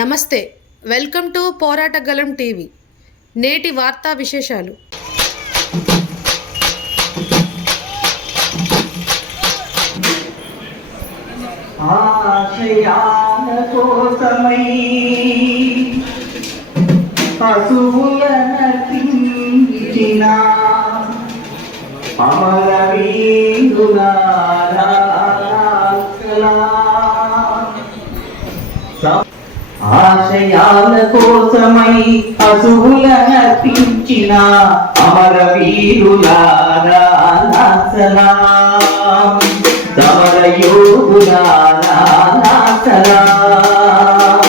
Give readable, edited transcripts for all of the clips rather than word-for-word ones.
నమస్తే, welcome to పోరాటగలం TV. నేటి వార్తా విశేషాలు. ఆశయాల కోసమై పశువులనర్పించిన అమరవీరులారా ఆశయాల కోసమై పశువులనర్పించిన అమరవీరులారా సలాం, సమరయోధులారా సలాం.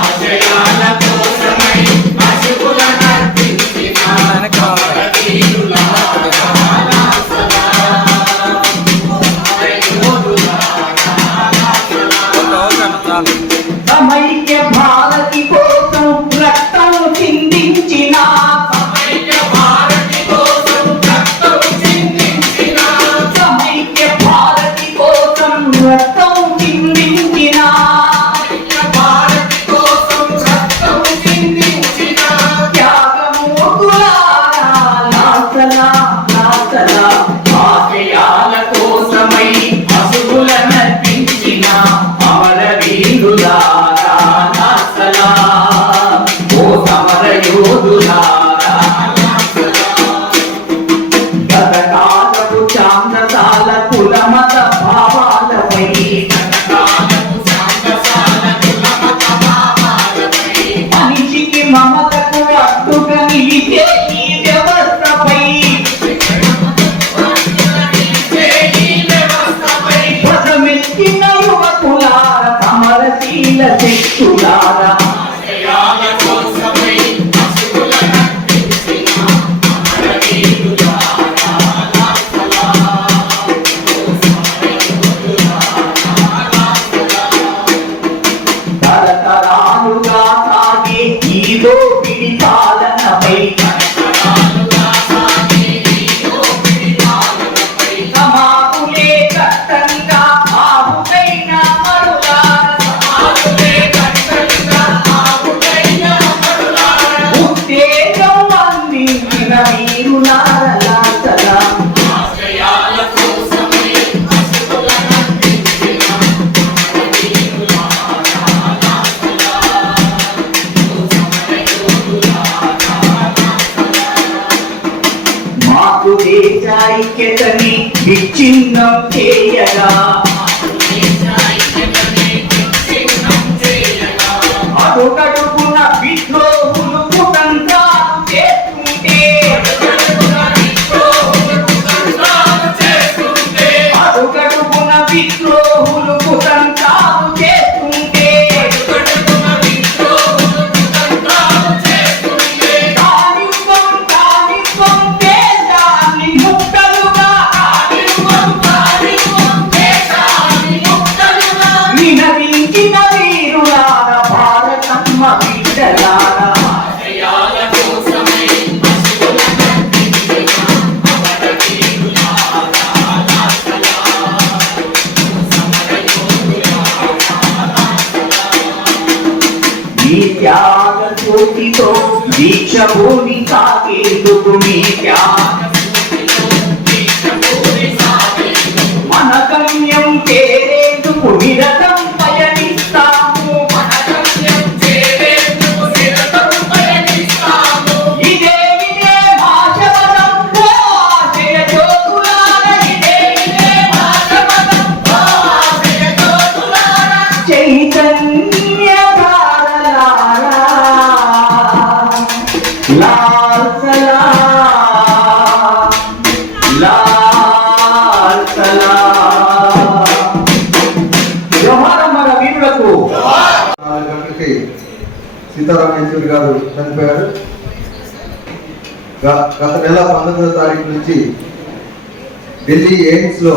ఆశయాల కోసమై పశువులనర్పించిన అమరవీరులారా సలాం, సమైక్య భారతి కోసం రక్తం చిందించిన సమైక్య భారతి కోసం రక్తం చిందించిన సమైక్య భారతి కోసం రక్తం చిందించిన భారతి కోసం రక్తం చిందించిన త్యాగమూర్తులారా నాసలా ఆశయాల కోసమై పశువులనర్పించిన అమరవీరులారా సలాం, ఓ సమరయోధులారా గతకాలపు చాంద్రసాల కులమత భావాలపై మనిషికి మమతకు అడ్డుగా నిలిచే ఈ వ్యవస్థపై పదమెత్తిన యువకులార సమరశీల శక్తులారా తరతరాలుగా సాగే ఈ దోపిడి పాలనపై సమాపులే కట్టంగా ఆవుకైన ఉత్తేజం అందించిన వీరులారా సలాం. మాకు దేశ ఐక్యతని విచ్ఛిన్నం చేయగా అడుగడుగున విద్రోహులు కుతంత్రాలు చేస్తుంటే అడుగడుగున విద్రోహులు కుతంత్రాలు చేస్తుంటే నినదించిన వీరులారా భారతమ్మ బిడ్డలారా మీ త్యాగ జ్యోతితో దీక్ష భూమి సాగేందుకు మీ త్యాగ మన గమ్యం చేరేందుకు నిరతం పయనిస్తాము ఇదే మా శపథం, ఓ ఆశయ జ్యోతులారా, ఇదే మా శపథం, చైతన్య ధారలారా లాల్ సలాం, లాల్ సలాం. వ్యవహారం మన వీరులకు 4 గంటలకి సీతారాం యేచూరి గారు చనిపోయారు. గత నెల 19వ తారీఖు నుంచి ఢిల్లీ ఎయిమ్స్లో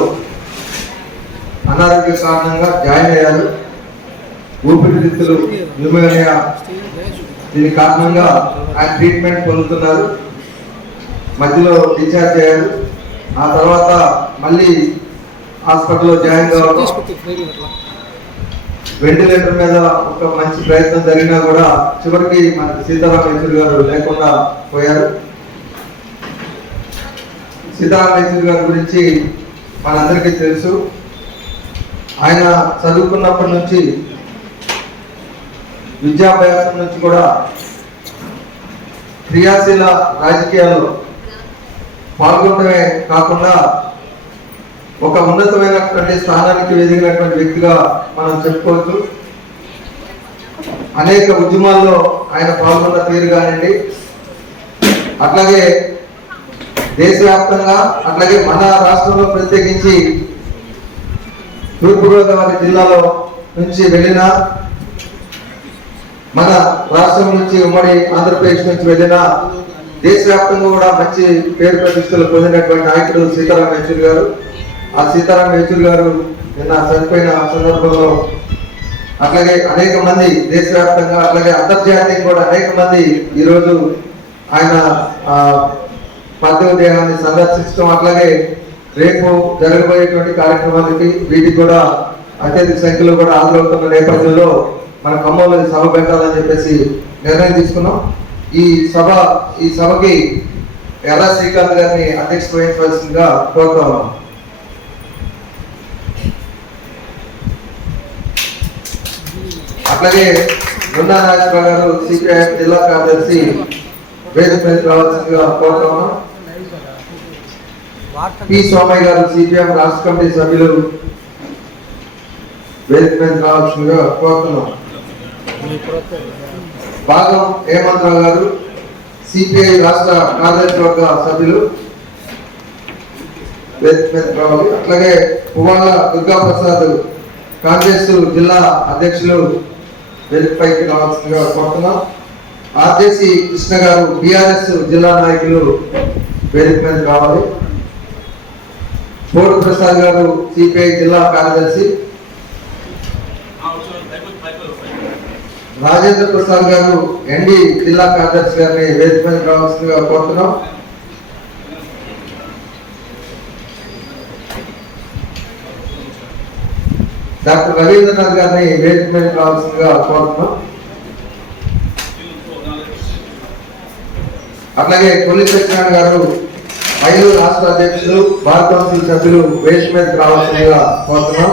అనారోగ్య కారణంగా జాయిన్ అయ్యారు. ఊపిరితిత్తులు న్యూమోనియా, దీని కారణంగా ఆయన ట్రీట్మెంట్ పొందుతున్నారు. మధ్యలో డిశ్చార్జ్ అయ్యారు. ఆ తర్వాత మళ్ళీ హాస్పిటల్లో జాయిన్ కావడం వెంటిలేటర్ మీద ఒక మంచి ప్రయత్నం జరిగినా కూడా చివరికి మన సీతారాం యేచూరి గారు లేకుండా పోయారు. సీతారాం యేచూరి గారి గురించి మనందరికీ తెలుసు. ఆయన చదువుకున్నప్పటి నుంచి విద్యాభ్యాసం నుంచి కూడా క్రియాశీల రాజకీయాల్లో పాల్గొనడమే కాకుండా ఒక ఉన్నతమైనటువంటి స్థానానికి ఎదిగినటువంటి వ్యక్తిగా మనం చెప్పుకోవచ్చు. అనేక ఉద్యమాల్లో ఆయన పాల్గొన్న తీరు కానివ్వండి, అట్లాగే దేశవ్యాప్తంగా అట్లాగే మన రాష్ట్రంలో ప్రత్యేకించి తూర్పుగోదావరి జిల్లాలో నుంచి వెళ్ళిన, మన రాష్ట్రం నుంచి ఉమ్మడి ఆంధ్రప్రదేశ్ నుంచి వెళ్ళిన, దేశవ్యాప్తంగా కూడా మంచి పేరు ప్రతిష్టలు పొందినటువంటి నాయకుడు సీతారాం యేచూరి గారు. ఆ సీతారాం యేచూరి గారు నిన్న చనిపోయిన సందర్భంలో అట్లాగే అనేక మంది దేశవ్యాప్తంగా అట్లాగే అంతర్జాతీయంగా కూడా అనేక మంది ఈరోజు ఆయన పార్థివ దేహాన్ని సందర్శించడం, అట్లాగే రేపు జరగబోయేటువంటి కార్యక్రమాలకి వీటికి కూడా అత్యధిక సంఖ్యలో కూడా హాజరవుతున్న నేపథ్యంలో మన ఖమ్మంలో సభ పెట్టాలని చెప్పేసి నిర్ణయం తీసుకున్నాం. ఈ సభకి ఎర్రా శ్రీకాంత్ గారిని అధ్యక్షత వహించవలసిందిగా కోరుతా ఉన్నాం. అట్లాగే బృందా నాగేశ్వరరావు గారు సిపిఐ జిల్లా కార్యదర్శి వేదిక మీద రావాల్సిందిగా కోరుతా ఉన్నాం. పి సోమయ్య గారు సిపిఎం రాష్ట్ర కమిటీ సభ్యులు వేదిక మీద రావాల్సిందిగా కోరుతున్నాం. భాగం హేమంతరావు గారు సిపిఐ రాష్ట్ర కార్యదర్శి వర్గ సభ్యులు వేదిక మీద రావాలి. అట్లాగే పువ్వాల దుర్గా ప్రసాద్ కాంగ్రెస్ జిల్లా అధ్యక్షులు వేదికపైకి రావాల్సిందిగా కోరుతున్నాం. ఆర్జేసి కృష్ణ గారు బిఆర్ఎస్ జిల్లా నాయకులు వేదిక మీద రావాలి. కోడు ప్రసాద్ గారు సిపిఐ జిల్లా కార్యదర్శి, రాజేంద్ర ప్రసాద్ గారు ఎన్డీ జిల్లా కార్యదర్శి గారిని వేదిక మీద రావాల్సిందిగా కోరుతున్నాం. డాక్టర్ రవీంద్రనాథ్ గారిని వేదిక మీద రావాల్సిందిగా కోరుతున్నాం. అట్లాగే కొల్లి సత్యనారాయణ గారు ఐదు రాష్ట్ర అధ్యక్షులు బార్ కౌన్సిల్ సభ్యులు వేదిక మీదకి రావాల్సిందిగా కోరుతున్నాం.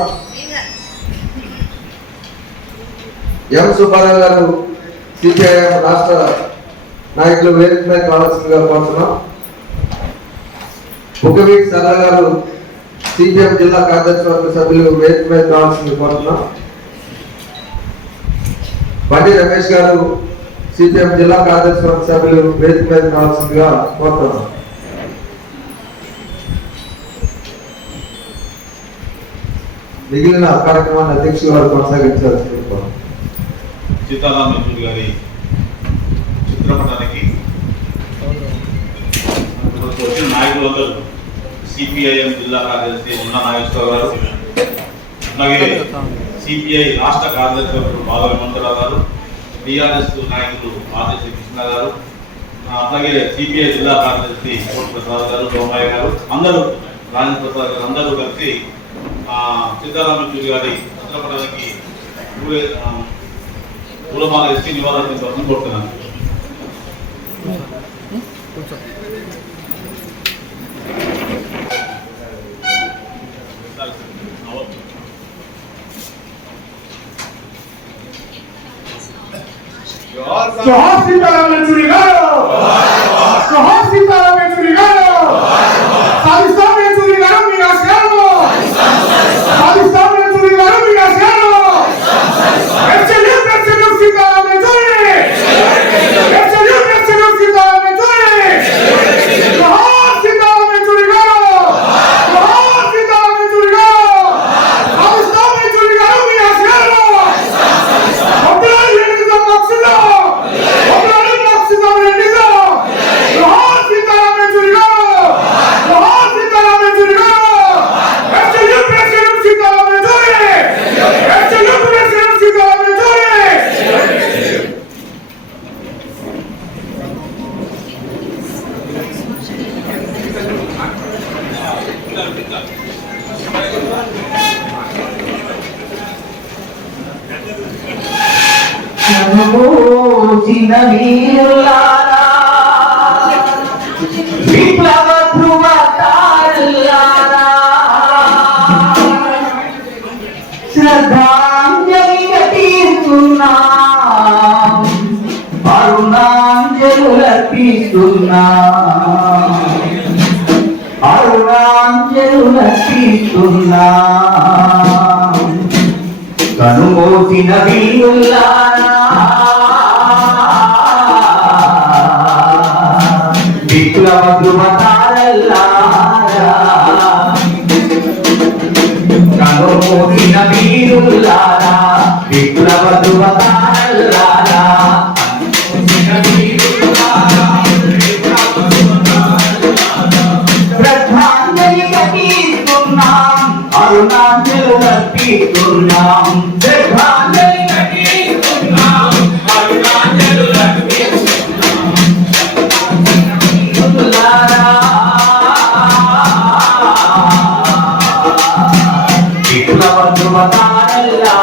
ఎం సుబ్బారావు గారు సిపిఐఎం రాష్ట్ర నాయకులు వేదిక మీద రావాల్సిందిగా కోరుతున్నాం. బుగ్గవీటి సరళ గారు సిపిఎం జిల్లా కార్యదర్శి వర్గ సభ్యులు వేదిక మీద రావాల్సిందిగా కోరుతున్నాం. బండి రమేష్ గారు సిపిఎం జిల్లా కార్యదర్శి వర్గ సభ్యులు వేదిక మీద రావాల్సిందిగా కోరుతున్నాం. మిగిలిన కార్యక్రమాన్ని అధ్యక్షులు వారు కొనసాగించాల్సి సీతారాం యేచూరి గారి చిత్రపటానికి వచ్చిన నాయకులందరూ సిపిఐఎం జిల్లా కార్యదర్శి ఉన్న నాగేశ్వరరావు గారు, అలాగే సిపిఐ రాష్ట్ర కార్యదర్శి బాల హేమంతరావు గారు, బిఆర్ఎస్ నాయకులు ఆర్జేసి కృష్ణ గారు, అట్లాగే సిపిఐ జిల్లా కార్యదర్శి కోటి ప్రసాద్ గారు, సోమయ్య గారు, అందరూ రాజేంద్ర ప్రసాద్ గారు అందరూ కలిసి సీతారాం యేచూరి గారి చిత్రపటానికి పూలమాల వేసి నివాళులర్పించాలని కోరుతున్నాను. జోహార్ సీతారాం యేచూరి గారు, జోహార్ సీతారాం యేచూరి గారు, సాధిస్తాం యేచూరి గారు మీ ఆశయాలను, సాధిస్తాం యేచూరి గారు మీ ఆశయాలను. Excellent Sitaram Yechury, excellent Sitaram Yechury. జోహార్ సీతారాం యేచూరి గారు, జోహార్ సీతారాం యేచూరి గారు, సాధిస్తాం యేచూరి గారు మీ ఆశయాలను. మక్సిదం, మక్సిదం రెడ్డిజం, జోహార్ సీతారాం కనుమూసిన వీరులారా విప్లవ ధ్రువతారులారా శ్రద్ధాంజలి తీర్చున్నాం అరుణాంజలులర్పిస్తున్నాం కనుమూసిన వీరులారా విప్లవ ధ్రువతారల్లారా కనుమూసిన వీరులారా విప్లవ ధ్రువతారల్లారా శ్రద్ధాంజలి ఘటిస్తున్నాం అరుణాంజలు అర్పిస్తున్నాం శ్రద్ధాంజలి ఘటిస్తున్నాం అరుణాంజలు అర్పిస్తున్నాం విప్లవ ధ్రువతారల్లారా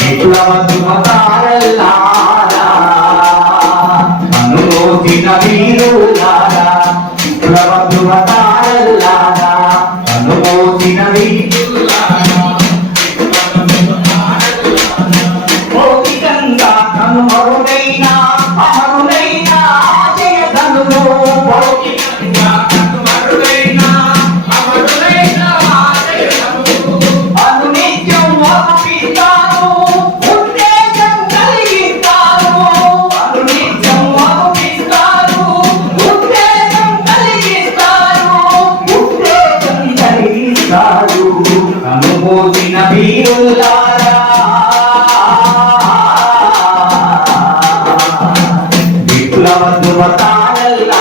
విప్లవ ధ్రువతారల్లారా కనుమూసిన వీరులారా విప్లవ ధ్రువతారల్లారా కనుమూసిన వీరులారా విప్లవ ధ్రువతారల్లారా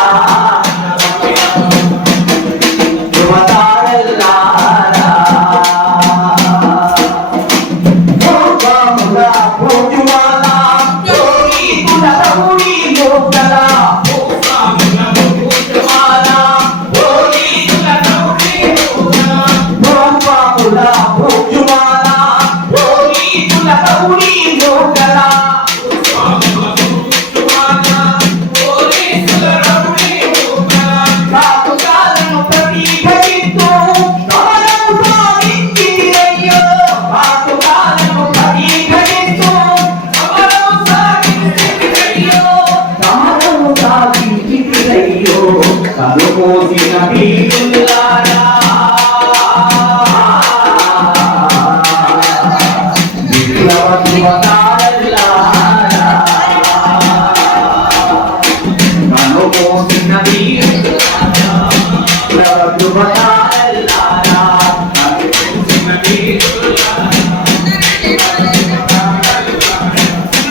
కనుమూసిన వీరులారా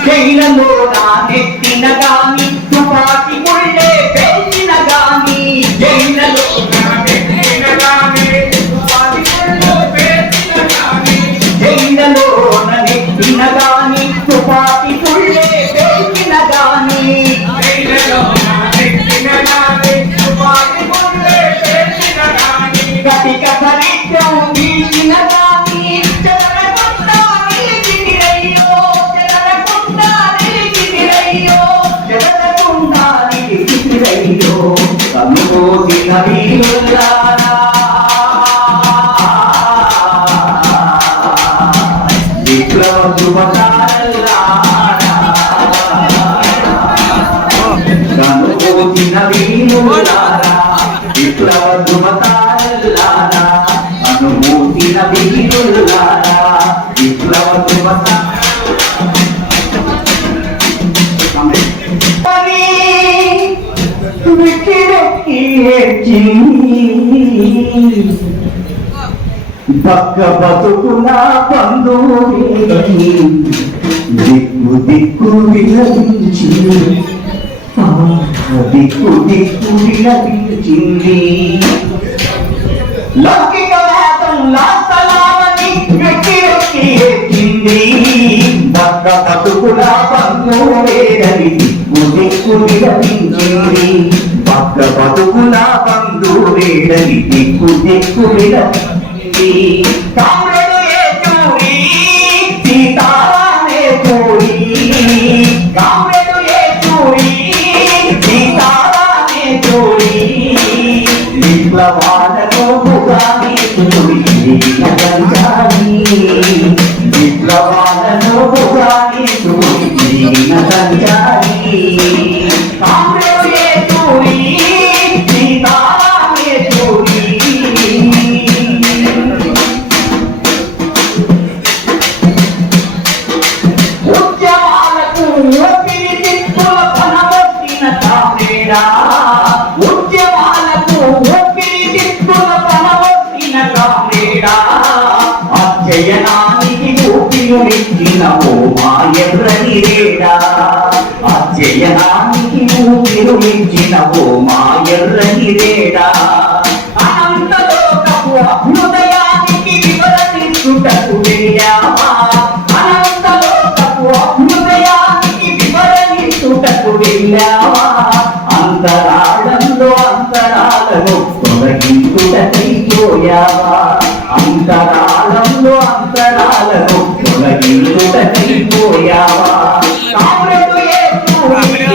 జైలలో నా నెత్తిన గాని తుపాకి ముళ్ళే పెంచిన గాని జైలలో నా నెత్తిన గాని తుపాకి ముళ్ళే పెంచిన గాని జైలలో నా నెత్తిన గాని తుపాకి ముళ్ళే పెంచిన గాని జైలలో నా నెత్తిన గాని తుపాకి ముళ్ళే పెంచిన గాని కటిక సరిత్యం తీసిన గాని చెదరకుండా నిలిచితిరయ్యో చెదరకుండా నిలిచితిరయ్యో చెదరకుండా నిలిచితిరయ్యో కనుమూసిన వీరులారా విప్లవ ధ్రువతారల్లారా కనుమూసిన వీరులారా విప్లవ ధ్రువతారల్లారా కనుమూసిన వీరులారా విప్లవ పక్క బతుకున బంధువేదని దిక్కు దిక్కు విలపించింది, దిక్కు దిక్కు విలపించింది. లౌకికవాదం లాస్తలామని వెక్కి వెక్కి ఎక్కింది, పక్క బతుకుల బంధువేదని దిక్కు దిక్కు విలపించింది, పక్క బతుకుల బంధువేదని దిక్కు దిక్కు విలపించింది. కామ్రేడు ఏచూరి సీతారామే చూరి, కామ్రేడు ఏచూరి సీతారామే చూరి, విప్లవాలను భుగాని చూరి సంచారి, విప్లవాలను భుగాని చూరి సంచారి. కామ్రేడు ఏచూరి సీతారామే చూరి, ఉద్యమాలకు ఊపిరి తిప్పుల పనబట్టిన కామ్రేడా, ఉద్యమాలకు ఊపిరి తిప్పుల పనబట్టిన కామ్రేడా, అధ్యయనానికి ఊపిరినిచ్చిన ఓ మా ఎర్రని రేడా, అధ్యయనానికి ఊపిరినిచ్చిన ఓ మా ఎర్రని రేడా, అనంతలోకపు అభ్యుదయానికి వివరణించుటకు వెళ్ళావా, అనంతలోకపు అభ్యుదయానికి వివరణించుటకు వెళ్ళావా, అంతరాళంలో అంతరాలను తొలగించుటకై పోయావా, అంతరాళంలో అంతరాలను తొలగించుటకై పోయావా. కామ్రేడు ఏచూరి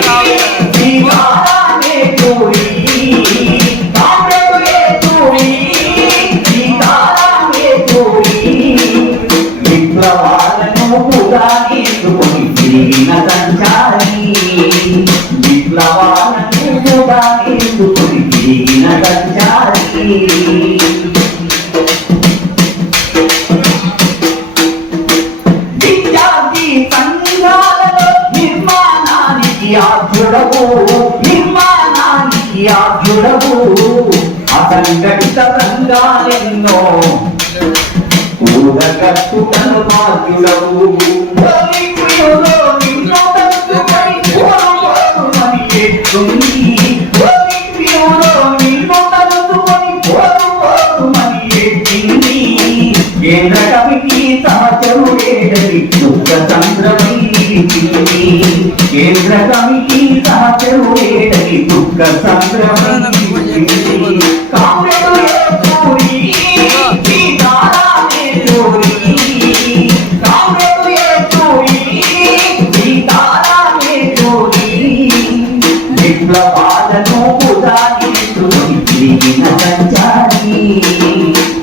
సీతారామే చూరి, కామ్రేడు ఏచూరి సీతారామే చూరి, విప్లవాలను పురాణించుకొని తిరిగిన సంచారి, విప్లవాలను పురాణించుకొని తిరిగిన సంచారి. విద్యార్థి సంఘాలలో నిర్మాణానికి ఆద్యుడవు, నిర్మాణానికి ఆద్యుడవు, అసంఘటిత సంఘాలెన్నో కూడగట్టుటను బాధ్యుడవు, పోలీసులో నిన్ను తట్టుకొని పోరుమని ఎత్తుంది, పోలీసులో నిన్ను తట్టుకొని పోరుమని ఎత్తింది. కేంద్ర కమిటీ సహచరుడేడని దుఃఖ సంద్రమై నిలిచింది, కేంద్ర కమిటీ సహచరుడేడని దుఃఖ సంద్రమై నిలిచింది. కామ్రేడు ఏచూరి సీతారామే చూరి, కామ్రేడు ఏచూరి సీతారామే చూరి, విప్లవాలను పురాణించుకొని తిరిగిన సంచారి,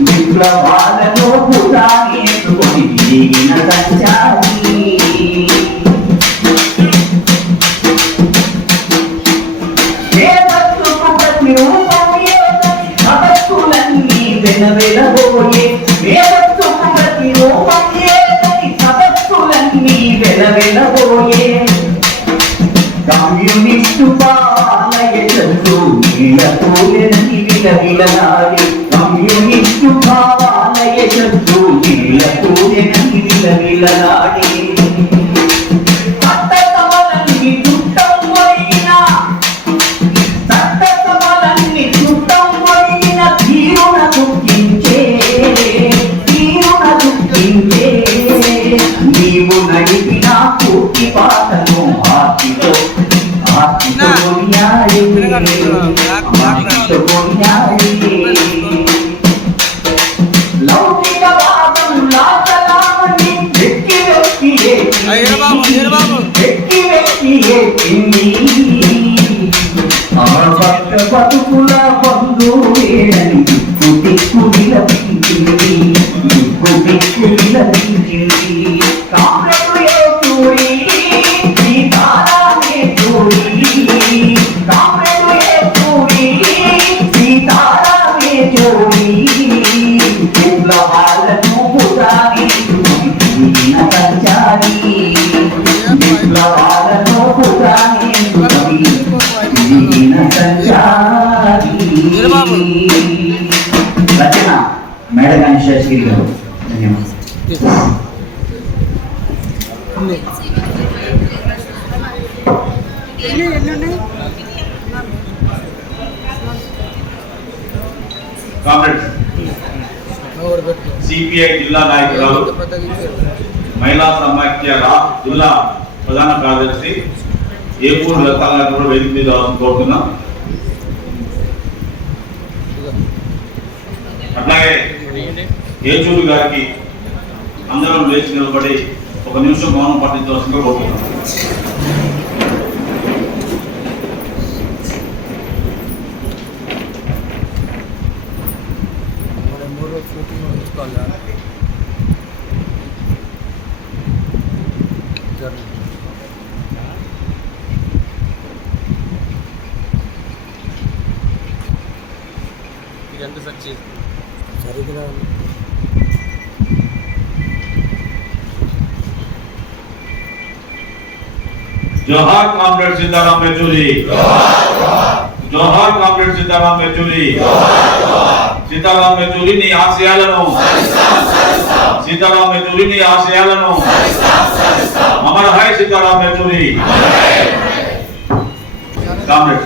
విప్లవాలను పురాణించుకొని తిరిగిన సంచారి. మేధస్సుకు ప్రతిరూపం ఏదని సదస్సులన్నీ వెలవెలబోయే, మేధస్సుకు ప్రతిరూపం ఏదని సదస్సులన్నీ వెలవెలబోయే, కమ్యూనిస్టు పాలయ చదువు నీలతోలని విలవిలలాడి, కమ్యూనిస్టు పాలయ చదువు నీలతోలని విలవిలలాడి, చట్టసభలన్నీ చుట్టం ఒరిగిన, చట్టసభలన్నీ చుట్టం ఒరిగిన తీరున దుఃఖించే, తీరున దుఃఖించే, నీవు నడిపిన పూర్తి పాటను ఆర్తితో ఆర్తితో కొనియాడే, ఆర్తితో కొనియాడే. లౌకికవాదం లాసలామని వెక్కి వెక్కి వెక్కి వెక్కి ఎక్కింది, ఆ పక్క బతుకుల బంధువేడని దిక్కు దిక్కు విలపించింది, దిక్కు దిక్కు విలపించింది. కామ్రేడు ఏచూరి సీతారామే చూరి, కామ్రేడు ఏచూరి సీతారామే చూరి, విప్లవాలను పురాణించుకొని తిరిగిన సంచారి, విప్లవాలను పురాణించుకొని తిరిగిన సంచారి. రచన మేడగాని శేషగిరి గారు. ధన్యవాదాలు. కామ్రేడ్స్, సిపిఐ జిల్లా నాయకురాలు, మహిళా సమాఖ్య జిల్లా ప్రధాన కార్యదర్శి ఏపూరు లతాగా కూడా వేదిక మీద కోరుతున్నాం. అట్లాగే ఏచూరు గారికి అందరం లేచి నిలబడి ఒక నిమిషం మౌనం పాటించవలసిందిగా కోరుతున్నాం. जोहार कॉमरेड सीताराम येचूरी, जोहार कॉमरेड सीताराम येचूरी, सीताराम येचूरी नी आशयाలను, सीताराम येचूरी नी आशयाలను, अमर है सीताराम येचूरी. कॉमरेड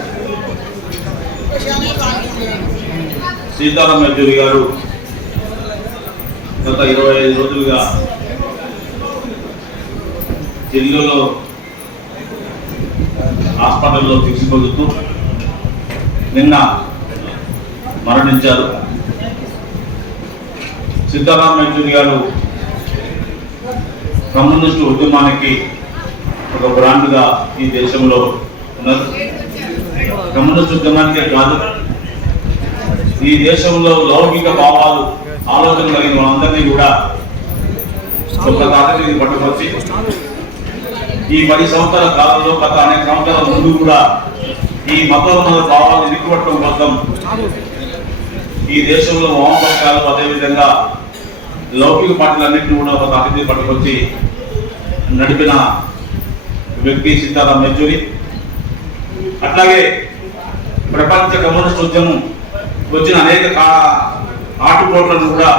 सीताराम येचूरी గారు గత 25 రోజులుగా జిల్లాలో హాస్పిటల్లో చికిత్స పొందుతూ నిన్న మరణించారు. సీతారాం యేచూరి గారు కమ్యూనిస్టు ఉద్యమానికి ఒక బ్రాండ్గా ఈ దేశంలో ఉన్నారు. కమ్యూనిస్టు ఉద్యమానికే కాదు, ఈ దేశంలో లౌకిక భావాలు ఆలోచన కలిగిన వాళ్ళందరినీ కూడా ఒక తాతకి పట్టుకొచ్చి ఈ 10 సంవత్సరాల కాలంలో గత అనేక సంవత్సరాల ముందు కూడా ఈ మతోన్మాద భావాలను ఎదుర్కోవడం కోసం ఈ దేశంలో వామపక్షాలు అదేవిధంగా లౌకిక పార్టీలన్నింటినీ కూడా ఒక తాతకి పట్టుకొచ్చి నడిపిన వ్యక్తి సీతారాం యేచూరి. అట్లాగే ప్రపంచ కమ్యూనిస్ట్ ఉద్యమం వచ్చిన అనేక ఆటుపోట్లను కూడా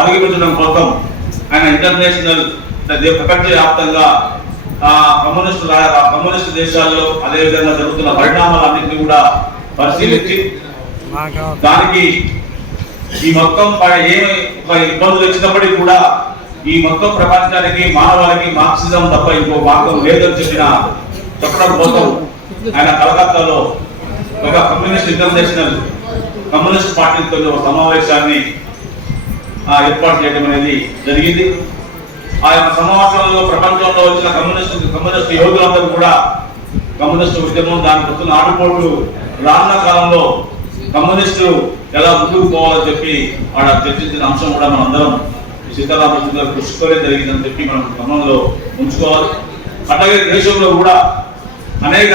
అధిగమించడం కోసం ఆయన ఇంటర్నేషనల్ ప్రపంచవ్యాప్తంగా కమ్యూనిస్ట్ దేశాల్లో అదేవిధంగా జరుగుతున్న పరిణామాలన్నింటినీ కూడా పరిశీలించి దానికి ఈ మొత్తం ఏమి ఇబ్బందులు వచ్చినప్పటికీ కూడా ఈ మొత్తం ప్రపంచానికి మానవాళికి మార్క్సిజం తప్ప ఇంకో మార్గం లేదని చెప్పడం కోసం ఆయన కలకత్తాలో ఒక కమ్యూనిస్ట్ ఇంటర్నేషనల్ కమ్యూనిస్ట్ పార్టీలతో ఒక సమావేశాన్ని ఏర్పాటు చేయడం అనేది జరిగింది. ఆ యొక్క సమావేశంలో ప్రపంచంలో వచ్చిన కమ్యూనిస్ట్ యోగులందరూ కూడా కమ్యూనిస్టు ఉద్యమం దానికి వస్తున్న ఆటుపోట్లు రానున్న కాలంలో కమ్యూనిస్టులు ఎలా ముందుకు పోవాలని చెప్పి ఆడ చర్చించిన అంశం కూడా మనందరం సీతారాం యేచూరి గారు కృషితోనే జరిగిందని చెప్పి మనం గమనంలో ఉంచుకోవాలి. అట్లాగే దేశంలో కూడా అనేక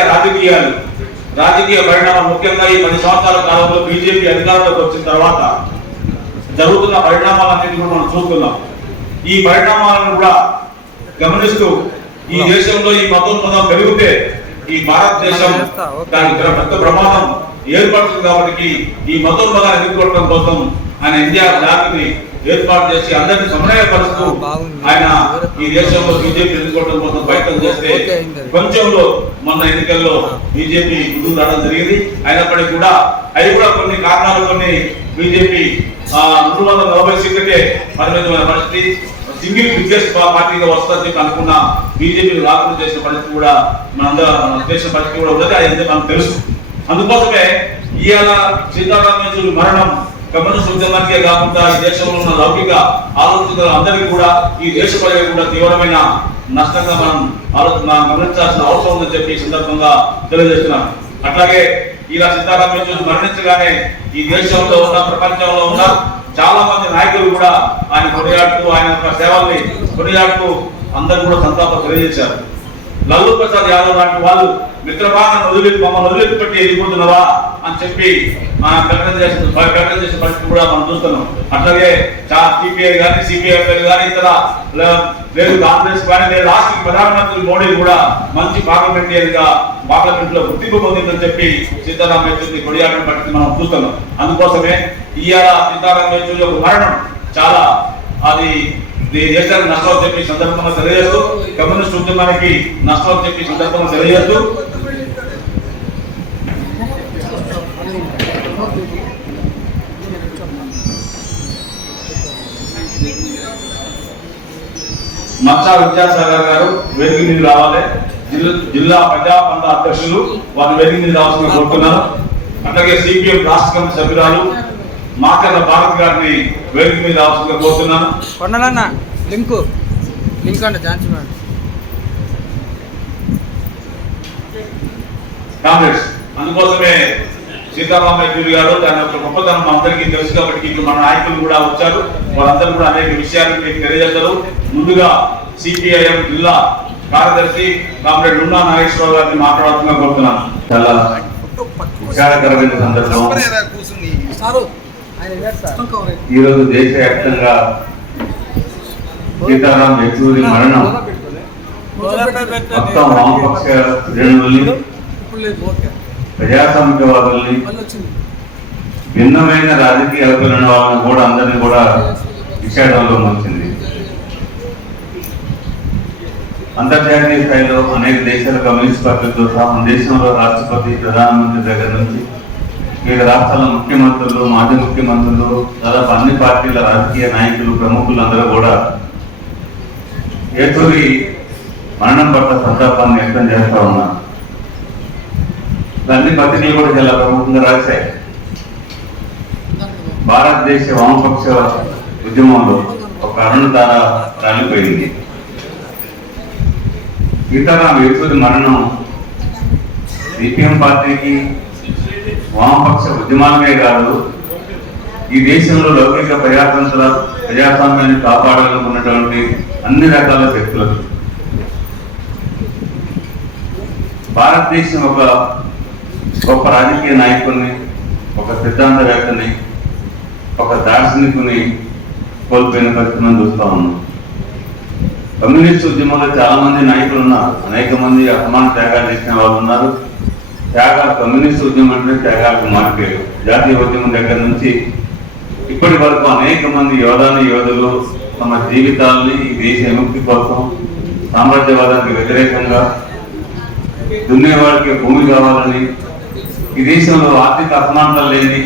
రాజకీయ పరిణామాలు, ముఖ్యంగా ఈ 10 సంవత్సరాల కాలంలో బీజేపీ అధికారంలోకి వచ్చిన తర్వాత జరుగుతున్న పరిణామాలన్నింటినీ కూడా మనం చూస్తున్నాం. ఈ పరిణామాలను కూడా గమనిస్తూ ఈ దేశంలో ఈ మతోన్మాదం పెరిగితే ఈ భారతదేశం దానికి పెద్ద ప్రమాదం ఏర్పడుతుంది. కాబట్టి ఈ మతోన్మాదాన్ని ఎదుర్కోవడం కోసం ఆయన ఇండియా జాతిని ఏర్పాటు చేసి అందరినీ సమన్వయపరుస్తూ ఆయన ఈ దేశంలో బీజేపీ ఎదుర్కోవడం కోసం ప్రయత్నం చేస్తే కొంచెంలో మొన్న ఎన్నికల్లో బీజేపీ ముందుకు రావడం జరిగింది. అయినప్పటికీ కూడా అవి కూడా కొన్ని కారణాలు బీజేపీ 340 సీట్లకే పరిమితమైన పరిస్థితి, సింగిల్ బిగ్గెస్ట్ పార్టీగా వస్తుందని చెప్పి అనుకున్న బీజేపీ రాకుండా చేసిన పరిస్థితి కూడా మనందరం చేసిన పరిస్థితి కూడా ఉన్నది. అది మనకు తెలుసు. అందుకోసమే ఇవాళ సీతారాం యేచూరి మరణం కమ్యూనిస్ట్ ఉద్యమానికే కాకుండా ఈ దేశంలో ఉన్న లౌకిక ఆలోచనలు అందరికీ కూడా ఈ దేశ ప్రజలకు కూడా తీవ్రమైన నష్టంగా మనం గమనించాల్సిన అవసరం ఉందని చెప్పి ఈ సందర్భంగా తెలియజేస్తున్నాం. అట్లాగే ఇలా సీతారాం యేచూరి మరణించగానే ఈ దేశంలో ఉన్న ప్రపంచంలో ఉన్న చాలా మంది నాయకులు కూడా ఆయన కొనియాడుతూ ఆయన యొక్క సేవల్ని కొనియాడుతూ అందరూ కూడా సంతాపం తెలియజేశారు. లల్లూ ప్రసాద్ యాదవ్ లాంటి వాళ్ళు మిత్రభాగాన్ని మమ్మల్ని వదిలిపెట్టి వెళ్ళిపోతున్నావా అని చెప్పి ప్రకటన చేసే పరిస్థితి కూడా మనం చూస్తున్నాం. అట్లాగే సిపిఐ కానీ సిపిఐ కానీ ఇతర లేదు కాంగ్రెస్ కానీ లేదు రాష్ట్ర ప్రధానమంత్రి మోడీ కూడా మంచి పార్లమెంట్ లో గుర్తింపు పొందిందని చెప్పి సీతారాం యేచూరి కొడియాడిన పరిస్థితి మనం చూస్తున్నాం. అందుకోసమే ఇవాళ సీతారాం యేచూరి యొక్క మరణం చాలా అది దేశానికి నష్టం అని చెప్పి సందర్భంగా తెలియజేస్తూ, కమ్యూనిస్ట్ ఉద్యమానికి నష్టం అని చెప్పి సందర్భంగా తెలియజేస్తూ మచ్చా విద్యాసాగర్ గారు వేదిక మీద రావాలి. జిల్లా ప్రజా పంట అధ్యక్షులు వారి వేదిక మీద రావాల్సిన కోరుతున్నాను. అట్లాగే సిపిఎం రాష్ట్ర కమిటీ సభ్యురాలు మాకర్ల భారత్ గారిని వేదిక మీద రావాల్సిందిగా కోరుతున్నాను. కాంగ్రెస్ అందుకోసమే సీతారాం యేచూరి గారు తన యొక్క గొప్పతనం అందరికీ తెలుసు కాబట్టి ఇప్పుడు మన నాయకులు కూడా వచ్చారు. వారందరూ కూడా అనేక విషయాలు మీకు తెలియజేస్తారు. ముందుగా సిపిఐఎం జిల్లా కార్యదర్శి కామ్రేడ్ నున్నా నాగేశ్వరరావు గారిని మాట్లాడుతున్నా కోరుతున్నాను. చాలా విచారకరమైన సందర్భం. ఈరోజు దేశవ్యాప్తంగా సీతారాం యేచూరి మరణం మొత్తం వామపక్ష శ్రేణుల్ని, ప్రజాస్వామికవాదుల్ని, భిన్నమైన రాజకీయాలతో ఉన్న వాళ్ళని కూడా అందరినీ కూడా విషాదంలో ముంచింది. అంతర్జాతీయ స్థాయిలో అనేక దేశాల కమ్యూనిస్ట్ పార్టీలతో సహా మన దేశంలో రాష్ట్రపతి, ప్రధానమంత్రి దగ్గర నుంచి వివిధ రాష్ట్రాల ముఖ్యమంత్రులు, మాజీ ముఖ్యమంత్రులు, దాదాపు అన్ని పార్టీల రాజకీయ నాయకులు, ప్రముఖులు అందరూ కూడా యేచూరి మరణం పట్ల సంతాపాన్ని వ్యక్తం చేస్తూ ఉన్నారు. అన్ని పత్రికలు కూడా చాలా ప్రముఖంగా రాశాయి. భారతదేశ వామపక్ష ఉద్యమంలో ఒక అరుణతార రాలిపోయింది. సీతారాం యేచూరి మరణం సిపిఎం పార్టీకి, వామపక్ష ఉద్యమాలకే కాదు, ఈ దేశంలో లౌకిక ప్రజాస్వామ్యాన్ని కాపాడాలనుకున్నటువంటి అన్ని రకాల శక్తులకు, భారతదేశం ఒక గొప్ప రాజకీయ నాయకుడిని, ఒక సిద్ధాంతవేత్తని, ఒక దార్శనికుని కోల్పోయిన పరిస్థితిని చూస్తూ ఉన్నాం. కమ్యూనిస్ట్ ఉద్యమంలో చాలా మంది నాయకులు ఉన్నారు. అనేక మంది అసమాన త్యాగాలు చేసిన వాళ్ళు ఉన్నారు. త్యాగాలు కమ్యూనిస్ట్ ఉద్యమం అంటే త్యాగాలకు మారిపోయారు. జాతీయ ఉద్యమం దగ్గర నుంచి ఇప్పటి వరకు అనేక మంది యోధులు తమ జీవితాలని ఈ దేశ విముక్తి కోసం, సామ్రాజ్యవాదానికి వ్యతిరేకంగా, దున్నేవాడికి భూమి కావాలని, ఈ దేశంలో ఆర్థిక అసమానతలు లేని,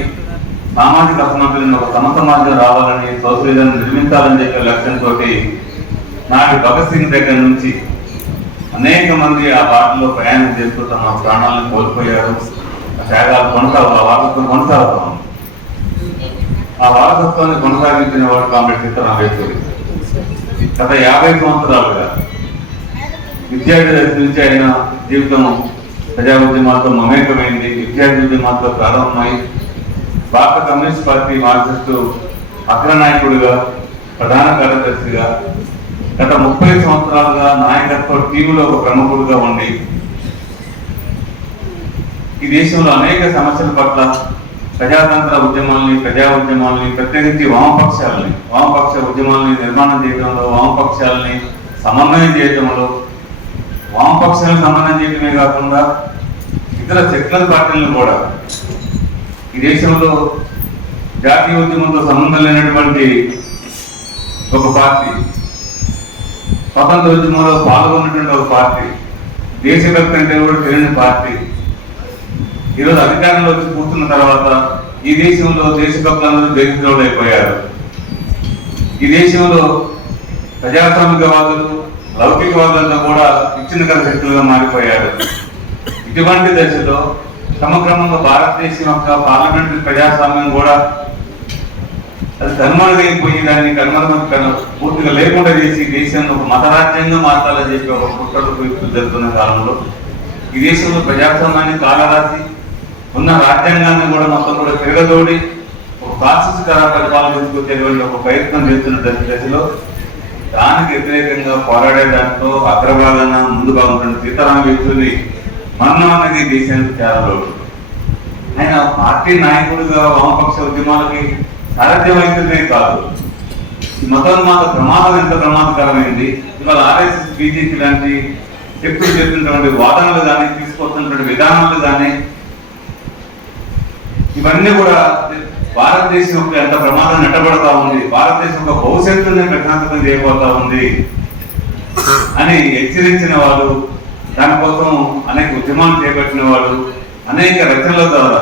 సామాజిక అసమానతలు లేని ఒక సమాజం రావాలని, సోషలిజం నిర్మించాలని చెప్పే లక్ష్యంతో నాటి భగత్ సింగ్ దగ్గర నుంచి అనేక మంది ఆ బాటలో ప్రయాణం చేస్తూ తమ ప్రాణాలను కోల్పోయారు. ఆ త్యాగాలు ఆ వారసత్వం కొనసాగుతాం. ఆ వారసత్వాన్ని కొనసాగించిన వాడు కామ్రేడ్ సీతారాం యేచూరి. గత 50 సంవత్సరాలుగా విద్యార్థి దశ నుంచి ఆయన జీవితం ప్రజా ఉద్యమాలతో మమేకమైంది. విద్యార్థి ఉద్యమాలతో ప్రారంభమై భారత కమ్యూనిస్ట్ పార్టీ మార్క్సిస్టు అగ్రనాయకుడిగా, ప్రధాన కార్యదర్శిగా, గత 30 సంవత్సరాలుగా నాయకత్వ టీంలో ఒక ప్రముఖుడుగా ఉండి ఈ దేశంలో అనేక సమస్యల పట్ల ప్రజా ఉద్యమాలని ప్రత్యేకించి వామపక్ష ఉద్యమాలని నిర్మాణం చేయడంలో, వామపక్షాలని సమన్వయం చేయడంలో, వామపక్షాలను సమన్వయం చేయడమే కాకుండా ఇతర సెక్యులర్ పార్టీలను కూడా ఈ దేశంలో జాతీయ ఉద్యమంతో సంబంధం లేనటువంటి ఒక పార్టీ, స్వతంత్ర ఉద్యమంలో పాల్గొన్నటువంటి ఒక పార్టీ, దేశభక్తి అంటే కూడా తెలియని పార్టీ ఈరోజు అధికారంలో వచ్చి కూర్చున్న తర్వాత ఈ దేశంలో దేశభక్తులందరూ దేశద్రోహులు అయిపోయారు. ఈ దేశంలో ప్రజాస్వామికవాదులు, లౌకికవాదులతో కూడా విచ్ఛిన్నకర శక్తులుగా మారిపోయారు. ఇటువంటి దశలో క్రమక్రమంగా భారతదేశం యొక్క పార్లమెంటరీ ప్రజాస్వామ్యం కూడా అది కనుమరుగైపోయి దాన్ని పూర్తిగా లేకుండా చేసి దేశాన్ని ఒక మతరాజ్యంగా మార్చాలని చెప్పి ఒక కుట్రలు జరుగుతున్న కాలంలో ఈ దేశంలో ప్రజాస్వామ్యాన్ని కాలరాసి ఉన్న రాజ్యాంగాన్ని కూడా మొత్తం కూడా తిరగదోడి ఒక ఫాసిస్ట్ పరిపాలన తీసుకొచ్చేటువంటి ఒక ప్రయత్నం చేస్తున్న దశలో దానికి వ్యతిరేకంగా పోరాడే దాంట్లో అగ్రభాగాన ముందుగా ఉంటున్న సీతారాం యేచూరి మరణం అనేది దేశానికి చాలా లోటు. ఆయన పార్టీ నాయకుడిగా వామపక్ష ఉద్యమాలకి సారథ్యమైతుందే కాదు, ఈ మతోన్మాద ప్రమాదం ఎంత ప్రమాదకరమైంది. ఇవాళ ఆర్ఎస్ఎస్, బీజేపీ లాంటి శక్తులు చెప్పినటువంటి వాదనలు కానీ, తీసుకొస్తున్నటువంటి విధానాలు కానీ, ఇవన్నీ కూడా భారతదేశం యొక్క ఎంత ప్రమాదం నెట్టబడతా ఉంది, భారతదేశం యొక్క భవిష్యత్తుని ప్రశాంతం చేయబోతా ఉంది అని హెచ్చరించిన వాళ్ళు, దానికోసం అనేక ఉద్యమాలు చేపట్టిన వాళ్ళు, అనేక రచనల ద్వారా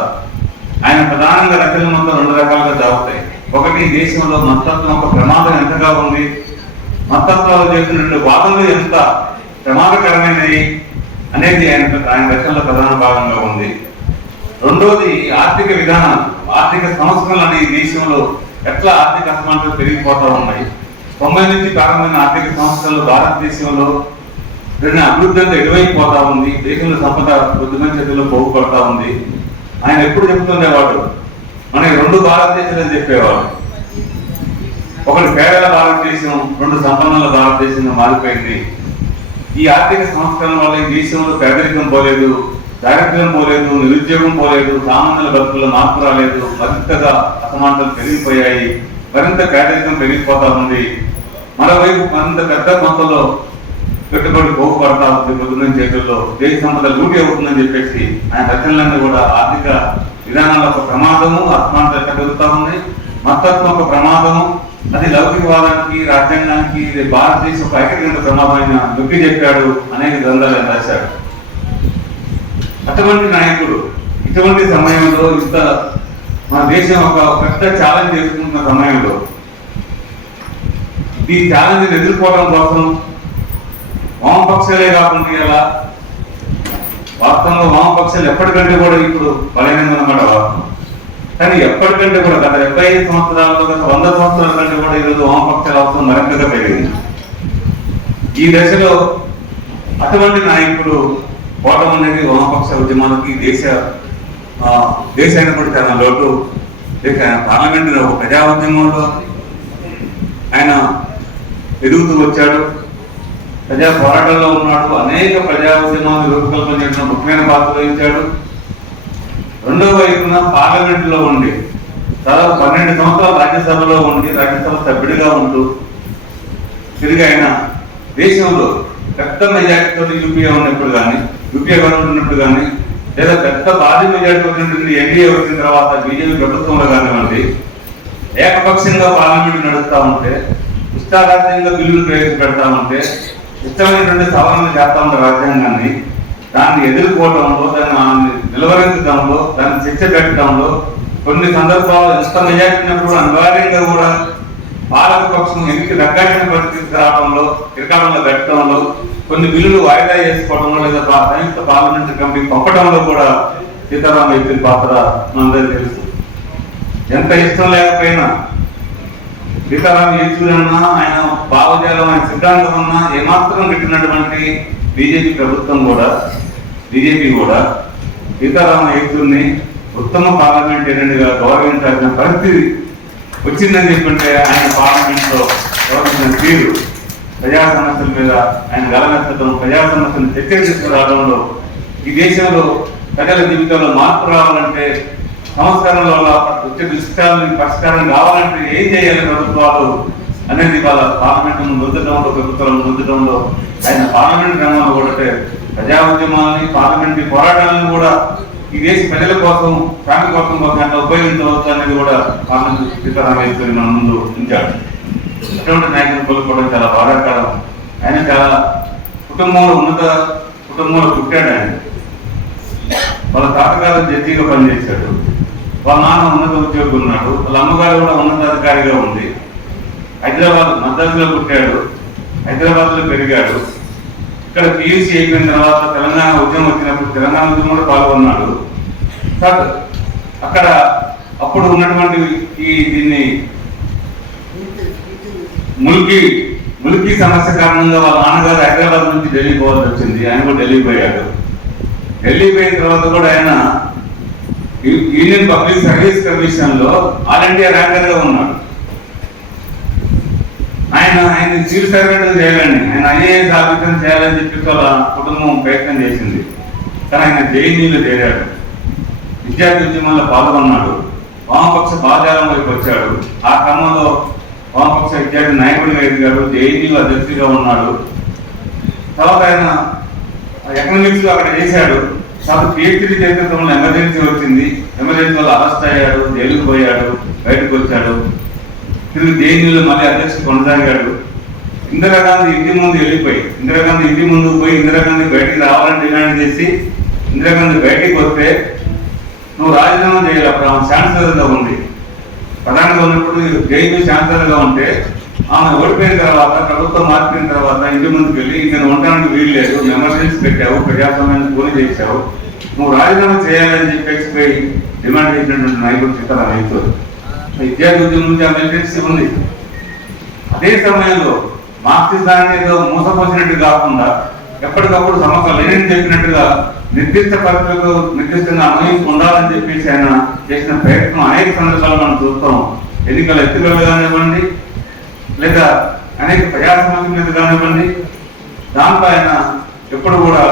ఆయన ప్రధానంగా రచనలు మొత్తం 2 రకాలుగా జరుగుతాయి. ఒకటి, దేశంలో మతత్వం యొక్క ప్రమాదం ఎంతగా ఉంది, మతత్వాలు చేస్తున్నటువంటి వాదనలు ఎంత ప్రమాదకరమైనవి అనేది ఆయన రచనలో ప్రధాన భాగంగా ఉంది. రెండోది, ఆర్థిక విధానాలు, ఆర్థిక సంస్కరణలు అనే ఈ దేశంలో ఎట్లా ఆర్థిక అసమానతలు పెరిగిపోతూ ఉన్నాయి. 90 నుంచి ప్రారంభమైన ఆర్థిక సంస్కరణలు భారతదేశంలో అభివృద్ధి అంతా ఎటువైపోతా ఉంది, దేశంలో సంపద కొద్దిమంది చేతుల్లో పోగుపడతా ఉంది. ఆయన ఎప్పుడు చెప్తుండేవాడు, మనకి 2 భారతదేశాలు అని చెప్పేవాడు. ఒకటి పేదల భారతదేశం, 2 సంపన్నుల భారతదేశంగా మారిపోయింది. ఈ ఆర్థిక సంస్కరణ వల్ల ఈ దేశంలో పేదరికం పోలేదు, దారిద్ర్యం పోలేదు, నిరుద్యోగం పోలేదు, సామాన్యుల బతుకుల్లో మార్పు రాలేదు, మరింతగా అసమానతలు పెరిగిపోయాయి, మరింత పేదరికం పెరిగిపోతా ఉంది. మరోవైపు మరింత పెద్ద మొత్తంలో పెట్టుబడి పోగుపడతా ఉంది పొద్దున్న చేతుల్లో, దేశ సంపద లూటి అవుతుందని చెప్పేసి ఆయన రచనలన్నీ కూడా ఆర్థిక విధానాల ఒక ప్రమాదము, అసమానత ఎక్కడ పెరుగుతా ఉంది, మతత్వం ఒక ప్రమాదము, అది లౌకికవాదానికి, రాజ్యాంగానికి, భారతదేశం ఒక ఐక్యత ప్రమాదమైన నొక్కి చెప్పాడు, అనేక గ్రంథాలు రాశాడు. అటువంటి నాయకుడు ఇటువంటి సమయంలో, ఇంత మన దేశం ఒక పెద్ద ఛాలెంజ్ చేసుకుంటున్న సమయంలో ఈ ఛాలెంజ్ ఎదుర్కోవడం కోసం వామపక్షాలే కాకుండా ఇలా వాస్తవంగా వామపక్షాలు ఎప్పటికంటే కూడా ఇప్పుడు బలహీనంగా ఉన్నమాట వాస్తవం. కానీ ఎప్పటికంటే కూడా గత 75 సంవత్సరాలు, గత 100 సంవత్సరాల కంటే కూడా ఈరోజు వామపక్షాల అవసరం మరింతగా పెరిగింది. ఈ దశలో అటువంటి నాయకుడు పోవడం అనేది వామపక్ష ఉద్యమాలకి దేశానికి కూడా చాలా లోటు. పార్లమెంటులో ప్రజా ఉద్యమంలో ఆయన ఎదుగుతూ వచ్చాడు, ప్రజా పోరాటంలో ఉన్నాడు, అనేక ప్రజా ఉద్యమాలు రూపకల్పన చేయడం ముఖ్యమైన పాత్ర వహించాడు. రెండో వైపున పార్లమెంటులో ఉండి దాదాపు 12 సంవత్సరాలు రాజ్యసభలో ఉండి, రాజ్యసభ సభ్యుడిగా ఉంటూ తిరిగి ఆయన దేశంలో పెద్ద మెజార్టీతో యూపీఏ ఉన్నప్పుడు కానీ, యూపీఏ గవర్నమెంట్ ఉన్నప్పుడు కానీ, లేదా పెద్ద భారీ మెజార్టీ వచ్చినటువంటి ఎన్డీఏ వచ్చిన తర్వాత బీజేపీ ప్రభుత్వంలో కానివ్వండి, ఏకపక్షంగా పార్లమెంట్ నడుస్తూ ఉంటే, ఇష్టారాజ్యంగా బిల్లులు ప్రవేశపెడతా ఉంటే, ఇష్టమైనటువంటి సవరణలు చేస్తా ఉంటే రాజ్యాంగాన్ని, దాన్ని ఎదుర్కోవడంలో, దాన్ని నిలవరించడంలో, దాన్ని చర్చ పెట్టడంలో కొన్ని సందర్భాల్లో ఎంత మెజార్టీనప్పుడు అనివార్యంగా కూడా పాలక పక్షం ఎన్నిక దగ్గర పరిస్థితి రావడంలో, ఇరకాలంలో పెట్టడంలో, కొన్ని బిల్లులు వాయిదా చేసుకోవడంలో, లేదా సంయుక్త పార్లమెంటరీ కమిటీ పంపడంలో కూడా సీతారాం యేచూరి పాత్ర మనందరికీ తెలుసు. ఎంత ఇష్టం లేకపోయినా సీతారాం యేచూరి అన్నా, ఆయన భావజాలం, ఆయన సిద్ధాంతం అన్నా ఏమాత్రం పెట్టినటువంటి బీజేపీ కూడా సీతారాం యేచూరిని ఉత్తమ పార్లమెంటేరియన్గా గౌరవించాల్సిన పరిస్థితి వచ్చిందని చెప్పుంటే, ఆయన పార్లమెంట్ లో గౌరవించిన తీరు, ప్రజా సమస్యల మీద ఆయన గలమెత్తడం, ప్రజా సమస్యలను చర్చలు తీసుకురావడంలో, ఈ దేశంలో ప్రజల జీవితంలో మార్పు రావాలంటే, సంస్కరణల వల్ల వచ్చే దుష్టాలను పరిష్కారం కావాలంటే ఏం చేయాలి ప్రభుత్వాలు అనేది వాళ్ళ పార్లమెంట్ ముందుంచడంలో, ప్రభుత్వాలను ముందుంచడంలో, ఆయన పార్లమెంట్ రంగంలో కూడా ప్రజా ఉద్యమాలని, పార్లమెంటరీ పోరాటాలను కూడా ఈ దేశ ప్రజల కోసం, ఫ్యామిలీ కోసం అట్లా ఉపయోగించవచ్చు అనేది కూడా పార్లమెంట్ సీతారాం యేచూరి మన ముందు ఉంచాడు. అటువంటి నాయకులు కోల్పోవడం చాలా బాధాకరం. ఆయన చాలా ఉన్నత కుటుంబంలో పుట్టాడు. ఆయన వాళ్ళ తాతగారు జడ్జిగా పనిచేశాడు, వాళ్ళ నాన్న ఉన్నత ఉద్యోగి ఉన్నాడు, వాళ్ళ అమ్మగారు కూడా ఉన్నతాధికారిగా ఉంది. హైదరాబాద్ మద్రాసులో పుట్టాడు, హైదరాబాద్లో పెరిగాడు. ఇక్కడ పియూసీ అయిపోయిన తర్వాత తెలంగాణ ఉద్యమం వచ్చినప్పుడు తెలంగాణ ఉద్యమంలో పాల్గొన్నాడు. అక్కడ అప్పుడు ఉన్నటువంటి దీన్ని ముల్కీ సమస్య కారణంగా వాళ్ళ నాన్నగారు హైదరాబాద్ నుంచి ఢిల్లీ పోవాల్సి వచ్చింది. ఆయన కూడా ఢిల్లీ పోయాడు. ఢిల్లీ పోయిన తర్వాత కూడా ఆయన యూనియన్ పబ్లిక్ సర్వీస్ కమిషన్ లో ఆల్ ఇండియా ర్యాంకర్ గా ఉన్నాడు. ఆయన సివిల్ సర్వెంట్ చేయాలని, ఆయన ఐఏఎస్ ఆఫీసర్ చేయాలని చెప్పి వాళ్ళ కుటుంబం ప్రయత్నం చేసింది. కానీ ఆయన జేఎన్యూలో చేరాడు. విద్యార్థి ఉద్యమంలో పాల్గొన్నాడు. వామపక్ష భావజాలం వైపు వచ్చాడు. ఆ క్రమంలో వామపక్ష విద్యార్థి నాయకుడిగా ఎదిగాడు. జేఎన్యూ అధ్యక్షుడిగా ఉన్నాడు. తర్వాత ఆయన ఎకనామిక్స్ లో అక్కడ చేశాడు. తర్వాత పిహెచ్డీ చేసే సమయంలో ఎమర్జెన్సీ వచ్చింది. ఎమర్జెన్సీ వల్ల అరెస్ట్ అయ్యాడు, జైలుకు పోయాడు, బయటకు వచ్చాడు. తిరిగి జేఎన్యూలో మళ్ళీ అధ్యక్షుడు కొనసాగాడు. ఇందిరాగాంధీ ఇంటి ముందు వెళ్ళిపోయి, ఇందిరాగాంధీ ఇంటి ముందుకు పోయి ఇందిరాగాంధీ బయటికి రావాలని డిమాండ్ చేసి, ఇందిరాగాంధీ బయటికి వస్తే నువ్వు రాజీనామా చేయాలి. అప్పుడు ఆమె ఛాన్సలర్గా ఉంది. ప్రధానంగా ఉన్నప్పుడు జేఎన్యూ ఛాన్సలర్గా ఉంటే ఆమె ఓడిపోయిన తర్వాత, ప్రభుత్వం మారిపోయిన తర్వాత ఇంటి ముందుకు వెళ్ళి నేను ఉండడానికి వీలు లేదు, ఎమర్జెన్సీ పెట్టావు, ప్రజాస్వామ్యాన్ని కూలి చేశావు, నువ్వు రాజీనామా చేయాలని చెప్పేసి పోయి డిమాండ్ చేసినటువంటి నాయకుడు సీతారాం యేచూరి. విద్యార్థి ఉద్యమం నుంచి ఎమర్జెన్సీ ఉంది. అదే సమయంలో మార్క్సిజాన్ని ఏదో మూసపోసినట్టు కాకుండా ఎప్పటికప్పుడు సమస్యలు లేని చెప్పినట్టుగా నిర్దిష్ట పరిస్థితులకు నిర్దిష్టంగా అన్వయించి ఉండాలని చెప్పేసి ఆయన చేసిన ప్రయత్నం అనేక సందర్భాలు మనం చూస్తాం. ఎన్నికల ఎత్తుగడలు కానివ్వండి, లేదా అనేక ప్రజా సమస్యల మీద కానివ్వండి, దాంట్లో ఆయన ఎప్పుడు కూడా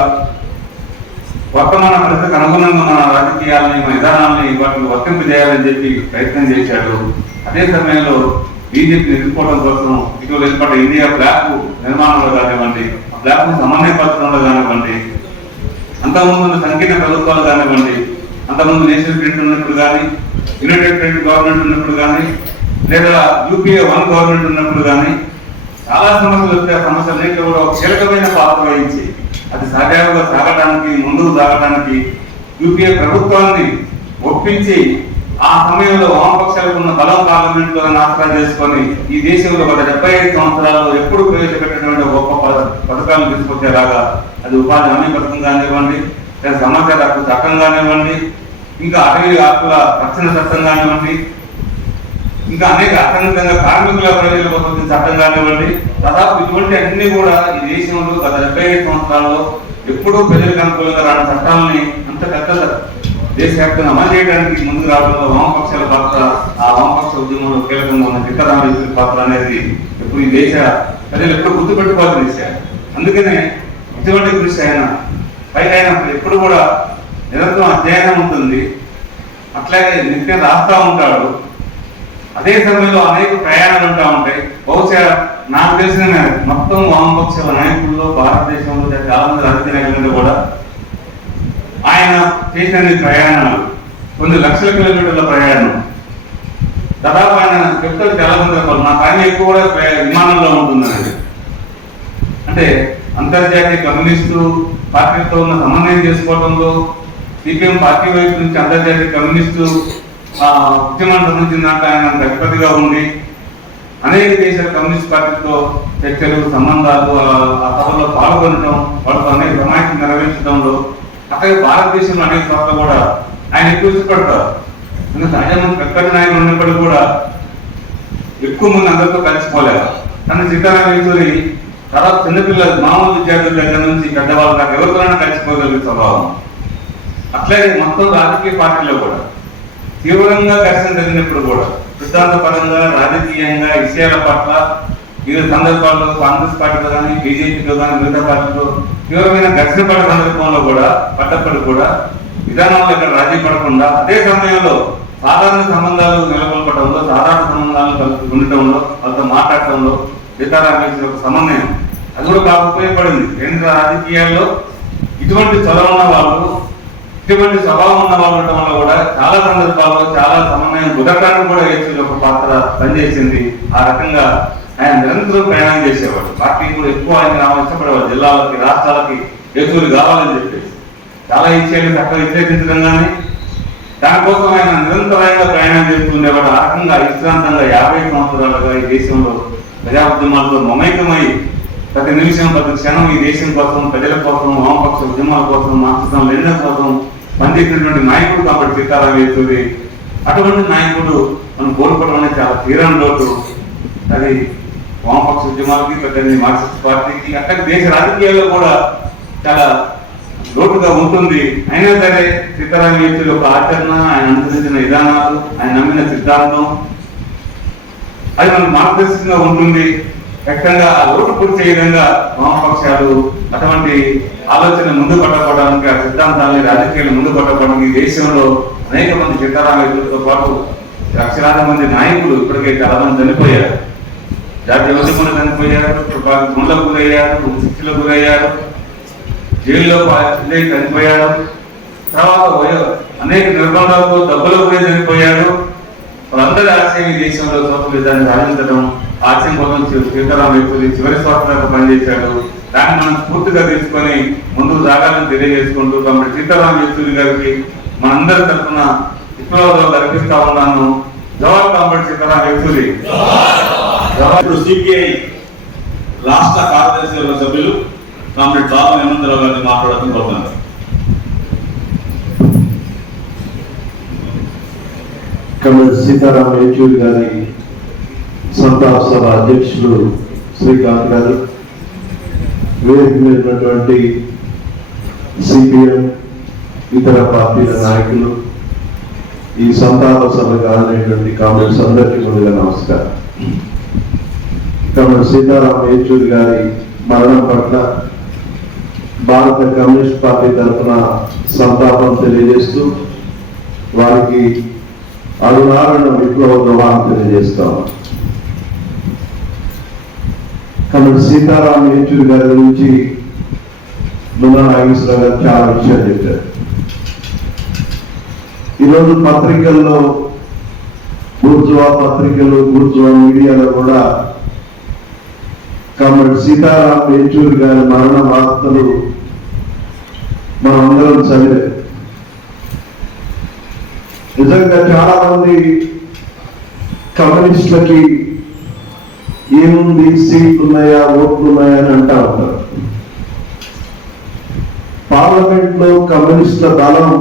వర్తమాన పరిస్థితికి అనుగుణంగా మన రాజకీయాలని, మన విధానాలని వాటిని వర్తింపజేయాలని చెప్పి ప్రయత్నం చేశాడు. అదే సమయంలో బీజేపీ ఎదుర్కోవడం కోసం ఇటీవల ఏర్పడ్డ ఇండియా బ్లాక్ నిర్మాణంలో కానివ్వండి, ఆ బ్లాక్ సమన్వయపరచడంలో కానివ్వండి, అంతకుముందు సంకీర్ణ ప్రభుత్వాలు కానివ్వండి, అంతకుముందు నేషనల్ ఫ్రంట్ ఉన్నప్పుడు కానీ, యునైటెడ్ ఫ్రంట్ గవర్నమెంట్ ఉన్నప్పుడు కానీ, లేదా యూపీఏ 1 గవర్నమెంట్ ఉన్నప్పుడు కానీ చాలా సమస్యలు వస్తే ఆ సమస్యలన్నింటిలో కూడా ఒక కీలకమైన పాత్ర వహించి అది సజావుగా సాగడానికి, ముందుకు సాగడానికి యూపీఏ ప్రభుత్వాన్ని ఒప్పించి ఆ సమయంలో వామపక్షాలకు ఉన్న బలం పార్లమెంట్లో ఆసరా చేసుకొని ఈ దేశంలో గత 75 సంవత్సరాల్లో ఎప్పుడు ప్రవేశపెట్టినటువంటి గొప్ప పథకాలు తీసుకొచ్చేలాగా, అది ఉపాధి హామీ పథకం కానివ్వండి, లేదా సమాచార హక్కు చట్టం కానివ్వండి, ఇంకా అటవీ హక్కుల రక్షణ చట్టం కానివ్వండి, ఇంకా అనేక అసంగతంగా కార్మికుల ప్రయోజనాల కోసం చట్టం కానివ్వండి, దాదాపు ఇటువంటి అన్ని కూడా ఈ దేశంలో గత 75 సంవత్సరాల్లో ఎప్పుడూ ప్రజలకు అనుకూలంగా రాని చట్టాలని అంత పెద్ద దేశవ్యాప్తంగా అమలు చేయడానికి ముందుకు రావడంలో వామపక్షాల పాత్ర, ఆ వామపక్ష ఉద్యమంలో కీలకంగా ఉన్న సీతారాం యేచూరి పాత్ర అనేది ఎప్పుడు ఈ దేశ ప్రజలు ఎప్పుడు గుర్తుపెట్టుకోవాల్సిన విషయం. అందుకనే ఇటువంటి కృషి పైగా ఎప్పుడు కూడా నిరంతరం అధ్యయనం ఉంటుంది, అట్లాగే నిత్యం రాస్తా ఉంటాడు. అదే సమయంలో అనేక ప్రయాణాలు ఉంటా ఉంటాయి. బహుశా నాకు తెలిసిన మొత్తం వామపక్ష నాయకుల్లో భారతదేశంలో చాలా మంది రాజకీయ నాయకులు కూడా ఆయన చేసిన ప్రయాణాలు కొన్ని లక్షల కిలోమీటర్ల ప్రయాణం, దాదాపు ఆయన చెప్తారు చాలా మంది నా టైం ఎక్కువ కూడా విమానంలో ఉంటుందని. అంటే అంతర్జాతీయ కమ్యూనిస్టు పార్టీలతో ఉన్న సమన్వయం చేసుకోవడంలో సిపిఎం పార్టీ వైపు నుంచి అంతర్జాతీయ కమ్యూనిస్టు ఉద్యమాన్ని సంబంధించిన దాంట్లో ఆయన అధిపతిగా ఉండి అనేక దేశాల కమ్యూనిస్ట్ పార్టీలతో చర్చలు, సంబంధాలు, ఆ సభలో పాల్గొనడం, వాళ్ళతో అనేక సమాఖ్యలు నెరవేర్చడంలో, అట్లాగే భారతదేశంలో అనేక చోట్ల కూడా ఆయన ఎక్కువ ఇష్టపడతారు. సహజంగా ఎక్కడి నాయకులు ఉన్నప్పటికీ కూడా ఎక్కువ మంది అందరితో కలిసిపోలేరు. కానీ సీతారాం యేచూరి చాలా చిన్నపిల్లలు, మామూలు విద్యార్థుల దగ్గర నుంచి పెద్దవాళ్ళ దాకా ఎవరితోనైనా కలిసిపోగలిగే స్వభావం. అట్లాగే మొత్తం రాజకీయ పార్టీలో కూడా తీవ్రంగా ఘర్షణ జరిగినప్పుడు కూడా సిద్ధాంతపరంగా, రాజకీయంగా, విషయాల పట్ల వివిధ సందర్భాల్లో కాంగ్రెస్ పార్టీలో కానీ, బీజేపీలో కానీ, మిగతా పార్టీలో తీవ్రమైన ఘర్షణ పడ్డ సందర్భంలో కూడా పడ్డప్పుడు కూడా విధానాల్లో ఇక్కడ రాజీ పడకుండా అదే సమయంలో సాధారణ సంబంధాలు నెలకొల్పడంలో, సాధారణ సంబంధాలను ఉండటంలో, వాళ్ళతో మాట్లాడటంలో సీతారాం యేచూరి ఒక సమన్వయం అది కూడా బాగా ఉపయోగపడింది. కేంద్ర రాజకీయాల్లో ఇటువంటి చొరవ ఉన్న వాళ్ళు, ఇటువంటి స్వభావం ఉన్న వాళ్ళు ఉండటం వల్ల కూడా చాలా సందర్భాల్లో చాలా సమన్వయం కుదరడానికి కూడా యేచూరి ఒక పాత్ర పనిచేసింది. ఆ రకంగా ఆయన నిరంతరం ప్రయాణం చేసేవాడు. పార్టీ కూడా ఎక్కువ ఆయన ఇష్టపడేవాడు. జిల్లాలకి, రాష్ట్రాలకి యేచూరి కావాలని చెప్పేసి చాలా ఇచ్చేది చక్కగా వ్యతిరేకించడం కానీ దానికోసం ఆయన నిరంతరంగా ప్రయాణం చేస్తుండేవాడు. ఆ రకంగా విశ్రాంతంగా 50 సంవత్సరాలుగా ఈ దేశంలో ప్రజా ఉద్యమాలతో మమైకమై ప్రతి నిమిషం, ప్రతి క్షణం ఈ దేశం కోసం, ప్రజల కోసం, వామపక్ష ఉద్యమాల కోసం, మార్క్సిజం లెనిన్ కోసం పనిచేసినటువంటి నాయకుడు కాబట్టి సీతారాం యేచూరి. అటువంటి నాయకుడు మనం కోల్పోవడం అనేది చాలా తీరని లోటు. అది వామపక్ష ఉద్యమాలకి, పెద్ద మార్క్సిస్ట్ పార్టీకి, అట్లా దేశ రాజకీయాల్లో కూడా చాలా లోటుగా ఉంటుంది. అయినా సరే సీతారాం యేచూరి ఒక ఆచరణ, ఆయన అనుసరించిన విధానాలు, ఆయన నమ్మిన సిద్ధాంతం అది మనకు మార్గదర్శకంగా ఉంటుంది. వ్యక్తంగా ఆ లోటు పూర్తి విధంగా వామపక్షాలు అటువంటి ఆలోచన ముందు పట్టకపోవడానికి, ఆ సిద్ధాంతాన్ని రాజకీయాలు ముందు పట్టకపోవడానికి దేశంలో అనేక మంది సీతారామయ్యతో పాటు లక్షలాది మంది నాయకులు ఇప్పటికే చాలా మంది చనిపోయారు. జాతీయ ఉద్యమంలో చనిపోయారు, గుండెలకు గురయ్యారు, శిక్షలకు గురయ్యారు, జైల్లో చనిపోయాడు. తర్వాత అనేక నిర్బంధాలతో డబ్బులకు కూడా చనిపోయాడు. వాళ్ళందరి ఆశయం ఈ దేశంలో స్వతంత్రాన్ని సాధించడం, ఆశయం కోసం సీతారామయ్య చివరి స్వాతంత్రంగా పనిచేశాడు. దాన్ని మనం పూర్తిగా తీసుకొని ముందుకు సాగాలని తెలియజేసుకుంటూ కాబట్టి సీతారామయ్య గారికి మనందరి తరఫున విప్లవాలు కల్పిస్తా ఉన్నాను. జవహర్ కామ్రేడ్ సీతారామయ్య. ఇప్పుడు సిపిఐ రాష్ట్ర కార్యదర్శి సభ్యులు కామ్రేడ్ బాబు హేమంతరావు గారిని మాట్లాడాలని కోరుతున్నారు. కామ్రేడ్ సీతారాం యేచూరి గారి సంతాప సభ అధ్యక్షులు శ్రీకాంత్ గారు, వేదిక మీద ఉన్నటువంటి సిపిఎం ఇతర పార్టీల నాయకులు, ఈ సంతాప సభకు హాజరైనటువంటి కామ్రేడ్స్ అందరికీ ముందుగా నమస్కారం. కామ్రేడ్ సీతారాం యేచూరి గారి మరణం పట్ల భారత కమ్యూనిస్ట్ పార్టీ తరఫున సంతాపం తెలియజేస్తూ వారికి అరుణారణ విప్లవ ద్రోహాన్ని తెలియజేస్తాం. కాబట్టి సీతారాం యేచూరి గారి గురించి మున్నా నాగేశ్వరరావు గారు చాలా విషయాలు చెప్పారు. ఈరోజు పత్రికల్లో, బూర్జువా పత్రికలు, బూర్జువా మీడియాలో కూడా కాబట్టి సీతారాం యేచూరి గారి మరణ వార్తలు మనం అందరం చదివారు. నిజంగా చాలా మంది కమ్యూనిస్టులకి ఏముంది, సీట్లు ఉన్నాయా, ఓట్లు ఉన్నాయా అని అంటా ఉంటారు. పార్లమెంట్ లో కమ్యూనిస్టుల దళం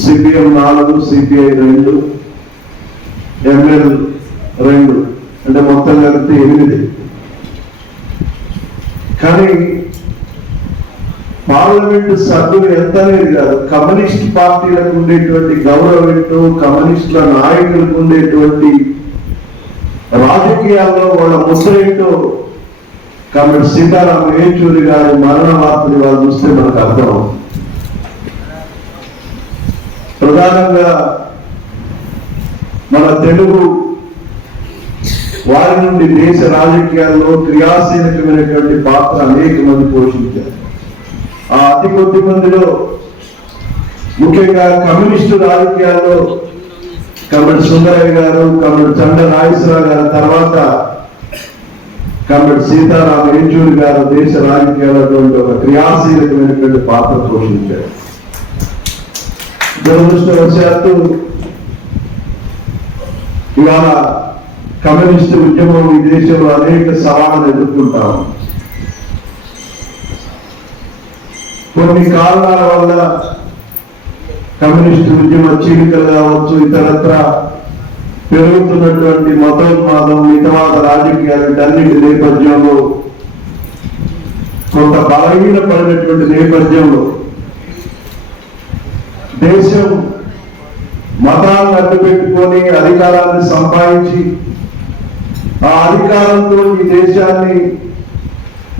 సిపిఎం 4, సిపిఐ 2, ఎంఎల్ 2, అంటే మొత్తం కలిపితే 8. కానీ పార్లమెంట్ సభ్యులు ఎంత అనేది కాదు, కమ్యూనిస్ట్ పార్టీలకు ఉండేటువంటి గౌరవం ఏంటో, కమ్యూనిస్టుల నాయకులకు ఉండేటువంటి రాజకీయాల్లో వాళ్ళ ముద్ర ఏంటో కాబట్టి సీతారాం యేచూరి గారి మరణ వార్తలు వాళ్ళు చూస్తే మనకు అర్థం. ప్రధానంగా మన తెలుగు వారి నుండి దేశ రాజకీయాల్లో క్రియాశీలకమైనటువంటి పాత్ర అనేక మంది పోషించారు. ఆ అతి కొద్ది మందిలో ముఖ్యంగా కమ్యూనిస్టు రాజకీయాల్లో కమ్రేడ్ సుందరయ్య గారు, కమ్రేడ్ చండ నాగేశ్వరరావు గారి తర్వాత కమ్రేడ్ సీతారాం యేచూరి గారు దేశ రాజకీయాలలో ఒక క్రియాశీలకమైనటువంటి పాత్ర పోషించారు. దురదృష్టవశాత్తు ఇవాళ కమ్యూనిస్టు ఉద్యమం ఈ దేశంలో అనేక సవాళ్ళను ఎదుర్కొంటాము. కొన్ని కారణాల వల్ల కమ్యూనిస్టు ఉద్యమ చీలికలు కావచ్చు, ఇతరత్ర పెరుగుతున్నటువంటి మతోన్మాదం, మితవాద రాజకీయాలన్నిటి నేపథ్యంలో, కొంత బలహీనపడినటువంటి నేపథ్యంలో దేశం మతాలను అడ్డుపెట్టుకొని అధికారాన్ని సంపాదించి ఆ అధికారంతో ఈ దేశాన్ని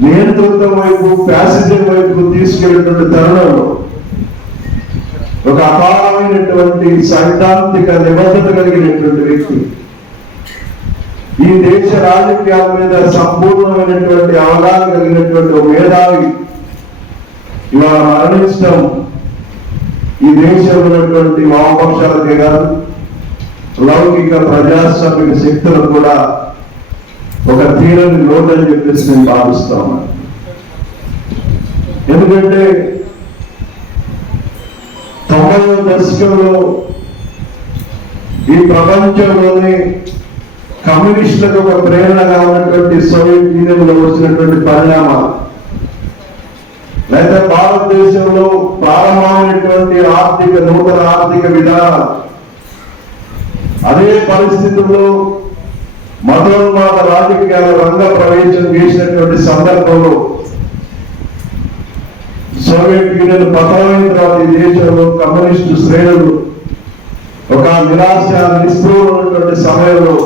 నియంత్రితం వైపు, ఫ్యాసిజం వైపు తీసుకెళ్ళినటువంటి తరుణంలో ఒక అపారమైనటువంటి సైద్ధాంతిక నిబద్ధత కలిగినటువంటి వ్యక్తి, ఈ దేశ రాజకీయాల మీద సంపూర్ణమైనటువంటి అవగాహన కలిగినటువంటి ఒక మేధావి ఇవాళ మరణించడం ఈ దేశంలో ఉన్నటువంటి వామపక్షాలకే కాదు, లౌకిక ప్రజాస్వామిక శక్తులకు కూడా ఒక తీరని లోటు అని చెప్పేసి నేను భావిస్తా ఉన్నాను. ఎందుకంటే 90వ దశకంలో ఈ ప్రపంచంలోనే కమ్యూనిస్టులకు ఒక ప్రేరణగా ఉన్నటువంటి సోవియట్ యూనియన్లో వచ్చినటువంటి పరిణామాలు, లేదా భారతదేశంలో ప్రారంభమైనటువంటి నూతన ఆర్థిక విధానాలు, అదే పరిస్థితుల్లో మతోన్మాద రాజకీయాల రంగ ప్రవేశం చేసినటువంటి సందర్భంలో సోవియట్ యూనియన్ పతనమైన తర్వాత ఈ దేశంలో కమ్యూనిస్టు శ్రేణులు ఒక నిరాశ నిస్పృహ ఉన్నటువంటి సమయంలో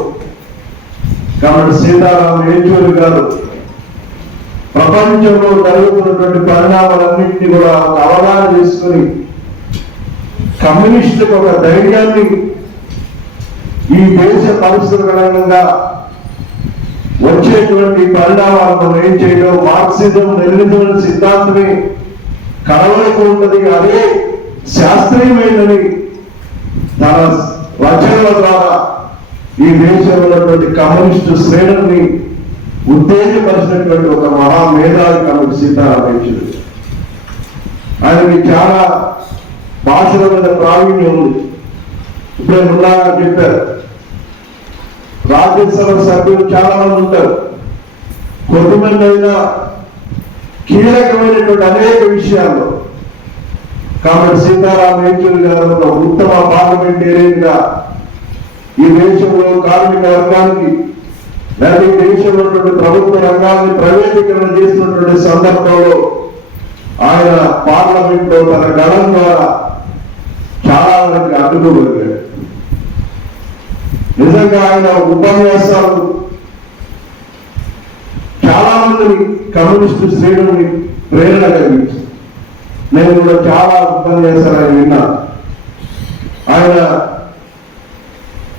కాబట్టి సీతారాం యేచూరి గారు ప్రపంచంలో జరుగుతున్నటువంటి పరిణామాలన్నింటినీ కూడా ఒక అవగాహన చేసుకుని కమ్యూనిస్టులకు ఒక ధైర్యాన్ని ఈ దేశ పరిస్థితుల కారణంగా వచ్చేటువంటి పరిణామాలు మనం ఏం చేయడం, మార్క్సిజం లెనినిజం సిద్ధాంతమే కలవరకు ఉంటుంది, అదే శాస్త్రీయమైనది తన రచనల ద్వారా ఈ దేశంలో ఉన్నటువంటి కమ్యూనిస్టు శ్రేణుల్ని ఉత్తేజపరిచినటువంటి ఒక మహా మేధావి కాబట్టి సీతారాం యేచూరి. ఆయనకి చాలా భాషల మీద ప్రావీణ్యం ఉంది. ఇప్పుడే ముందుగా చెప్పారు, రాజ్యసభ సభ్యులు చాలా మంది ఉంటారు, కొద్దిమంది అయినా కీలకమైనటువంటి అనేక విషయాల్లో. కాబట్టి సీతారాం యేచూరి గారు ఒక ఉత్తమ పార్లమెంటేరియన్ గా ఈ దేశంలో కార్మిక వర్గానికి లేదా ఈ దేశంలో ప్రభుత్వ రంగాన్ని ప్రైవేటీకరణ చేసినటువంటి సందర్భంలో ఆయన పార్లమెంట్ లో తన గళం ద్వారా చాలా వరకు అడ్డుకోగలిగాడు. నిజంగా ఆయన ఉపన్యాసాలు చాలా మందిని కమ్యూనిస్టు శ్రేణుల్ని ప్రేరణ కలిగించారు. నేను కూడా చాలా ఉపన్యాసాలు ఆయన విన్నాను. ఆయన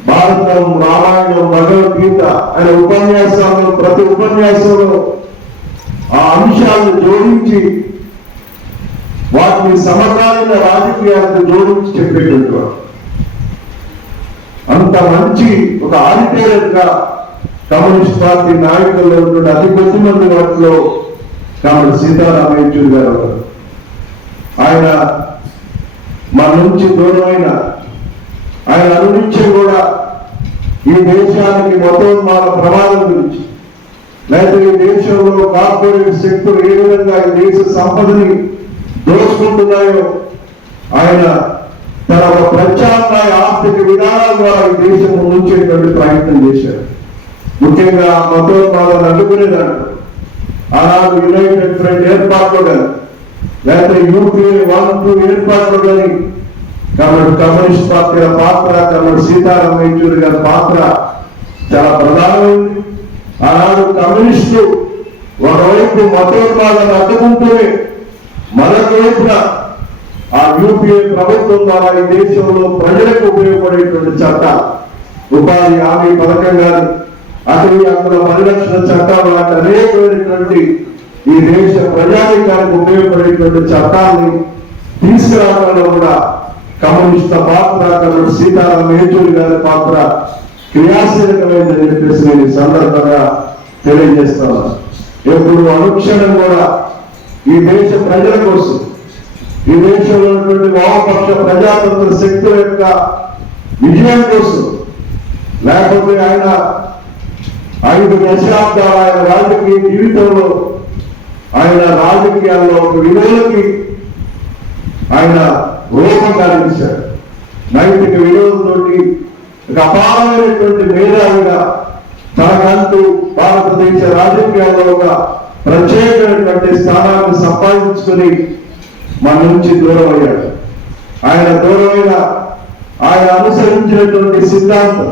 భారతం, రామాయణం, భగవద్గీత ఆయన ఉపన్యాసాల్లో ప్రతి ఉపన్యాసంలో ఆ అంశాలను జోడించి వాటిని సమకాలీన రాజకీయాలకు జోడించి చెప్పేటువంటి వాడు. అంత మంచి ఒక ఆడిటేరియన్ గా కమ్యూనిస్ట్ పార్టీ నాయకుల్లో ఉన్నటువంటి అతి కొద్ది మంది వాటిలో కాబట్టి సీతారాం యేచూరి గారు ఉన్నారు. ఆయన మన నుంచి దూరమైన ఆయన అనునిత్యం కూడా ఈ దేశానికి మతోన్మాద ప్రమాదం గురించి, లేదా ఈ దేశంలో కార్పొరేట్ శక్తులు ఏ విధంగా ఈ దేశ సంపదని దోచుకుంటున్నాయో ఆయన తన ఒక ప్రత్యామ్నాయ ఆర్థిక విధానాల ద్వారా ఈ దేశం ఉంచేటువంటి ప్రయత్నం చేశారు. ముఖ్యంగా మతోన్మాదాన్ని అడ్డుకునేదాంట్లో ఆనాడు యునైటెడ్ ఫ్రంట్ ఏర్పాట్లో కానీ లేకపోతే యూపీఏ 1-2 ఏర్పాట్లో కానీ కాబట్టి కమ్యూనిస్ట్ పార్టీల పాత్ర, కాబట్టి సీతారాం యేచూరి గారి పాత్ర చాలా ప్రధానమైంది. ఆనాడు కమ్యూనిస్టులు ఒకవైపు మతోన్మాదాన్ని అడ్డుకుంటూనే మరొక వైపున ఆ యూపీఏ ప్రభుత్వం ద్వారా ఈ దేశంలో ప్రజలకు ఉపయోగపడేటువంటి చట్టాలు, ఉపాధి హామీ పథకం కానీ, అటవీ హక్కుల పరిరక్షణ చట్టాలు లాంటి అనేకమైనటువంటి ఈ దేశ ప్రజానికానికి ఉపయోగపడేటువంటి చట్టాలని తీసుకురావడంలో కూడా కమ్యూనిస్టుల పాత్ర, కాబట్టి సీతారాం యేచూరి గారి పాత్ర క్రియాశీలకమైందని చెప్పేసి నేను ఈ సందర్భంగా తెలియజేస్తాను. ఎప్పుడు అనుక్షణం కూడా ఈ దేశ ప్రజల కోసం, ఈ దేశంలో ఉన్నటువంటి వామపక్ష ప్రజాతంత్ర శక్తుల యొక్క విజయం కోసం, లేకపోతే ఆయన 5 దశాబ్దాల ఆయన రాజకీయ జీవితంలో ఆయన రాజకీయాల్లో ఒక విలువలకి ఆయన రూపం కల్పించాడు. నైతిక విలువలతోటి ఒక అపారమైనటువంటి మేధావిగా తనకంటూ భారతదేశ రాజకీయాల్లో ఒక ప్రత్యేకమైనటువంటి స్థానాన్ని సంపాదించుకుని మన నుంచి దూరం అయ్యాడు. ఆయన దూరమైన ఆయన అనుసరించినటువంటి సిద్ధాంతం,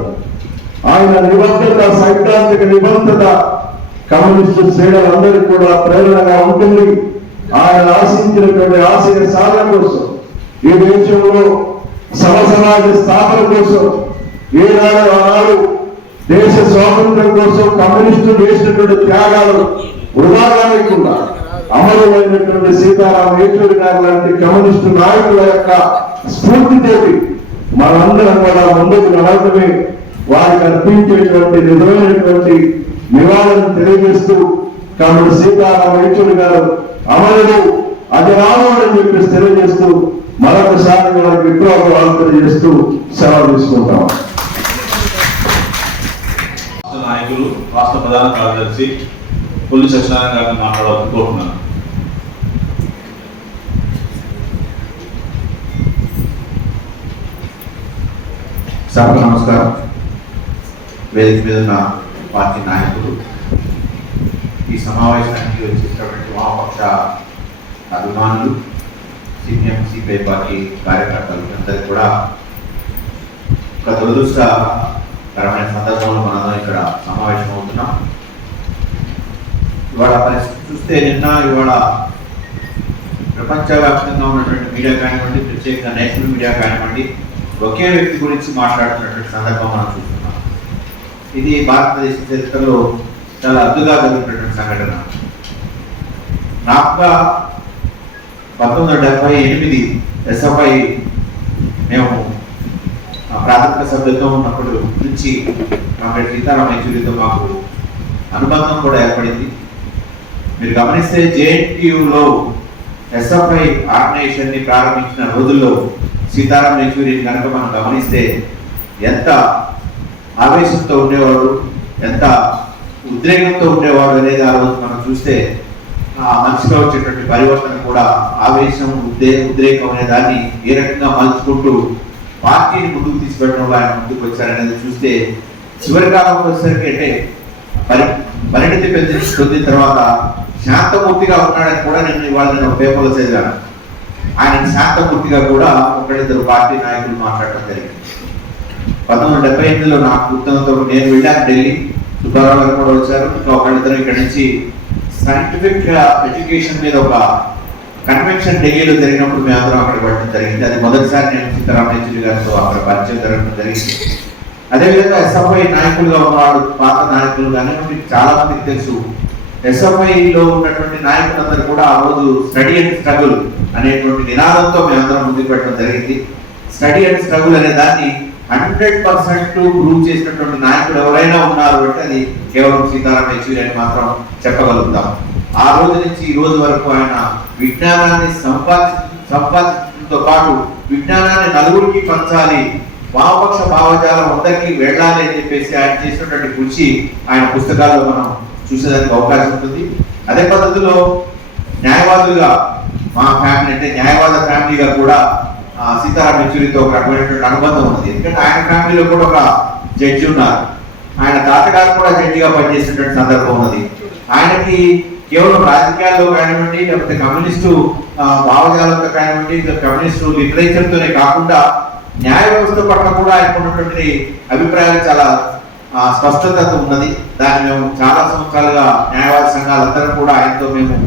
ఆయన నిబద్ధత, సైద్ధాంతిక నిబద్ధత కమ్యూనిస్టు శ్రేణులందరికీ కూడా ప్రేరణగా ఉంటుంది. ఆయన ఆశించినటువంటి ఆశయ సాధన కోసం, ఈ దేశంలో సమసమాజ స్థాపన కోసం, ఏనాడు ఆనాడు దేశ స్వాతంత్ర్యం కోసం కమ్యూనిస్టు చేసినటువంటి త్యాగాలు వృధాగా లేకుండా అమలుమైనటువంటి సీతారాం యేచూరి గారు లాంటి కమ్యూనిస్టు నాయకుల యొక్క స్ఫూర్తితోటి మనందరం కూడా ముందుకు నడవడమే వారికి అర్పించేటువంటి నిజమైనటువంటి నివాళులను తెలియజేస్తూ కాబట్టి సీతారాం యేచూరి గారు అమలుడు అది రావాలని చెప్పేసి తెలియజేస్తూ మరొకసారి వారికి విప్లవాలు తెలియజేస్తూ సెలవు తీసుకుంటాం. నాయకులు, రాష్ట్ర ప్రధాన కార్యదర్శి కొల్లి సత్యనారాయణ గారిని మాట్లాడాలని కోరుతున్నాను. సభకు నమస్కారం. వేదిక మీద ఉన్న పార్టీ నాయకులు, ఈ సమావేశానికి వచ్చేటటువంటి వామపక్ష అభిమానులు, సిపిఎం సిపిఐ పార్టీ కార్యకర్తలు అందరికీ కూడా ఒక దురదృష్ట పరమైన సందర్భంలో మనం ఇక్కడ సమావేశం అవుతున్నాం. ఇవాళ పరిస్థితి చూస్తే ఇవాళ ప్రపంచవ్యాప్తంగా ఉన్నటువంటి మీడియా కానివ్వండి, ప్రత్యేకంగా నేషనల్ మీడియా కానివ్వండి, ఒకే వ్యక్తి గురించి మాట్లాడుతున్నటువంటి సందర్భం మనం చూస్తున్నాం. ఇది భారతదేశ చరిత్రలో చాలా అద్దుగా జరిగినటువంటి సంఘటన. నాకుగా 1978 ఎస్ఎఫ్ఐ మేము ప్రాథమిక సభ్యులతో ఉన్నప్పుడు నుంచి కామ్రేడ్ సీతారాం యేచూరితో మాకు అనుబంధం కూడా ఏర్పడింది. మీరు గమనిస్తే జేఎన్టీయూలో ఎస్ఎఫ్ఐ ఆర్గనైజేషన్ ని ప్రారంభించిన రోజుల్లో సీతారాం యేచూరి కనుక మనం గమనిస్తే ఎంత ఆవేశంతో ఉండేవాడు, ఎంత ఉద్రేకంతో ఉండేవాడు అనేది ఆ రోజు మనం చూస్తే ఆ మనిషిలో వచ్చేటువంటి పరివర్తన కూడా ఆవేశం, ఉద్రేకం అనే దాన్ని ఏ రకంగా మలుచుకుంటూ పార్టీని ముందుకు తీసుకెళ్ళడంలో ఆయన ముందుకు వచ్చారనేది చూస్తే చివరి కాలంలో వచ్చేసరికి అంటే పరిణితి పొందిన తర్వాత శాంతమూర్తిగా ఉన్నాడని కూడా నేను పేపర్లో చదివాను. ఆయన శాంతమూర్తిగా కూడా ఒకరిద్దరు పార్టీ నాయకులు మాట్లాడటం జరిగింది. 1978లో నాకు గుర్తున్నంత నేను వెళ్ళాను ఢిల్లీ, సుబ్బారావు గారు కూడా వచ్చారు, ఇంకా ఒకళ్ళిద్దరు ఇక్కడ నుంచి సైంటిఫిక్ ఎడ్యుకేషన్ మీద ఒక కన్వెన్షన్ ఢిల్లీలో జరిగినప్పుడు మేము అందరం అక్కడ పెట్టడం జరిగింది. అది మొదటిసారి నేను సీతారాం యేచూరి గారితో అక్కడ పరిచయం జరగడం జరిగింది. అదేవిధంగా ఎస్ఎఫ్ఐ నాయకులుగా ఉన్నవాళ్ళు, పాత నాయకులు కానివ్వండి, చాలా మందికి తెలుసు. ఎస్ఎఫ్ఐలో ఉన్నటువంటి నాయకులందరూ కూడా ఆ రోజు స్టడీ అండ్ స్ట్రగుల్ అనేటువంటి నినాదంతో మేమందరం ముందుకు పెట్టడం జరిగింది. స్టడీ అండ్ స్ట్రగుల్ అనే దాన్ని 100% ప్రూవ్ చేసినటువంటి నాయకుడు ఎవరైనా ఉన్నారు అంటే అది కేవలం సీతారాం యేచూరి అని మాత్రం చెప్పగలుగుతాం. ఆ రోజు నుంచి ఈ రోజు వరకు ఆయన విజ్ఞానాన్ని సంపాదించడంతో పాటు విజ్ఞానాన్ని నలుగురికి పంచాలి, వామపక్ష భావజాలం అందరికీ వెళ్ళాలి అని చెప్పేసి ఆయన చేసినటువంటి కృషి ఆయన పుస్తకాల్లో మనం చూసేదానికి అవకాశం ఉంటుంది. అదే పద్ధతిలో న్యాయవాదులుగా మా ఫ్యామిలీ అంటే న్యాయవాద ఫ్యామిలీగా కూడా సీతారాం యేచూరితో ఒక రకమైనటువంటి అనుబంధం ఉంది. ఎందుకంటే ఆయన ఫ్యామిలీలో కూడా ఒక జడ్జి ఉన్నారు. ఆయన తాతగారు కూడా జడ్జిగా పనిచేసినటువంటి సందర్భం ఉన్నది. ఆయనకి కేవలం రాజకీయాల్లో కానివ్వండి, లేకపోతే కమ్యూనిస్టు భావజాలంతో కానివ్వండి, కమ్యూనిస్టు లిటరేచర్తోనే కాకుండా న్యాయ వ్యవస్థ పట్ల కూడా ఆయనకు ఉన్నటువంటి అభిప్రాయాలు చాలా స్పష్టత ఉన్నది. దాన్ని మేము చాలా సంవత్సరాలుగా న్యాయవాద సంఘాలందరం కూడా ఆయనతో మేము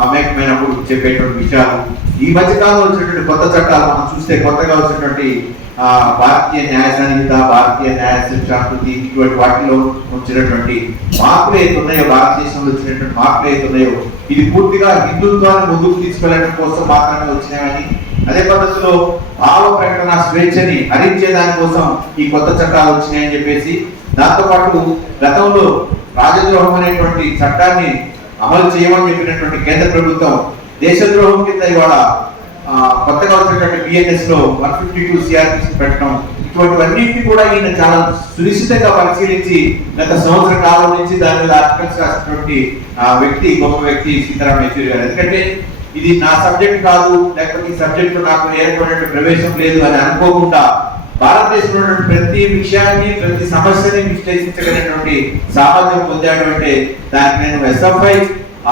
మమేకమైనప్పుడు చెప్పేటువంటి విషయాలు. ఈ మధ్యకాలంలో వచ్చినటువంటి కొత్త చట్టాలు మనం చూస్తే కొత్తగా వచ్చినటువంటి భారతీయ న్యాయ సంహిత, భారతీయ న్యాయ శిక్షాకృతి, ఇటువంటి వాటిలో వచ్చినటువంటి మార్పులు ఏతున్నాయో, భారతదేశంలో వచ్చినటువంటి మార్పులు ఏతున్నాయో ఇది పూర్తిగా హిందుత్వాన్ని ముందుకు తీసుకెళ్లడం కోసం మాత్రమే వచ్చినాయని, అదే పద్ధతిలో భావ ప్రకటన స్వేచ్ఛని హరించే దానికోసం ఈ కొత్త చట్టాలు వచ్చినాయని చెప్పేసి, దాంతోపాటు గతంలో రాజద్రోహం అనేటువంటి చట్టాన్ని అమలు చేయమని చెప్పినటువంటి కేంద్ర ప్రభుత్వం దేశద్రోహం కింద ఇవాళ కొత్తగా వచ్చినటువంటి బిఎన్ఎస్ లో 152 సిఆర్పిసి పెట్టడం, ఇటువంటివన్నింటినీ కూడా ఈయన చాలా సునిశ్చితంగా పరిశీలించి గత సంవత్సర కాలం నుంచి దాని మీద ఆర్టికల్స్ రాసినటువంటి వ్యక్తి, గొప్ప వ్యక్తి సీతారాం యేచూరి గారు. ఎందుకంటే ఇది నా సబ్జెక్ట్ కాదు, లేకపోతే ఈ సబ్జెక్ట్ నాకు ఏర్పడినటువంటి ప్రవేశం లేదు అని అనుకోకుండా భారతదేశంలో ప్రతి విషయాన్ని, ప్రతి సమస్యని విశ్లేషించగలిగినటువంటి సామర్థ్యం పొందాడు. అంటే దానికి నేను ఎస్ఎఫ్ఐ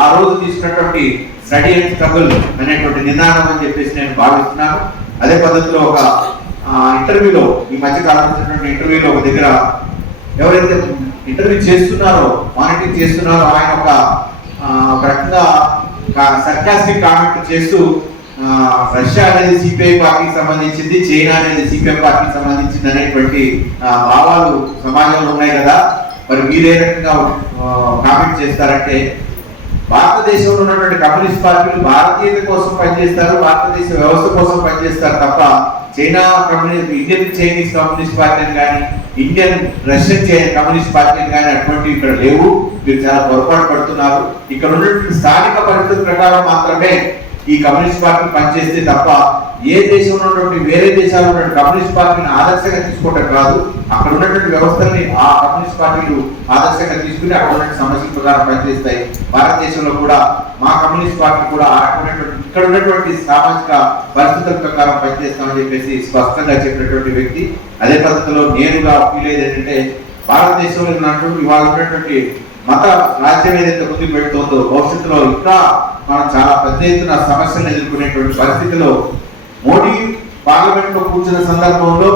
ఆ రోజు తీసుకున్నటువంటి స్టడీ అండ్ స్ట్రగుల్ అనేటువంటి నినాదం అని చెప్పేసి నేను భావిస్తున్నాను. అదే పద్ధతిలో ఒక ఇంటర్వ్యూలో, ఈ మధ్య కాలం వచ్చినటువంటి ఇంటర్వ్యూలో ఒక దగ్గర ఎవరైతే ఇంటర్వ్యూ చేస్తున్నారో, మానిటరింగ్ చేస్తున్నారో, ఆయన ఒక రకంగా సర్కాస్టిక్ కామెంట్ చేస్తూ రష్యా అనేది సిపిఐ పార్టీకి సంబంధించింది, చైనా అనేది సిపిఎం పార్టీకి సంబంధించింది అనేటువంటి భావాలు సమాజంలో ఉన్నాయి కదా, మరి మీరే రకంగా కామెంట్ చేస్తారంటే, భారతదేశంలో ఉన్నటువంటి కమ్యూనిస్ట్ పార్టీలు భారతీయత కోసం పనిచేస్తారు, భారతదేశ వ్యవస్థ కోసం పనిచేస్తారు తప్ప China communist, Indian Chinese communist పార్టీని కానీ, ఇండియన్ రష్యన్ కమ్యూనిస్ట్ పార్టీని కానీ అటువంటివి ఇక్కడ లేవు. మీరు చాలా పొరపాటు పడుతున్నారు. ఇక్కడ ఉన్నటువంటి స్థానిక పరిస్థితుల ప్రకారం మాత్రమే ఈ కమ్యూనిస్ట్ పార్టీ పనిచేస్తే తప్ప ఏ దేశంలో ఉన్నటువంటి వేరే దేశాల్లో ఉన్నటువంటి కమ్యూనిస్ట్ పార్టీని ఆదర్శంగా తీసుకోవటం కాదు. అక్కడ ఉన్నటువంటి వ్యవస్థల్ని ఆ కమ్యూనిస్ట్ పార్టీలు ఆదర్శంగా తీసుకుని అక్కడ ఉన్నటువంటి సమస్యల ప్రకారం పనిచేస్తాయి. భారతదేశంలో కూడా మా కమ్యూనిస్ట్ పార్టీ కూడా ఆ రకమైనటువంటి ఇక్కడ ఉన్నటువంటి సామాజిక పరిస్థితుల ప్రకారం పనిచేస్తామని చెప్పేసి స్పష్టంగా చెప్పినటువంటి వ్యక్తి. అదే పద్ధతిలో నేరుగా ఫీల్ అయ్యేది ఏంటంటే, భారతదేశంలో ఇవాళ ఉన్నటువంటి మత రాజ్యం ఏదైతే ముందుకు పెడుతుందో భవిష్యత్తులో ఇంకా మనం చాలా పెద్ద ఎత్తున సమస్యలను ఎదుర్కొనేటువంటి పరిస్థితిలో మోడీ పార్లమెంట్ లో కూర్చున్న సందర్భంలో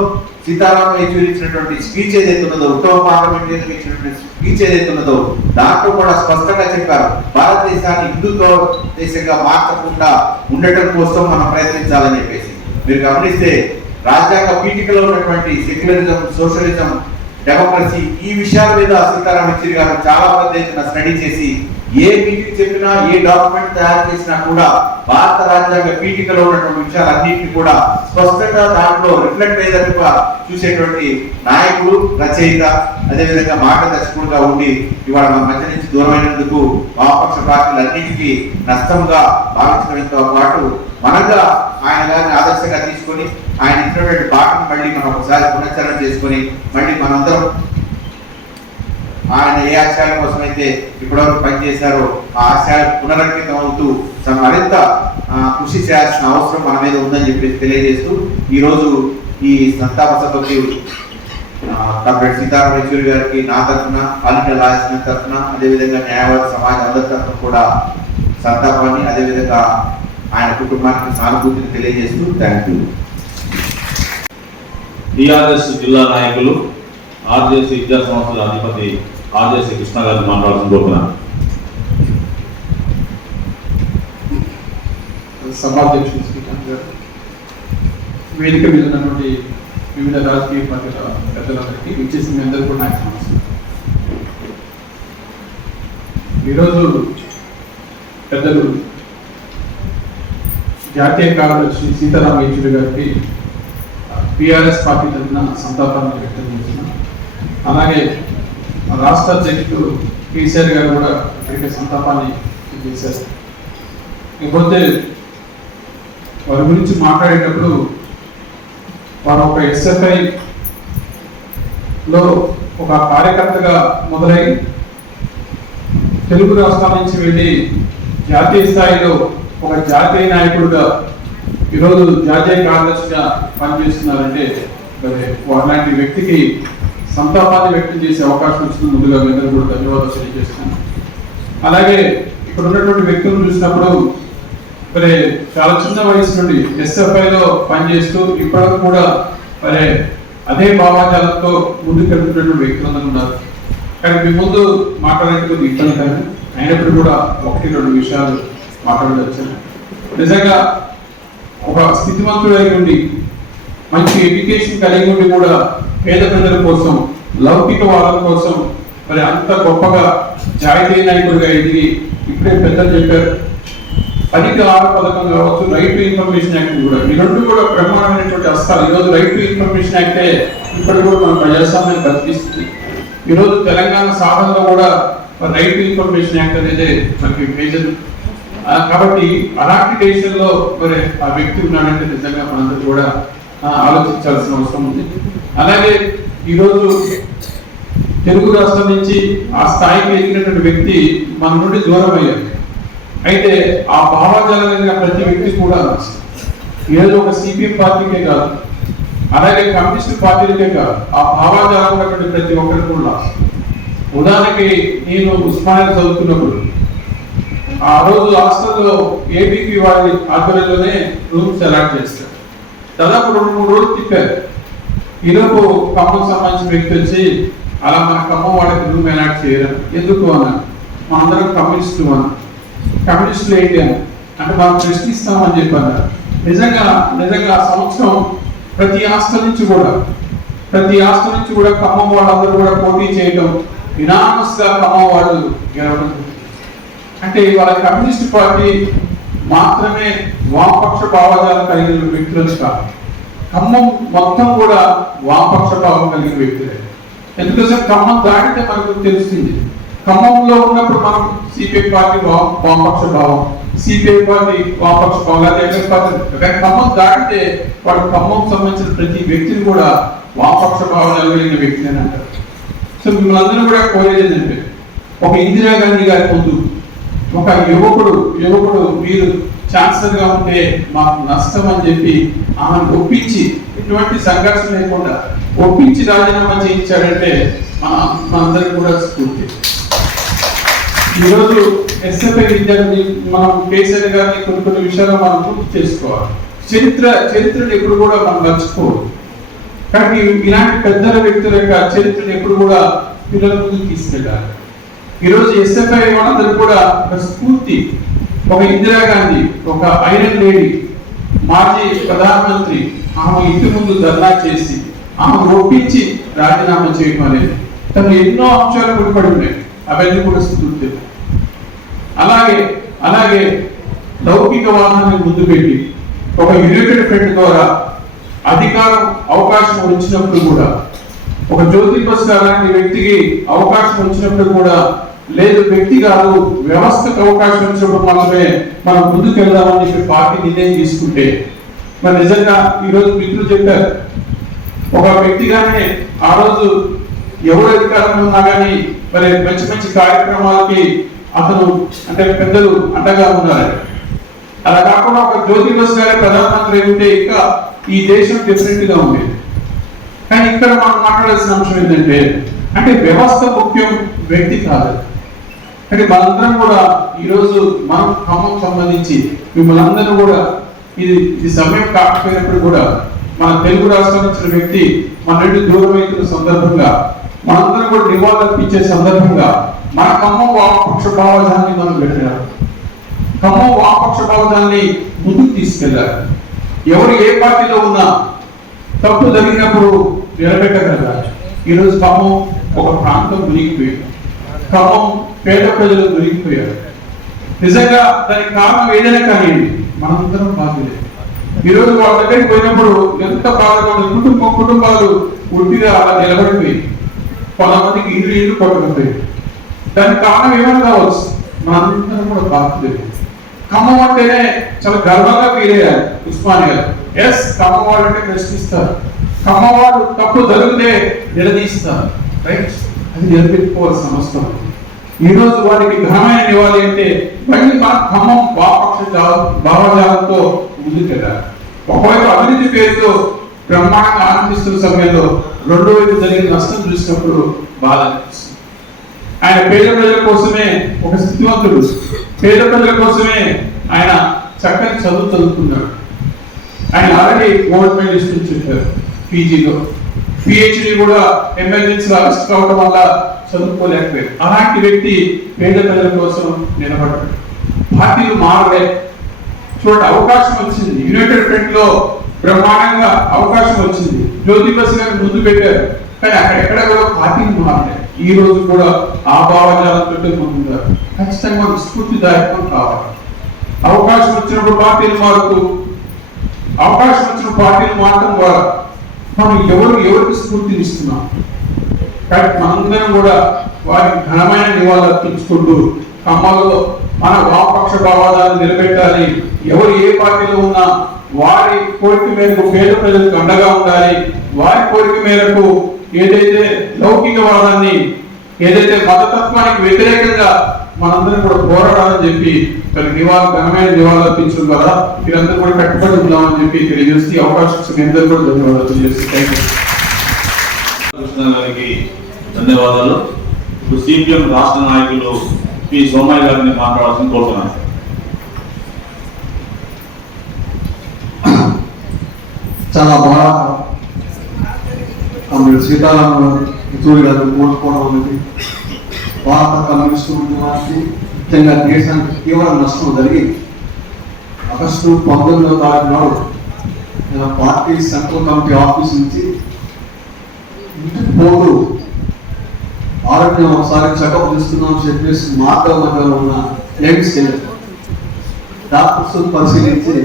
సీతారాం యేచూరి ఇచ్చినటువంటి స్పీచ్ ఏదైతే ఉన్నదో, ఉత్తమ పార్లమెంటేరియన్ ఇచ్చినటువంటి స్పీచ్ ఏదైతే ఉన్నదో దాంట్లో కూడా స్పష్టంగా చెప్పారు, భారతదేశాన్ని హిందుత్వ దేశంగా మార్చకుండా ఉండటం కోసం మనం ప్రయత్నించాలని చెప్పేసి. మీరు గమనిస్తే రాజ్యాంగ పీఠికలో ఉన్నటువంటి సెక్యులరిజం, సోషలిజం, డెమోక్రసీ ఈ విషయాల మీద సీతారాం యేచూరి గారు చాలా పెద్ద ఎత్తున స్టడీ చేసి ఏ మీటింగ్ చెప్పినా, ఏ డాక్యుమెంట్ తయారు చేసినా కూడా భారత రాజ్యాంగ పీఠికలో ఉన్నటువంటి విషయాలన్నింటినీ కూడా స్పష్టంగా దాంట్లో రిఫ్లెక్ట్ అయ్యేటట్టుగా చూసేటువంటి నాయకుడు, రచయిత, అదేవిధంగా మార్గదర్శకుడుగా ఉండి ఇవాళ మన మధ్య నుంచి దూరమైనందుకు వామపక్ష పార్టీలన్నింటికీ నష్టంగా భావించడంతో పాటు మనగా ఆయన గారిని ఆదర్శంగా తీసుకొని ఆయన ఇచ్చినటువంటి పాటను మళ్ళీ మనం ఒకసారి పునశ్చరణ చేసుకొని మళ్ళీ మనందరం ఆయన ఏ ఆశయాల కోసం అయితే ఇప్పటివరకు పనిచేశారో ఆ ఆశయాలు పునరంకితం అవుతూ మరింత కృషి చేయాల్సిన అవసరం మన మీద ఉందని చెప్పేసి తెలియజేస్తూ ఈరోజు ఈ సంతాప సభకి డాక్టర్ సీతారాం యేచూరి గారికి నా తరఫున, ఆల్ ఇండియా లాయర్స్ తరఫున, అదేవిధంగా న్యాయవాద సమాజం అందరి తరఫున కూడా సంతాపాన్ని, అదేవిధంగా ఆయన కుటుంబానికి సానుభూతిని తెలియజేస్తూ థ్యాంక్ యూ. టిఆర్ఎస్ జిల్లా నాయకులు ఆర్జేసీ విద్యా సంస్థల అధిపతి ఆర్జేసీ కృష్ణ గారిని మాట్లాడాల్సిన కోరుతున్నాను. సభాధ్యక్షులు శ్రీకాంత్ గారు, వేదిక మీద ఉన్నటువంటి వివిధ రాజకీయ పార్టీల పెద్దలందరికీ విచ్చేసి మీ అందరూ కూడా నాకు నమస్కారం. ఈరోజు పెద్దలు జాతీయ కార్యదర్శి సీతారాం యేచూరి గారికి పిఆర్ఎస్ పార్టీ తరఫున సంతాపాన్ని వ్యక్తం చేస్తున్నాం. అలాగే రాష్ట్ర అధ్యక్షుడు కేసీఆర్ గారు కూడా ఇక్కడికి సంతాపాన్ని చేశారు. ఇకపోతే వారి గురించి మాట్లాడేటప్పుడు వారు ఒక ఎస్ఎఫ్ఐలో ఒక కార్యకర్తగా మొదలై తెలుగు రాష్ట్రాల నుంచి వెళ్ళి జాతీయ స్థాయిలో ఒక జాతీయ నాయకుడిగా ఈరోజు జాతీయ కార్యదర్శిగా పనిచేస్తున్నారంటే అలాంటి వ్యక్తికి సంతాపాన్ని వ్యక్తం చేసే అవకాశం వచ్చింది. ముందుగా అందరూ కూడా ధన్యవాదాలు తెలియజేస్తున్నాను. అలాగే ఇక్కడ ఉన్నటువంటి వ్యక్తులను చూసినప్పుడు మరి చాలా చిన్న వయసు నుండి ఎస్ఎఫ్ఐలో పనిచేస్తూ ఇప్పటివరకు కూడా మరి అదే భావాజాలంతో ముందుకెళ్తున్నటువంటి వ్యక్తులందరూ ఉన్నారు. కానీ మీ ముందు మాట్లాడేందుకు ఇబ్బంది కానీ అయినప్పుడు కూడా 1-2 విషయాలు మాట్లాడవచ్చాను. నిజంగా ఒక స్థితిమంతుడై ఉండి మంచి ఎడ్యుకేషన్ కలిగి ఉండి కూడా పేద ప్రజల కోసం, లౌకిక వాళ్ళ కోసం మరి అంత గొప్పగా జాతీయ నాయకుడిగా ఎదిగి ఇప్పుడే పెద్దలు చెప్పారు 10కి 6 పథకం కావచ్చు, రైట్ టు ఇన్ఫర్మేషన్ యాక్ట్ కూడా ఈ రెండు కూడా బ్రహ్మాండమైనటువంటి అస్త్రాలు. ఈరోజు రైట్ టు ఇన్ఫర్మేషన్ యాక్టే ఇప్పటి కూడా మన ప్రజాస్వామ్యాన్ని బతికిస్తుంది. ఈరోజు తెలంగాణ సాధనలో కూడా రైట్ టు ఇన్ఫర్మేషన్ యాక్ట్ అనేది మనకి మేజర్. కాబట్టి అలాంటి దేశంలో మరి ఆ వ్యక్తి ఉన్నాడంటే నిజంగా మనందరూ కూడా ఆలోచించాల్సిన అవసరం ఉంది. అలాగే ఈరోజు తెలుగు రాష్ట్రం నుంచి ఆ స్థాయికి ఎదిగినటువంటి వ్యక్తి మన నుండి దూరం అయ్యారు. అయితే ఆ భావాజాలం కలిగిన ప్రతి వ్యక్తి కూడా ఏదో ఒక సిపిఎం పార్టీకే కాదు, అలాగే కమ్యూనిస్ట్ పార్టీలకే కాదు, ఆ భావాజాలం ఉన్నటువంటి ప్రతి ఒక్కరికి కూడా. ఉదాహరణకి నేను ఉస్మానియా చదువుతున్నప్పుడు ఆ రోజు హాస్టల్లో ఏబీపీ వారి ఆధ్వర్యంలోనే రూమ్స్ అలాట్ చేస్తారు. దాదాపు 2-3 రోజులు తిప్పారు. ఈరోజు ఖమ్మం సంబంధించిన వ్యక్తి వచ్చి అలా మన ఖమ్మం వాళ్ళకి రూమ్ అలాట్ చేయరు ఎందుకు అన్నారు. మనందరం కమ్యూనిస్టులు అన్నారు. కమ్యూనిస్టులు ఏంటి అని అంటే మనం ప్రశ్నిస్తామని చెప్పారు. నిజంగా ఆ సంవత్సరం ప్రతి హాస్టల్ నుంచి కూడా ఖమ్మం వాళ్ళందరూ కూడా పోటీ చేయడం, యునానిమస్ గా ఖమ్మం వాళ్ళు గెలవడం. అంటే ఇవాళ కమ్యూనిస్ట్ పార్టీ మాత్రమే వామపక్ష భావాజాలం కలిగిన వ్యక్తులు కాదు, ఖమ్మం మొత్తం కూడా వామపక్ష భావం కలిగిన వ్యక్తులే. ఎందుకంటే ఖమ్మం దాటితే మనకు తెలుస్తుంది. ఖమ్మంలో ఉన్నప్పుడు మనం సిపిఐ పార్టీ వామపక్ష భావం, సిపిఐ పార్టీ వామపక్ష భావం, కానీ ఖమ్మం దాటితే వాడు ఖమ్మం సంబంధించిన ప్రతి వ్యక్తిని కూడా వామపక్ష భావాలు కలిగిన వ్యక్తి అని అంటారు. సో మిమ్మల్ని అందరూ కూడా కోరేది ఏంటంటే ఒక ఇందిరాగాంధీ గారి ముందు ఒక యువకుడు మీరు ఛాన్సలర్ గా ఉంటే మాకు నష్టం అని చెప్పి ఆమెను ఒప్పించి ఎటువంటి సంఘర్షణ లేకుండా ఒప్పించి రాజీనామా చేయించాడంటే మనందరికి కూడా స్ఫూర్తి. ఈరోజు ఎస్ఎఫ్ఐ విద్యార్థి మనం కేసీఆర్ గారిని కొన్ని విషయాలు మనం పూర్తి చేసుకోవాలి. చరిత్రను ఎప్పుడు కూడా మనం మర్చిపోవాలి. కానీ ఇలాంటి పెద్దల వ్యక్తుల యొక్క చరిత్రను ఎప్పుడు కూడా పిల్లల ముందుకు తీసుకెళ్ళాలి. ఈరోజు ఎస్ఎఫ్ఐ వాళ్ళందరూ కూడా ఒక స్ఫూర్తి. ఒక ఇందిరాగాంధీ, ఒక ఐరన్ లేడీ, మాజీ ప్రధానమంత్రి, ఆమె ఇంటి ముందు ధర్నా చేసి ఆమె ఒప్పించి రాజీనామా చేయడం అనేది తను ఎన్నో అంశాలు ముడిపడి ఉన్నాయి. అవన్నీ కూడా స్ఫూర్తి. అలాగే లౌకికవాదాన్ని ముందు పెట్టి ఒక యునైటెడ్ ఫ్రంట్ ద్వారా అధికారం అవకాశం వచ్చినప్పుడు కూడా, ఒక జ్యోతి బసు లాంటి వ్యక్తికి అవకాశం వచ్చినప్పుడు కూడా, లేదు వ్యక్తి కాదు వ్యవస్థకు అవకాశం వచ్చినప్పుడు మాత్రమే మనం ముందుకు వెళ్దామని చెప్పి పార్టీ నిర్ణయం తీసుకుంటే, మరి నిజంగా ఈరోజు మిత్రులు చెప్పారు, ఒక వ్యక్తిగానే ఆ రోజు ఎవరు అధికారంలో ఉన్నా కానీ మరి మంచి మంచి కార్యక్రమాలకి అతను అంటే పెద్దలు అండగా ఉన్నారు. అలా కాకుండా ఒక జ్యోతి బసు గారి ప్రధానమంత్రి ఉంటే ఇంకా ఈ దేశం డిఫరెంట్ గా ఉండేది. కానీ ఇక్కడ మనం మాట్లాడాల్సిన అంశం ఏంటంటే, అంటే వ్యవస్థ ముఖ్యం, వ్యక్తి కాదు. అంటే మనందరం కూడా ఈరోజు మనం ఖమ్మం సంబంధించి మిమ్మల్ని అందరూ కూడా ఇది సమయం కాకపోయినప్పుడు కూడా మన తెలుగు రాష్ట్రం వచ్చిన వ్యక్తి మన నుండి దూరం అవుతున్న సందర్భంగా మనందరం కూడా నివాళులర్పించే సందర్భంగా మన ఖమ్మం వామపక్ష భావజాన్ని మనం పెట్టారు. ఖమ్మం వామపక్ష భావజాన్ని ముందుకు తీసుకెళ్లారు. ఎవరు ఏ పార్టీలో ఉన్నా తప్పు జరిగినప్పుడు నిలబెట్టగలగాలి. ఈరోజు ఖమ్మం ఒక ప్రాంతం మునిగిపోయింది. ఖమ్మం పేద ప్రజలు మునిగిపోయారు. నిజంగా దానికి కారణం ఏదైనా కానీ మనందరం బాధ్యులే. ఈరోజు వాళ్ళ దగ్గరికి పోయినప్పుడు ఎంత బాధగా ఉంది. కుటుంబాలు ఉట్టిగా అలా నిలబడిపోయి కొంతమందికి ఇల్లు కొట్టకపోయి దానికి కారణం ఏమైనా కావచ్చు. మనందరం కూడా బాధ్యులే. ఖమ్మం అంటేనే చాలా గర్వంగా ఫీల్ అయ్యారు ఉస్మానియా. ఎస్, ఖమ్మం వాళ్ళు అంటే ప్రశ్నిస్తారు. ఖమ్మం వాళ్ళు తప్పు జరిగితే నిలదీస్తారు. రైట్, అది నిలబెట్టుకోవాల్సిన అవసరం. ఈ రోజు వారికి ఘనమైన నివాళి అంటే మళ్ళీ మన ఖమ్మం వామపక్ష భావజాలంతో ముందుకెళ్ళాలి. ఒకవైపు అభివృద్ధి పేరుతో బ్రహ్మాండంగా ఆనందిస్తున్న సమయంలో రెండో వైపు జరిగిన నష్టం చూసినప్పుడు బాధ అనిపిస్తుంది. ఆయన పేద ప్రజల కోసమే ఒక స్థితివంతుడు, పేద ప్రజల కోసమే ఆయన చక్కని చదువు చదువుకున్నాడు. ఆయన ఆల్రెడీ గోల్డ్ మెడలిస్ట్ అని చెప్పారు పీజీలో. పిహెచ్డి కూడా ఎమర్జెన్సీలో అరెస్ట్ కావడం వల్ల చదువుకోలేకపోయారు. అలాంటి వ్యక్తి పేద ప్రజల కోసం నిలబడ్డాడు. పార్టీలు మారలే. చూడండి, అవకాశం వచ్చింది. యునైటెడ్ ఫ్రంట్ లో బ్రహ్మాండంగా అవకాశం వచ్చింది. జ్యోతి బసు గారిని ముందు పెట్టారు. కానీ అక్కడెక్కడ కూడా పార్టీలు మారలే. ఈ రోజు కూడా ఆ భావజాలంతో ముందున్నారు. ఖచ్చితంగా మనకు స్ఫూర్తిదాయకం కావాలి. అవకాశం వచ్చినప్పుడు పార్టీలు మారుతూ, అవకాశం వచ్చిన పార్టీలు మారటం ద్వారా మనం ఎవరికి స్ఫూర్తిని ఇస్తున్నాం. కానీ మనందరం కూడా వారికి ఘనమైన నివాళులు అర్పించుకుంటూ ఖమ్మంలో మన వామపక్ష భావాలను నిలబెట్టాలి. ఎవరు ఏ పార్టీలో ఉన్నా వారి కోరిక మేరకు పేద ప్రజలకు అండగా ఉండాలి. వారి కోరిక మేరకు ఏదైతే లౌకికవాదాన్ని, ఏదైతే మతతత్వానికి వ్యతిరేకంగా మనందరం కూడా పోరాడాలని చెప్పి ఘనమైన నివాళులు అర్పించడం ద్వారా మీరందరూ కూడా కట్టుబడి ఉన్నామని చెప్పి తెలియజేసి అవకాశం ఇచ్చిన అందరూ కూడా ధన్యవాదాలు తెలియజేసి కృష్ణ గారికి ధన్యవాదాలు. ఇప్పుడు సిపిఎం రాష్ట్ర నాయకులు పి సోమయ్య గారిని మాట్లాడాల్సిన కోరుతున్నాను. చాలా బాగా సీతారామ యెచూరి గారు కోల్పోవడం అనేది భారత కమ్యూనిస్టు ఉద్యమానికి, ముఖ్యంగా దేశానికి తీవ్ర నష్టం జరిగింది. ఆగస్టు 19వ తారీఖు నాడు నేను పార్టీ సెంట్రల్ కమిటీ ఆఫీస్ నుంచి ఇంటికి పోతూ ఆరోగ్యం ఒకసారి చెకప్ చేస్తున్నామని చెప్పేసి మార్గం మధ్యలో ఉన్న ఎయిమ్స్ వెళ్ళారు. డాక్టర్స్ పరిశీలించి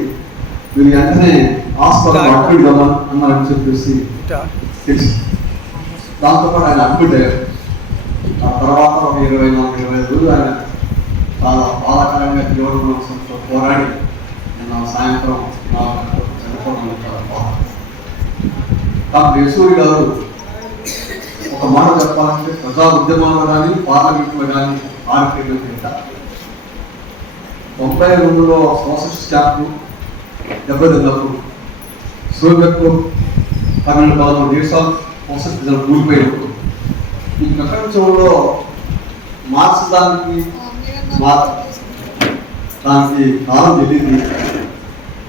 మీరు వెంటనే హాస్పిటల్ అడ్మిట్ అన్నారని చెప్పేసి దాంతోపాటు ఆయన అడ్మిట్ అయ్యారు. ఆ తర్వాత ఒక 24-25 రోజులు ఆయన చాలా బాధాకరంగా తీవ్రంతో పోరాడి నిన్న సాయంత్రం చనిపోవడం చాలా బాధ. డాక్టర్ యెచూరి గారు ఒక మాట చెప్పాలంటే ప్రజా ఉద్యమాల్లో కానీ పార్లమెంట్లో కానీ ఆర్కేలో పెట్టారు. 92లో సోషలిస్ట్ క్యాంపు దెబ్బతిన్నప్పుడు సోవియట్లు 12-13 దేశాలు సోషలిస్ట్ కూలిపోయినప్పుడు ఈ ప్రపంచంలో మార్చడానికి దానికి కాలం తెలియదు.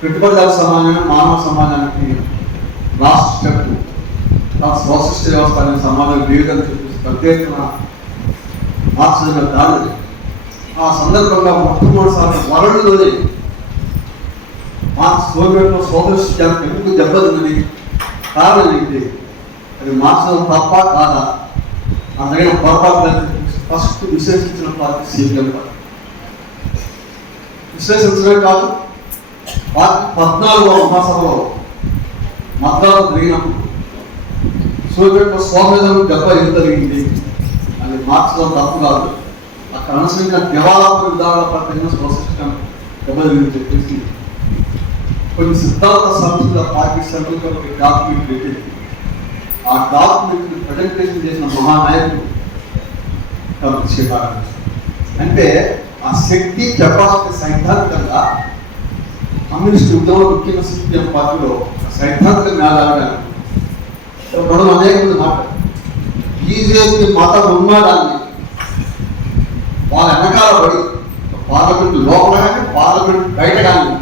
పెట్టుబడిదారు సమాజాన్ని, మానవ సమాజానికి లాస్ట్ స్టెప్ ఆ స్వశిష్ట వ్యవస్థ అనే సమాజం లేదని చెప్పేసి ప్రత్యేకన మార్చడం కాదు. ఆ సందర్భంగా మొట్టమొదటిసారి వరల్డ్లోనే మార్క్స్ సోవియట్లో సోషలిస్ట్ జాతి ఎందుకు దెబ్బతిన్నది కారణం ఏంటి, అది మార్చడం తప్ప కాదా అందుకైన పొరపాటు ఫస్ట్ విశ్లేషించిన పార్టీ సిపిఎం పార్టీ. విశ్లేషించడమే కాదు, పార్టీ 14వ మహాసభలో మద్రాసు జరిగినప్పుడు సోవియట్లో సోషలిజం దెబ్బ ఎంత జరిగింది అది మార్చడం తప్పు కాదు, అక్కడ అనుసరించిన దేవాలయ విధానాల పట్ల సోషలిజం దెబ్బ జరిగింది చెప్పేసి కొన్ని సిద్ధాంత సంస్థల పార్టీ సెంట్రల్ డాక్యుమెంట్ పెట్టింది. ఆ డాక్యుమెంట్ ప్రజెంటేషన్ చేసిన మహానాయకుడు అంటే ఆ శక్తి కెపాసిటీ సైద్ధాంతికంగా కమ్యూనిస్ట్ ఉద్యమంలో ముఖ్యంగా సిపిఎం పార్టీలో సైద్ధాంతిక మేధావిగా మనం అనేక మంది మాట్లాడారు. బీజేపీ మత ఉన్మాదాన్ని వాళ్ళ వెనకాల పడి పార్లమెంట్ లోపల కానీ పార్లమెంట్ బయట కానీ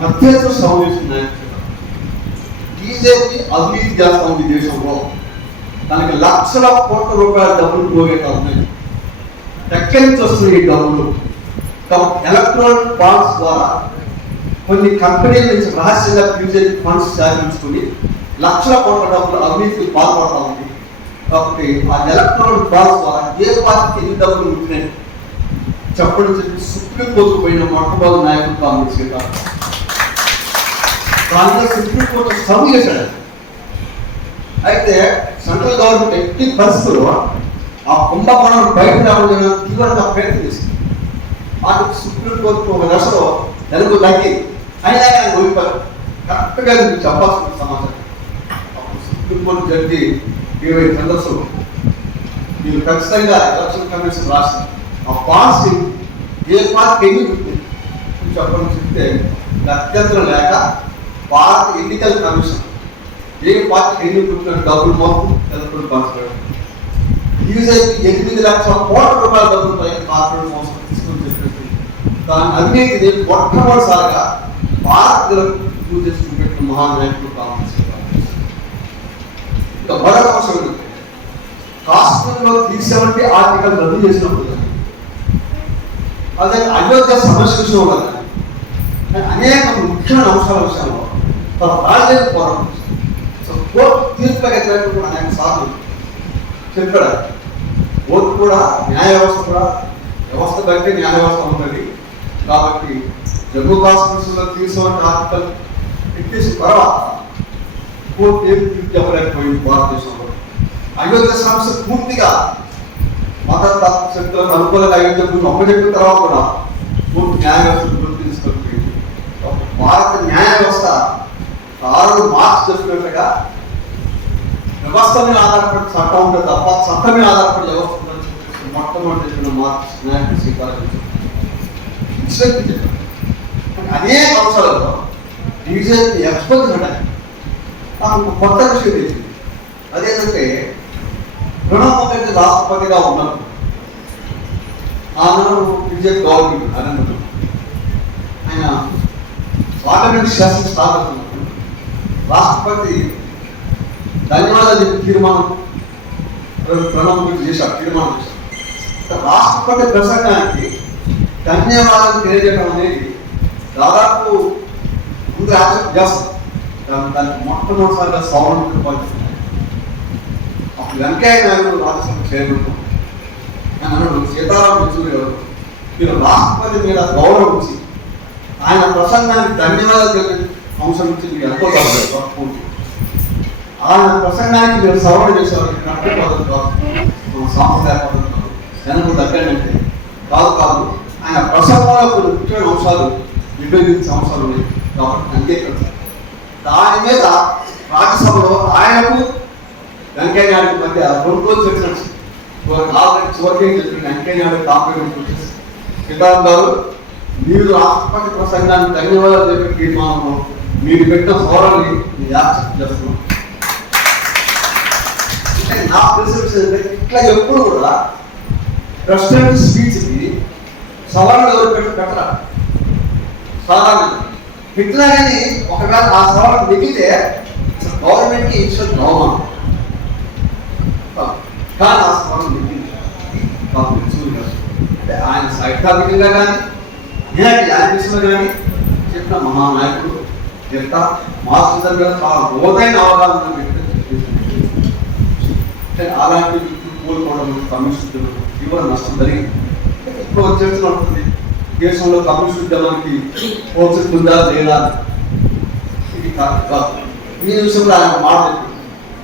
ప్రత్యేక శ్రమ చేస్తున్నాయి. బీజేపీ అభివృద్ధి చేస్తా ఉంది దేశంలో, దానికి లక్షల కోట్ల రూపాయల డబ్బులు పోగేటా ఉన్నాయి. ఎక్కడి నుంచి వస్తున్నాయి ఈ డబ్బులు? ఎలక్ట్రానిక్ బాండ్స్ ద్వారా కొన్ని కంపెనీల నుంచి రహస్యంగా బీజేపీ ఫండ్స్ సేకరించుకుని లక్షల కోట్ల డబ్బులు అవినీతికి పాల్పడతా ఉంది. కాబట్టి ఆ ఎలక్ట్రానిక్ బాండ్స్ ద్వారా ఏ పార్టీకి ఎన్ని డబ్బులు ఉంటున్నాయి చెప్పడం చెప్పి సుప్రీంకోర్టుకు పోయిన మొట్టమొదటి నాయకుడు కాంగ్రెస్ గారు. కాంగ్రెస్ సుప్రీంకోర్టు సభ చేశాడు. అయితే సెంట్రల్ గవర్నమెంట్ ఎట్టి పరిస్థితుల్లో ఆ కుంభకోణం బయట రావడం తీవ్రంగా ప్రయత్నం చేసింది. వాటికి సుప్రీంకోర్టు ఒక దశలో తెలుగు తగ్గి అయినా కానీ ఓడిపోయారు. కరెక్ట్గా మీకు చెప్పాల్సిన సమాచారం. అప్పుడు సుప్రీంకోర్టు జడ్జి ఏవై చంద్రశూర్ మీరు ఖచ్చితంగా ఎలక్షన్ కమిషన్ రాసి ఆ పాలసీ ఏ పార్టీ ఎన్ని చెప్పని చెప్తే అత్యంతరం లేక భారత ఎన్నికల కమిషన్ ఏ పార్టీకి ఎన్ని పుట్టిన డబ్బులు మొత్తం తెలుపుడు పంచడం. బీజేపీ 8 లక్షల కోట్ల రూపాయల డబ్బులు పైన కార్పొరేట్ సంస్థ తీసుకుని చెప్పేసి దాని అవినీతిని మొట్టమొదటిసారిగా భారతీయులకు చేసుకుని పెట్టిన మహానాయకుడు కాంగ్రెస్. ఇంకా మరొక అంశం ఏంటంటే కాశ్మీర్లో 370 ఆర్టికల్ రద్దు చేసినప్పుడు అదే అయోధ్య సమస్య విషయం కదా అనేక ముఖ్యమైన అంశాల విషయంలో తన రాజ్యాంగ పోరాటం కోర్టు తీర్పులకు వ్యతిరేకంగా అనేక సార్లు చెప్పాడు. కోర్టు కూడా న్యాయ వ్యవస్థ కూడా వ్యవస్థ కంటే న్యాయ వ్యవస్థ ఉంటుంది కాబట్టి జమ్మూ కాశ్మీర్లో తీసుకున్న ఆర్టికల్ ఎట్టేసిన తర్వాత కోర్టు ఏం తీర్పు చెప్పలేకపోయింది. భారతదేశంలో అయోధ్య సమస్య పూర్తిగా మత శక్తులకు అనుకూలంగా అయోధ్యకు అప్పచెప్పిన తర్వాత కూడా కోర్టు న్యాయ వ్యవస్థ తీసుకొచ్చింది. భారత న్యాయ వ్యవస్థ కారణం మార్క్స్ చెప్పినట్టుగా వ్యవస్థ మీద ఆధారపడి చట్టం ఉంటుంది తప్ప చట్టం మీద ఆధారపడి వ్యవస్థ ఉందని మొట్టమొదటి చెప్పిన మార్క్స్ న్యాయ స్వీకారం అనేక అంశాలలో బీజేపీ ఎక్స్పోజ్ చేయడానికి నాకు కొత్త విషయం తెలిసింది. అదేంటంటే ప్రణబ్ ముఖర్జీ రాష్ట్రపతిగా ఉన్నారు. ఆంధ్ర బీజేపీ గవర్నమెంట్ అనంతరం ఆయన పార్లమెంట్ సెషన్ స్టార్ట్ అవుతున్నప్పుడు రాష్ట్రపతి ధన్యవాదాలు చెప్పి తీర్మానం ప్రణబ్ ముఖర్జీ చేశారు. తీర్మానం చేశారు. రాష్ట్రపతి ప్రసంగానికి ధన్యవాదాలు తెలియజేయడం అనేది దాదాపు ముందు యాక్సెప్ట్ చేస్తారు. దానికి మొట్టమొదటిసారిగా సౌండ్ పాల్గొన్నారు. అప్పుడు వెంకయ్య నాయుడు రాజ్యసభ చైర్మన్ అన్నాడు సీతారాం యెచూరి గారు మీరు రాష్ట్రపతి మీద గౌరవించి ఆయన ప్రసంగానికి ధన్యవాదాలు తెలియని అంశం నుంచి మీరు ఎంతో తప్పు. ఆయన ప్రసంగానికి మీరు సవరణ చేశారు. కరెక్ట్ పద్ధతి కాదు, సాంప్రదాయ పద్ధతి కాదు, వెనక దగ్గరంటే కాదు. ఆయన ప్రసంగంలో కొన్ని ముఖ్యమైన అంశాలు విభేదించే అంశాలు ఉన్నాయి కాబట్టి అంగీకరించారు. దాని మీద రాజ్యసభలో ఆయనకు వెంకయ్య నాయుడు మధ్య 2 రోజులు చర్చ చివరికి చెప్పిన వెంకయ్య నాయుడు కాంప్రమైజ్ వచ్చేసి సీతారాం గారు మీరు రాష్ట్రపతి ప్రసంగానికి ధన్యవాదాలు చెప్పిన తీర్మానంలో మీరు పెట్టిన సవరణని యాక్సెప్ట్ చేస్తున్నాం. అంటే నా ప్రిన్సిపల్స్ ఇట్లా ఎప్పుడు కూడా ప్రెసిడెంట్ స్పీచ్కి సవరణ ఎవరు పెట్టరా సాధారణంగా పెట్టినా కానీ ఒకవేళ ఆ సవరణ మిగిలితే గవర్నమెంట్కి ఇన్స్టెంట్ అవమానం. కానీ ఆ సమాజం మాకు తెలుసు కాదు. అంటే ఆయన సైద్ధాంతికంగా కానీ నేటి యానిమేషన్లో కానీ చెప్పిన మహానాయకుడు చెప్తా మాస్టర్ గారు చాలా లోతైన అవగాహన ఉన్న వ్యక్తి. అంటే అలాంటి వ్యక్తులు కోల్పోవడం కమ్యూనిస్ట్ తీవ్ర నష్టం జరిగింది. ఇప్పుడు చర్చలు ఉంటుంది దేశంలో కమ్యూనిస్ట్ ఉద్యమానికి భవిష్యత్తు ఉందా లేదా, ఇది కాదు. ఈ విషయంలో ఆయన మాట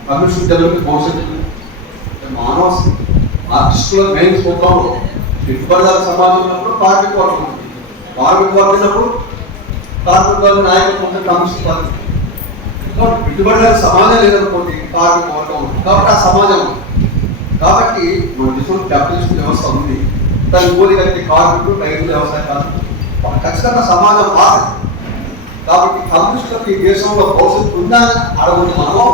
కమ్యూనిస్ట్ ఉద్యమానికి భవిష్యత్తు మానవ ఆర్టిస్టుల మెయిన్ స్వతంలో పెట్టుబడిదార సమాజం ఉన్నప్పుడు కార్మిక వర్గం ఉంది. కార్మిక వర్గం ఉన్నప్పుడు కార్మిక వర్గ నాయకత్వం కమ్యూనిస్ట్ పార్టీ. కాబట్టి పెట్టుబడిదార సమాజం లేదనుకోండి కార్మిక వర్గం ఉంది. కాబట్టి ఆ సమాజం ఉంది. కాబట్టి మన దేశంలో క్యాపిటలిస్ట్ వ్యవస్థ ఉంది. దాని కోరి కలిపి కార్మికులు రైతులు వ్యవసాయకారులు ఖచ్చితంగా సమాజం మారదు. కాబట్టి కమ్యూనిస్టులకు ఈ దేశంలో భవిష్యత్తు ఉందని అడగండి. మనము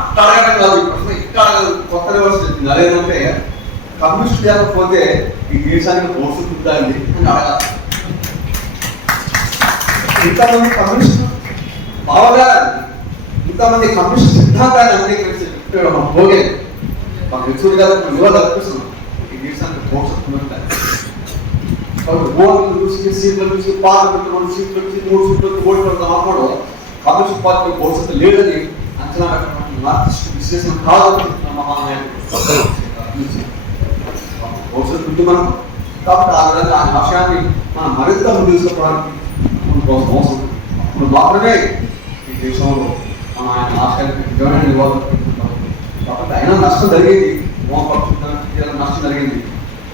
అట్లా అడగడం కాదు. ఇప్పుడు ఇక్కడ కొత్త వ్యవస్థ చెప్పింది అదేంటంటే కమ్యూనిస్ట్ లేకపోతే ఈ దేశానికి భవిష్యత్తు ఉండాలి అని అడగాలి. ఇంతమంది కమ్యూనిస్ట్ భావగాలని ఇంతమంది కమ్యూనిస్ట్ సిద్ధాంతాన్ని అంగీకరించే భోగే మాకు హెచ్చుడు గారు యువత అనిపిస్తున్నాం ఈ దేశానికి భవిష్యత్తు ఉండాలి. కాబట్టి ఓట్లు చూసి సీట్లు చూసి పాత పెట్టుకోండి సీట్లు చూసి 3 సీట్లు ఓటు పెడతాం అప్పుడు కమ్యూనిస్ట్ పార్టీ భవిష్యత్తు లేదని అంచనా పెట్టడం మార్క్సిస్ట్ విశ్లేషణ కాదని భవిష్యత్తు ఉంది మనం. కాబట్టి ఆ విధంగా ఆ విషయాన్ని మనం మరింత ముందు తీసుకోవడానికి కోసం అవసరం. ఇప్పుడు మాత్రమే ఈ దేశంలో మనం ఆయన ఆశయానికి నిజమైన నివాళులు పెట్టుకుంటాం. కాబట్టి అయినా నష్టం జరిగింది, వామపక్ష నష్టం జరిగింది.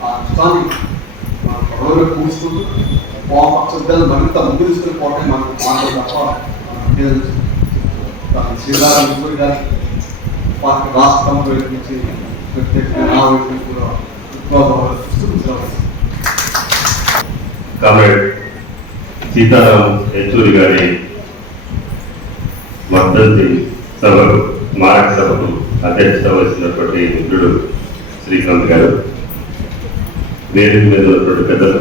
ఆ నష్టాన్ని మనం పొడవులో కూర్చుకుంటూ వామపక్ష ఉద్యాలను మరింత ముందు తీసుకుని పోవడం మనకు మాటలు తప్ప శ్రీరామ్ ముగ్గురు గారి పార్టీ రాష్ట్రం వైపు నుంచి ప్రత్యేకంగా నా వైపు నుంచి కూడా కామ్రేడ్ సీతారాం యెచూరి గారి వర్ధంతి సభకు స్మారక సభకు అధ్యక్షత వహిస్తున్నటువంటి మిత్రుడు శ్రీకాంత్ గారు, వేదిక మీద ఉన్నటువంటి పెద్దలు,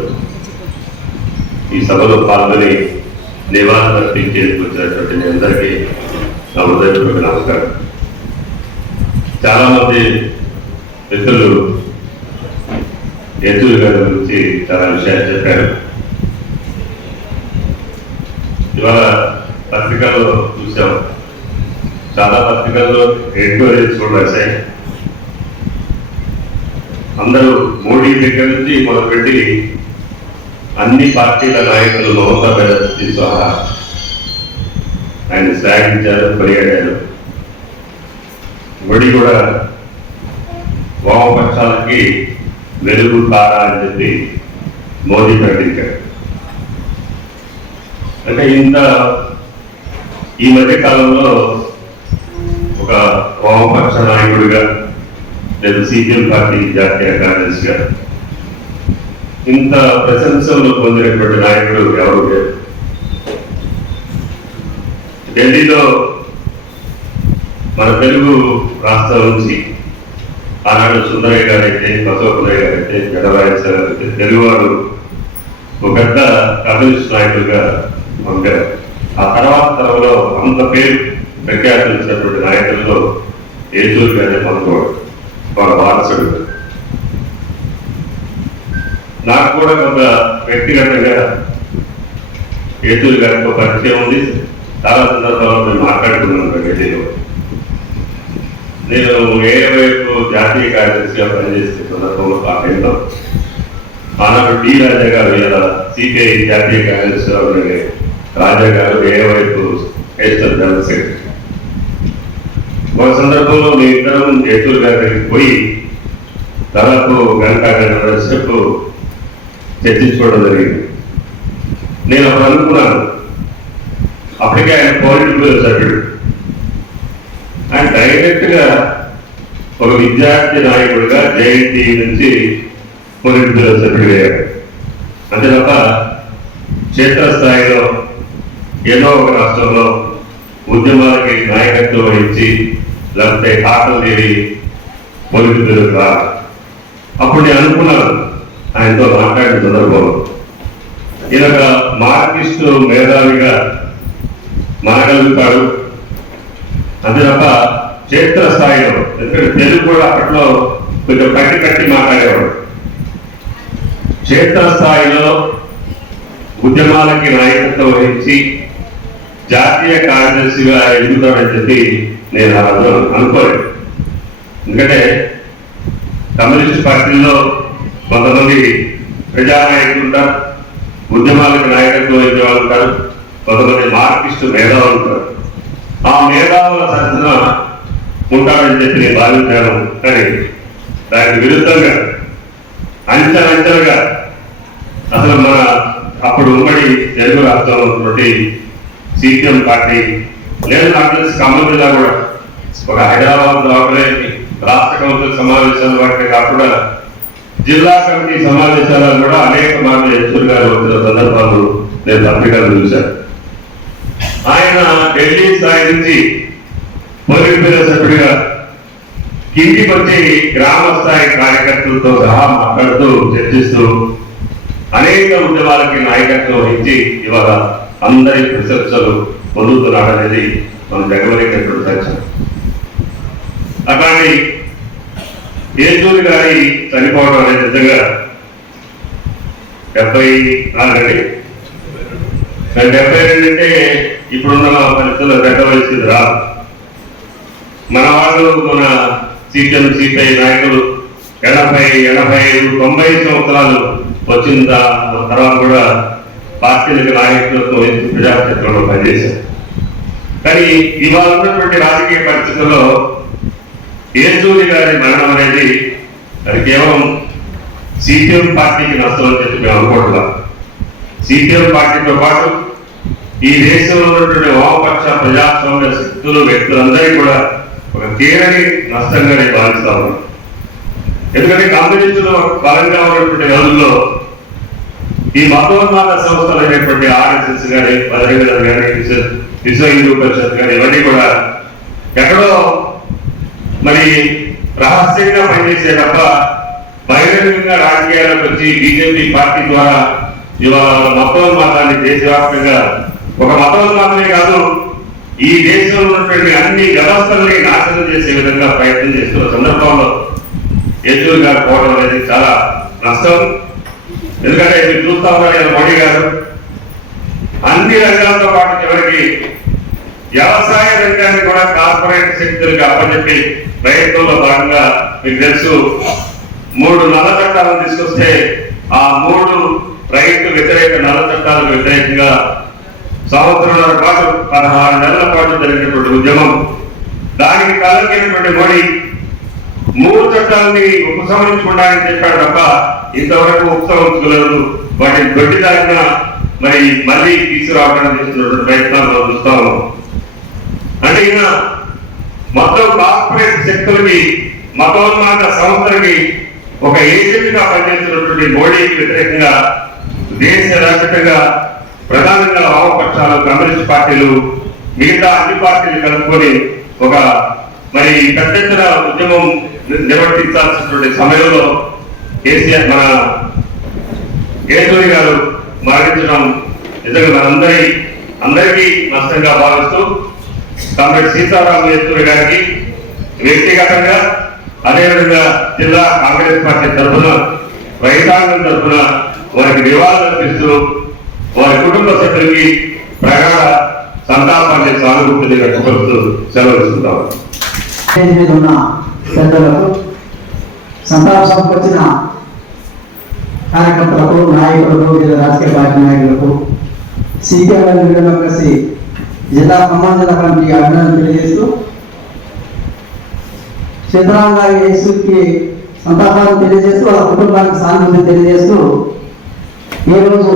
ఈ సభలో పాల్గొని నివాళులు అర్పించేందుకు వచ్చినటువంటి మీ అందరికీ నా హృదయపూర్వక నమస్కారం. చాలామంది మిత్రులు యెచూరి గారి గురించి చాలా విషయాలు చెప్పారు. ఇవాళ పత్రికల్లో చూసాం, చాలా పత్రికల్లో ఎడిటోరియల్స్ కూడా వచ్చాయి. అందరూ మోడీ దగ్గర నుంచి మొదలుపెట్టి అన్ని పార్టీల నాయకులు మమతా బెనర్జీ సహా ఆయన శ్లాఘించారు, కొనియాడారు. మోడీ కూడా వామపక్షాలకి వెలుగు తారా అని చెప్పి మోదీ ప్రకటించాడు. అంటే ఇంత ఈ మధ్య కాలంలో ఒక వామపక్ష నాయకుడిగా లేదా సిపిఎం పార్టీ జాతీయ కార్యదర్శిగా ఇంత ప్రశంసలు పొందినటువంటి నాయకుడు ఎవరు లేరు. ఢిల్లీలో మన తెలుగు రాష్ట్రం నుంచి ఆనాడు సుందరయ్య గారైతే, బసవపురయ్య గారైతే, జడరాజేశ్వర గారైతే తెలుగువాడు ఒక పెద్ద కమ్యూనిస్ట్ నాయకుడిగా ఉంటారు. ఆ తర్వాత తరంలో అంత పేరు ప్రఖ్యాతులు ఇచ్చినటువంటి నాయకుల్లో యెచూరి గారే మనకోడు, వాళ్ళ వారసుడు. నాకు కూడా కొంత వ్యక్తిగతంగా యెచూరి గారితో పరిచయం ఉంది. చాలా సందర్భాల్లో మేము మాట్లాడుకున్నాను ఢిల్లీలో. నేను వేరే వైపు జాతీయ కార్యదర్శిగా పనిచేసే సందర్భంలో ఆ టైంలో ఆనాడు డి రాజా గారు ఇలా సిపిఐ జాతీయ కార్యదర్శిగా ఉండే రాజా గారు వేరే వైపు నేషనల్ జనరల్ సెక్రటరీ. ఒక సందర్భంలో మేమిద్దరం యెచూరి గారి దగ్గరికి పోయి దాదాపు గంట సేపు చర్చించుకోవడం జరిగింది. నేను అప్పుడు అనుకున్నాను, అప్పటికే ఆయన పాలిట్ బ్యూరో సభ్యుడు, ఆయన డైరెక్ట్గా ఒక విద్యార్థి నాయకుడిగా జేఎన్టీ నుంచి పోలిట్ బ్యూరో సభ్యుడు అయ్యాడు. అంతే తప్ప క్షేత్రస్థాయిలో ఏదో ఒక రాష్ట్రంలో ఉద్యమాలకి నాయకత్వం వహించి లేకపోతే ఖాతాలు తీరి పోలిట్ బ్యూరో రాదు. అప్పుడు నేను అనుకున్నాను ఆయనతో మాట్లాడిన సందర్భంలో, ఈయన మార్క్సిస్టు మేధావిగా మనగలుగుతాడు, అంతే తప్ప క్షేత్రస్థాయిలో, ఎందుకంటే తెలుగు కూడా అప్పట్లో కొంచెం కట్టి మాట్లాడేవాడు. క్షేత్రస్థాయిలో ఉద్యమాలకి నాయకత్వం వహించి జాతీయ కార్యదర్శిగా ఎదుగుతాడని చెప్పి నేను ఆ రోజు అనుకోలేదు. ఎందుకంటే కమ్యూనిస్ట్ పార్టీల్లో కొంతమంది ప్రజానాయకులు ఉంటారు, ఉద్యమాలకు నాయకత్వం వహించే వాళ్ళు ఉంటారు, కొంతమంది మార్కిస్టు మేధావులు ఉంటారు. ఆ మేధావుల సరసన ఉంటాడని చెప్పి నేను భావించాను. కానీ దానికి విరుద్ధంగా అంచెలంచెలుగా అసలు మన అప్పుడు ఉమ్మడి తెలుగు రాష్ట్రంలో ఉన్నటువంటి సిపిఎం పార్టీ, లేదు నాకు తెలిసి ఖమ్మం జిల్లా కూడా ఒక హైదరాబాద్ లోపలే రాష్ట్ర కౌన్సిల్ సమావేశాలు వాటికి కాకుండా జిల్లా కమిటీ సమావేశాలను కూడా అనేక మార్లు యశ్వర్ గారు వచ్చిన సందర్భాలు నేను పత్రికలు చూశాను. ఆయన ఢిల్లీ స్థాయి నుంచి పొలిట్ సభ్యుడిగా కిందికి వచ్చి గ్రామ స్థాయి కార్యకర్తలతో సహా మాట్లాడుతూ చర్చిస్తూ అనేక ఉద్యమాలకి నాయకత్వం వహించి ఇవాళ అందరి ప్రశంసలు పొందుతున్నాడనేది మనం జగవలేనటువంటి సత్యం. అట్లాంటి ఏజూరి గారి చనిపోవడం అనేది నిజంగా 74 72 అంటే ఇప్పుడున్న పరిస్థితుల్లో పెద్ద వయసు రాదు. మన వాళ్ళు మన సిపిఎం సిపిఐ నాయకులు 80, 85, 90 సంవత్సరాలు వచ్చిన తర్వాత కూడా పార్టీలకు నాయకత్వం వహించి ప్రజాక్షేత్రంలో పనిచేశారు. కానీ ఇవాళ ఉన్నటువంటి రాజకీయ పరిస్థితుల్లో ఏజూరి గారి మరణం అనేది అది కేవలం సిపిఎం పార్టీకి నష్టం అని చెప్పి మేము అనుకుంటున్నాం. సిపిఎం పార్టీతో పాటు ఈ దేశంలో ఉన్నటువంటి వామపక్ష ప్రజాస్వామ్య శక్తులు వ్యక్తులందరికీ కూడా ఒక తీరని నష్టంగా నేను భావిస్తా ఉన్నాను. ఎందుకంటే కమ్యూనిస్టులు బలంగా ఉన్నటువంటి రోజుల్లో ఈ మతోన్మాద సంస్థలు అయినటువంటి ఆర్ఎస్ఎస్ కానీ, బజరంగదళ్ కానీ, విశ్వ హిందూ పరిషత్ కానీ ఇవన్నీ కూడా ఎక్కడో మరి రహస్యంగా పనిచేసే తప్ప బహిరంగంగా రాజకీయాలకు వచ్చి బీజేపీ పార్టీ ద్వారా ఇవాళ మతోన్మాదాన్ని దేశవ్యాప్తంగా ఒక మతోన్మాదమే కాదు ఈ దేశంలో ఉన్నటువంటి అన్ని వ్యవస్థల్ని నాశనం చేసే విధంగా ప్రయత్నం చేస్తున్న సందర్భంలో యశ్వర్ గారు పోవడం అనేది చాలా నష్టం. ఎందుకంటే మీరు చూస్తా ఉన్నారు మోడీ గారు అన్ని రంగాలతో పాటు చివరికి వ్యవసాయ రంగాన్ని కూడా కార్పొరేట్ శక్తులకు అప్పచెప్పి ప్రయత్నంలో భాగంగా మీకు తెలుసు 3 నల్ల చట్టాలను తీసుకొస్తే ఆ 3 రైతు వ్యతిరేక నల్ల చట్టాలకు వ్యతిరేకంగా సంవత్సరాల పాటు 16 నెలల పాటు జరిగినటువంటి ఉద్యమం, దానికి తలకినటువంటి మోడీ 3 చట్టాలని ఉపసంహరించుకుంటానని చెప్పాడు తప్ప ఇంతవరకు ఉపసంహరించుకోలేదు. వాటిని దొడ్డి దాటిన మరి మళ్ళీ తీసుకురావడానికి చేస్తున్నటువంటి ప్రయత్నాలు మనం చూస్తా ఉన్నాం. అంటే ఈయన మొత్తం కార్పొరేట్ శక్తులకి మతోన్మాద సంస్థలకి ఒక ఏజెంట్ గా పనిచేస్తున్నటువంటి మోడీకి వ్యతిరేకంగా దేశవ్యాప్తంగా ప్రధానంగా వామపక్షాలు, కమ్యూనిస్ట్ పార్టీలు, మిగతా అన్ని పార్టీలు కలుపుకొని ఒక మరి పెద్ద ఎత్తున ఉద్యమం నిర్వర్తించాల్సినటువంటి సమయంలో కేసీఆర్ మన కేసూరి గారు మరణించడం నిజంగా అందరికీ నష్టంగా భావిస్తూ కామ్రేడ్ సీతారాం యేచూరి గారికి వ్యక్తిగతంగా అదేవిధంగా జిల్లా కాంగ్రెస్ పార్టీ తరఫున, రైతాంగం తరఫున వారికి నివాళులు అర్పిస్తూ వారి కుటుంబ సభ్యులకి ప్రగాఢ సంతాపాన్ని సానుభూతిని వ్యక్తపరుస్తూ సెలవు ఇస్తున్నాం. ఉన్న పెద్దలకు, సంతాపం వచ్చిన కార్యకర్తలకు, నాయకులకు, వివిధ రాజకీయ పార్టీ నాయకులకు, సిపిఎం కలిసి జిల్లా ఖమ్మం జిల్లా కమిటీ అభినందనలు తెలియజేస్తూ సీతారాం గారి యేసుకి సంతాపాలను తెలియజేస్తూ వాళ్ళ కుటుంబానికి సానుభూతి తెలియజేస్తూ ఈరోజు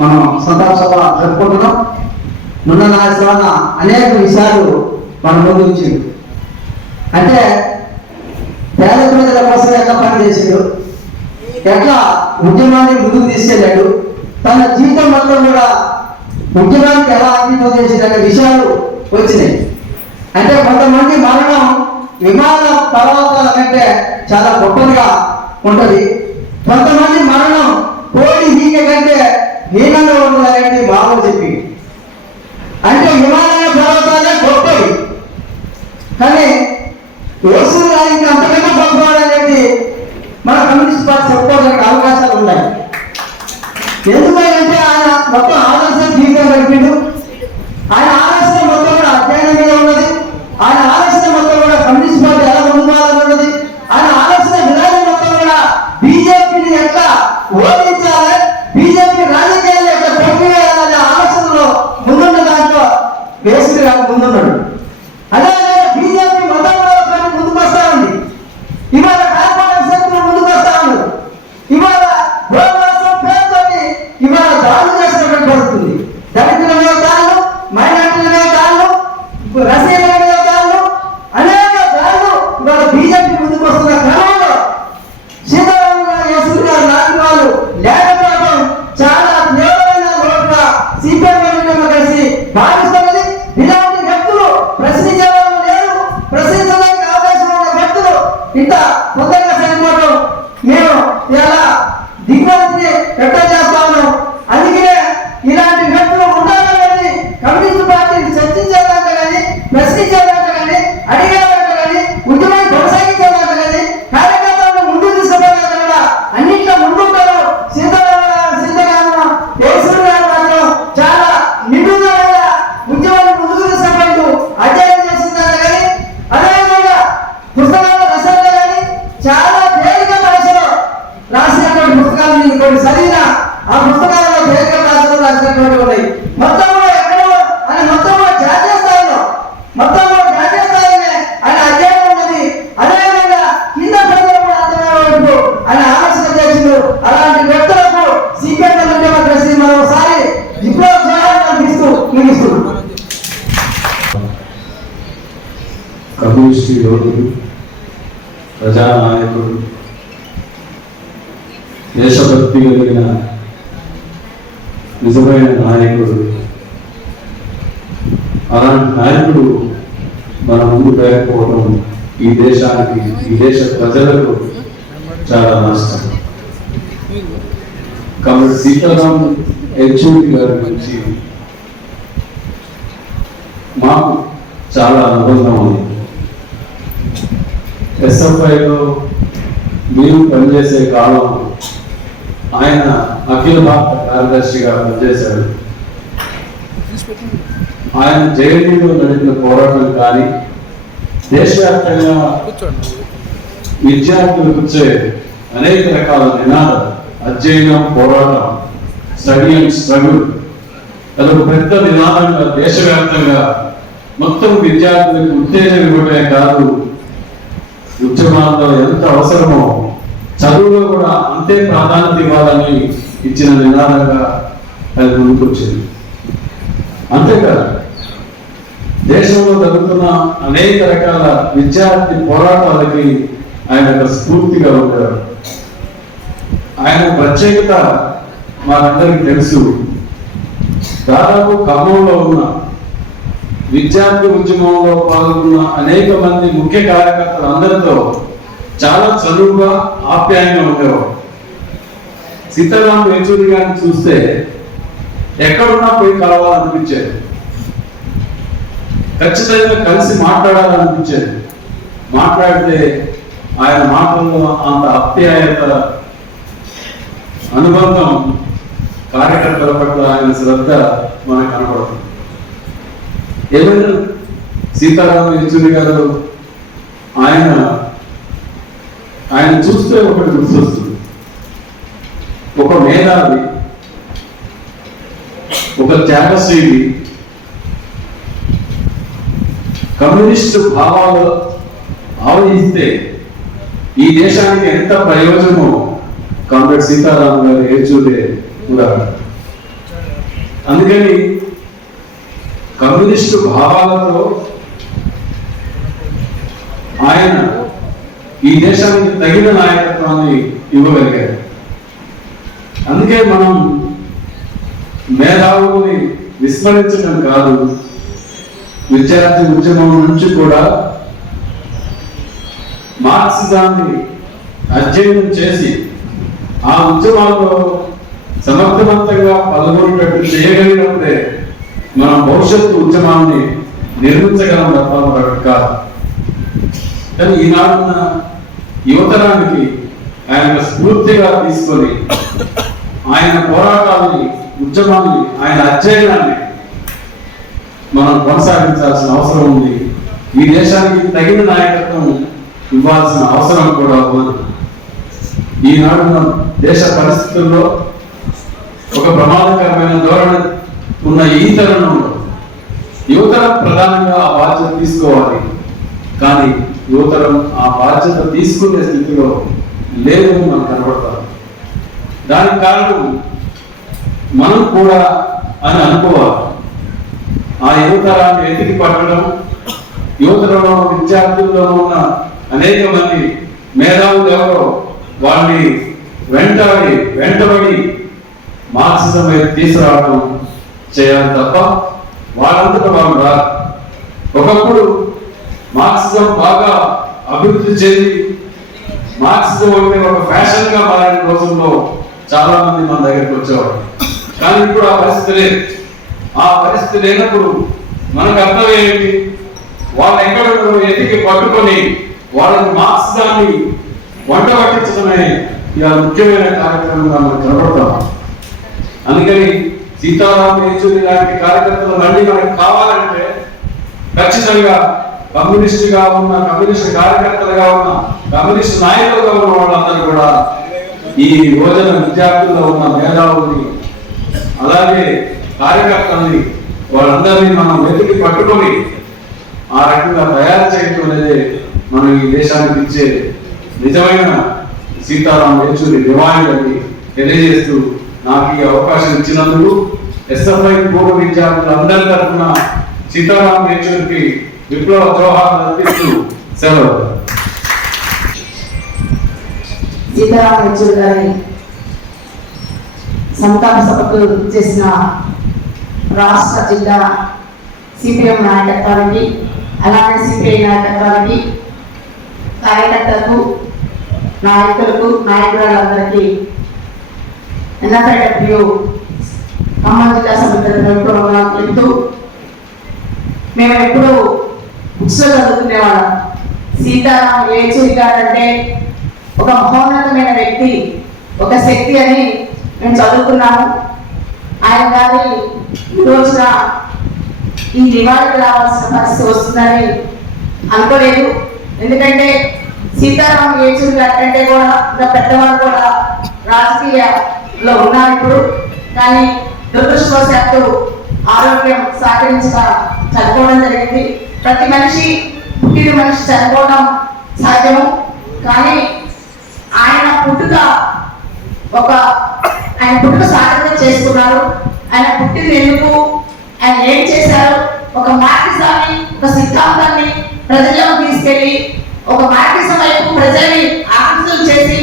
మనం సంతాప సభ జరుపుకుంటున్నాం. నున్న నాగేశ్వరన్న అనేక విషయాలు మన ముందు ఉంచింది. అంటే పేద ప్రజల కోసం ఎట్లా పనిచేసాడు, ఎట్లా ఉద్యమాన్ని ముందుకు తీసుకెళ్ళాడు, తన జీవితం మొత్తం కూడా ఉద్యమానికి ఎలా అంకితం చేసిందనే విషయాలు వచ్చినాయి. అంటే కొంతమంది మరణం విమాన పర్వతాల కంటే చాలా గొప్పగా ఉంటుంది, కొంతమంది మరణం కోడి హీక కంటే హీనంగా ఉంటుందనేది బాబు చెప్పి. అంటే విమాన పర్వతాలే గొప్పవి ఎందుకంటే ఆయన మొత్తం ఆదర్శ జీవితం గడిపిండు. ఆయన ఆలోచన మొత్తం కూడా అధ్యయనం మీద ఉన్నది. ఆయన ఆలోచన మొత్తం కూడా కమ్యూనిస్ట్ పార్టీ ఎలా ముందుకోవాలని ఉన్నది. ఆయన ఆలోచన విధానం మొత్తం కూడా బీజేపీని ఎట్లా ఓడించాలి, బీజేపీ రాజకీయాల్లో ఎట్లా పోటీ వేయాలనే ఆలోచనలో ముందున్న దాంట్లో కేసీ గారు ముందున్నాడు. అలాగే బీజేపీ మతంలో ముందుకు వస్తా ఉంది. ఇవాళ కార్పొరేట్ శక్తులు ముందుకు వస్తా ఉన్నారు. ఇవాళ పేరుతో ఇవాళ దాడులు చేసినటువంటి పడుతుంది. దళితుల మీద దాడులు, మైనార్టీల మీద దాడులు, రసీదుల మీద దాడులు, అనేక దాడులు ఇవాళ బీజేపీ ముందుకు వస్తున్న క్రమంలో సీతారామరావు యేసూరి గారు లాంటి వాళ్ళు లేకపోవడం చాలా తీవ్రమైన లోటుగా సిపిఎం కలిసి భావిస్తున్నది. ఇలాంటి వ్యక్తులు ప్రశ్నించే వాళ్ళు లేరు. ప్రశ్నించడానికి అవకాశం ఉన్న వ్యక్తులు ఇంత తొందరగా చనిపోవడం మేము ఇలా దిగ్భ్రాంతిని వ్యక్తం చేస్తా ఉన్నాం. అందుకనే ఇలాంటి వ్యక్తులు ఉండాలని కమ్యూనిస్ట్ పార్టీని చర్చించేదాకా కానీ, ప్రశ్నించేదాకా కానీ, అడిగేదాకా కానీ, ఉద్యమాన్ని కొనసాగించేదాకా కానీ, కార్యకర్తలను ముందుకు తీసుకుపోయేదాకా కూడా అన్నింటిలో ముందుంటారు. సీతారామ యేసూరి గారు మాత్రం చాలా నిడుదలైన ఉద్యమాన్ని ముందుకు తీసుకుపోయిండు. అధ్యయనం చేసిందాకా కానీ, అదేవిధంగా పుస్తకాల రచనలు కానీ చాలా తేలిక భాషలో రాసినటువంటి పుస్తకాలు నేను కొన్ని చదివిన ఆ పుస్తకాలలో తేలిక భాషలో రాసినటువంటి ఉన్నాయి. మొత్తంలో ఎక్కడో అని మొత్తంలో జాతీయ స్థాయిలో ఆయన అధ్యయనం ఉన్నది. అదేవిధంగా కింద ప్రజలు కూడా అర్థమయ్యేందుకు ఆయన ఆలోచన చేసిండు. అలాంటి వ్యక్తులకు సిపిఎం కలిసి మరోసారి విప్లవ కల్పిస్తూ ముగిస్తున్నాం. కమ్యూనిస్ట్ యోధుడు, ప్రజానాయకుడు, దేశభక్తి కలిగిన నిజమైన నాయకుడు. అలాంటి నాయకుడు మన ముందు లేకపోవడం ఈ దేశానికి, ఈ దేశ ప్రజలకు చాలా నష్టం. కాబట్టి సీతారాం యేచూరి గారి గురించి మాకు చాలా అనుబంధం ఉంది. ఎస్ఎఫ్ఐలో మీరు పనిచేసే కాలం ఆయన అఖిల భారత కార్యదర్శిగా పనిచేశాడు. ఆయన జేఎన్యూలో నడిపిన పోరాటం కానీ, దేశవ్యాప్తంగా విద్యార్థులకు వచ్చే అనేక రకాల నినాదాలు, అధ్యయనం, పోరాటం, స్టడీ అండ్ స్ట్రగుల్, అదొక పెద్ద నినాదంగా దేశవ్యాప్తంగా మొత్తం విద్యార్థులకు ఉత్తేజం ఇవ్వటమే కాదు, ఉద్యమాల్లో ఎంత అవసరమో చదువులో కూడా అంతే ప్రాధాన్యత ఇవ్వాలని ఇచ్చిన నినాదంగా అది ముందుకొచ్చింది. అంతేకాదు, దేశంలో జరుగుతున్న అనేక రకాల విద్యార్థి పోరాటాలకి ఆయన ఒక స్ఫూర్తిగా ఉండేవారు. ఆయన ప్రత్యేకత మనందరికీ తెలుసు. దాదాపు ఖమ్మంలో ఉన్న విద్యార్థి ఉద్యమంలో పాల్గొన్న అనేక మంది ముఖ్య కార్యకర్తలు అందరితో చాలా చదువుగా, ఆప్యాయంగా ఉండేవారు. సీతారాం యేచూరి గారిని చూస్తే ఎక్కడున్నా పోయి కలవాలనిపించేది, ఖచ్చితంగా కలిసి మాట్లాడాలనిపించేది. మాట్లాడితే ఆయన మాటల్లో అంత ఆప్యాయత, అనుబంధం, కార్యకర్తల పట్ల ఆయన శ్రద్ధ మనకు కనపడుతుంది. ఏమైనా సీతారాం యేచూరి గారు ఆయన చూస్తే ఒకటి గుర్తొస్తుంది. ఒక మేధావి, ఒక త్యాగశీలి, కమ్యూనిస్టు భావాలు ఆవహిస్తే ఈ దేశానికి ఎంత ప్రయోజనమో కామ్రేడ్ సీతారాం గారు యేచూరి ఉదాహరణ. అందుకని కమ్యూనిస్టు భావాలతో ఆయన ఈ దేశానికి తగిన నాయకత్వాన్ని ఇవ్వగలిగారు. అందుకే మనం మేధావుల్ని విస్మరించడం కాదు, విద్యార్థి ఉద్యమం నుంచి కూడా మార్క్సిజాన్ని అధ్యయనం చేసి ఆ ఉద్యమాల్లో సమర్థవంతంగా పాల్గొనేటట్టు చేయగలిగినప్పుడే మనం భవిష్యత్తు ఉద్యమాన్ని నిర్మించగలం తప్ప మరొకటి కాదు. కానీ ఈనాడున్న యువతరానికి ఆయన స్ఫూర్తిగా తీసుకొని ఆయన పోరాటాన్ని, ఉద్యమాన్ని, ఆయన అధ్యయనాన్ని మనం కొనసాగించాల్సిన అవసరం ఉంది. ఈ దేశానికి తగిన నాయకత్వం ఇవ్వాల్సిన అవసరం కూడా ఉంది. ఈనాడున్న దేశ పరిస్థితుల్లో ఒక ప్రమాదకరమైన ధోరణి ఉన్న ఈ తరుణంలో యువతరం ప్రధానంగా ఆ బాధ్యత తీసుకోవాలి. కానీ యువతరం ఆ బాధ్యత తీసుకునే స్థితిలో లేదు మనకు కనబడతాం. దానికి కారణం మనం కూడా అని అనుకోవాలి. ఆ యువతరాన్ని ఎత్తికి పట్టడం, యువతరంలో విద్యార్థుల్లో ఉన్న అనేక మంది మేధావులు ఎవరో వాళ్ళని వెంటబడి మార్క్సిజం వైపు తీసుకురావడం చేయాలి తప్ప వాళ్ళంతటా వాళ్ళు రారు. ఒకప్పుడు మార్క్సిజం బాగా అభివృద్ధి చెంది మార్క్సిజం అంటే ఒక ఫ్యాషన్ గా మారిన రోజుల్లో చాలా మంది మన దగ్గరికి వచ్చేవాడు. కానీ ఇప్పుడు ఆ పరిస్థితి లేదు. ఆ పరిస్థితి లేనప్పుడు మనకు అర్థం ఏంటి? వాళ్ళు ఎక్కడ ఎత్తికి పట్టుకొని వాళ్ళని మార్క్సిజాన్ని వంట పట్టించడమే ఇలా ముఖ్యమైన కార్యక్రమంగా మనం కనబడతాం. అందుకని సీతారాం యేచూరి లాంటి కార్యకర్తలు మళ్ళీ మనకు కావాలంటే ఖచ్చితంగా కమ్యూనిస్ట్ కార్యకర్తలుగా ఉన్న కమ్యూనిస్ట్ నాయకులుగా ఉన్న వాళ్ళందరూ కూడా ఈ యువజన విద్యార్థుల్లో ఉన్న మేధావుల్ని అలాగే కార్యకర్తల్ని వాళ్ళందరినీ మనం వెతికి పట్టుకొని ఆ రకంగా తయారు చేయడం అనేది మనం ఈ దేశానికి ఇచ్చే నిజమైన సీతారాం యేచూరి రివాయిడ్ అని తెలియజేస్తూ నాకు ఈ అవకాశం ఇచ్చినందుకు ఎస్ఎఫ్ఐ పూర్వ విద్యార్థులందరి తరఫున సీతారాం యేచూరికి విప్లవ జోహార్లు అర్పిస్తూ సెలవు. సీతారాం యేచూరి గారి సంతాప సభకు చేసిన రాష్ట్ర జిల్లా సిపిఎం నాయకత్వానికి, అలాగే సిపిఐ నాయకత్వానికి, కార్యకర్తలకు, నాయకులందరికీ ఎన్ఎఫ్ఐడబ్ల్యూ ఖమ్మం జిల్లా సమితి చెప్తూ మేము ఎప్పుడు బుక్స్లో చదువుకునేవాళ్ళం. సీతారాం యేచూరి గారు అంటే ఒక మహోన్నతమైన వ్యక్తి, ఒక శక్తి అని మేము చదువుకున్నాము. ఆయన గారి ఈ రోజున ఈ నివాళికి రావాల్సిన పరిస్థితి వస్తుందని అనుకోలేదు. ఎందుకంటే సీతారాం యేచూరి గారి కంటే కూడా ఇంకా పెద్దవాళ్ళు కూడా రాజకీయాల్లో ఉన్నారు ఇప్పుడు. కానీ దురదృష్టవశాత్తు ఆరోగ్యం సహకరించక చనిపోవడం జరిగింది. ప్రతి మనిషి, పుట్టిన మనిషి చనిపోవడం సహజము. కానీ ఆయన పుట్టుక సాధన చేసుకున్నారు. ఆయన పుట్టింది ఎందుకు, ఆయన ఏం చేశారు, ఒక మార్క్సిజాన్ని, ఒక సిద్ధాంతాన్ని ప్రజలకు తీసుకెళ్లి ఒక మార్క్సిజం వైపు ప్రజల్ని ఆకర్షణ చేసి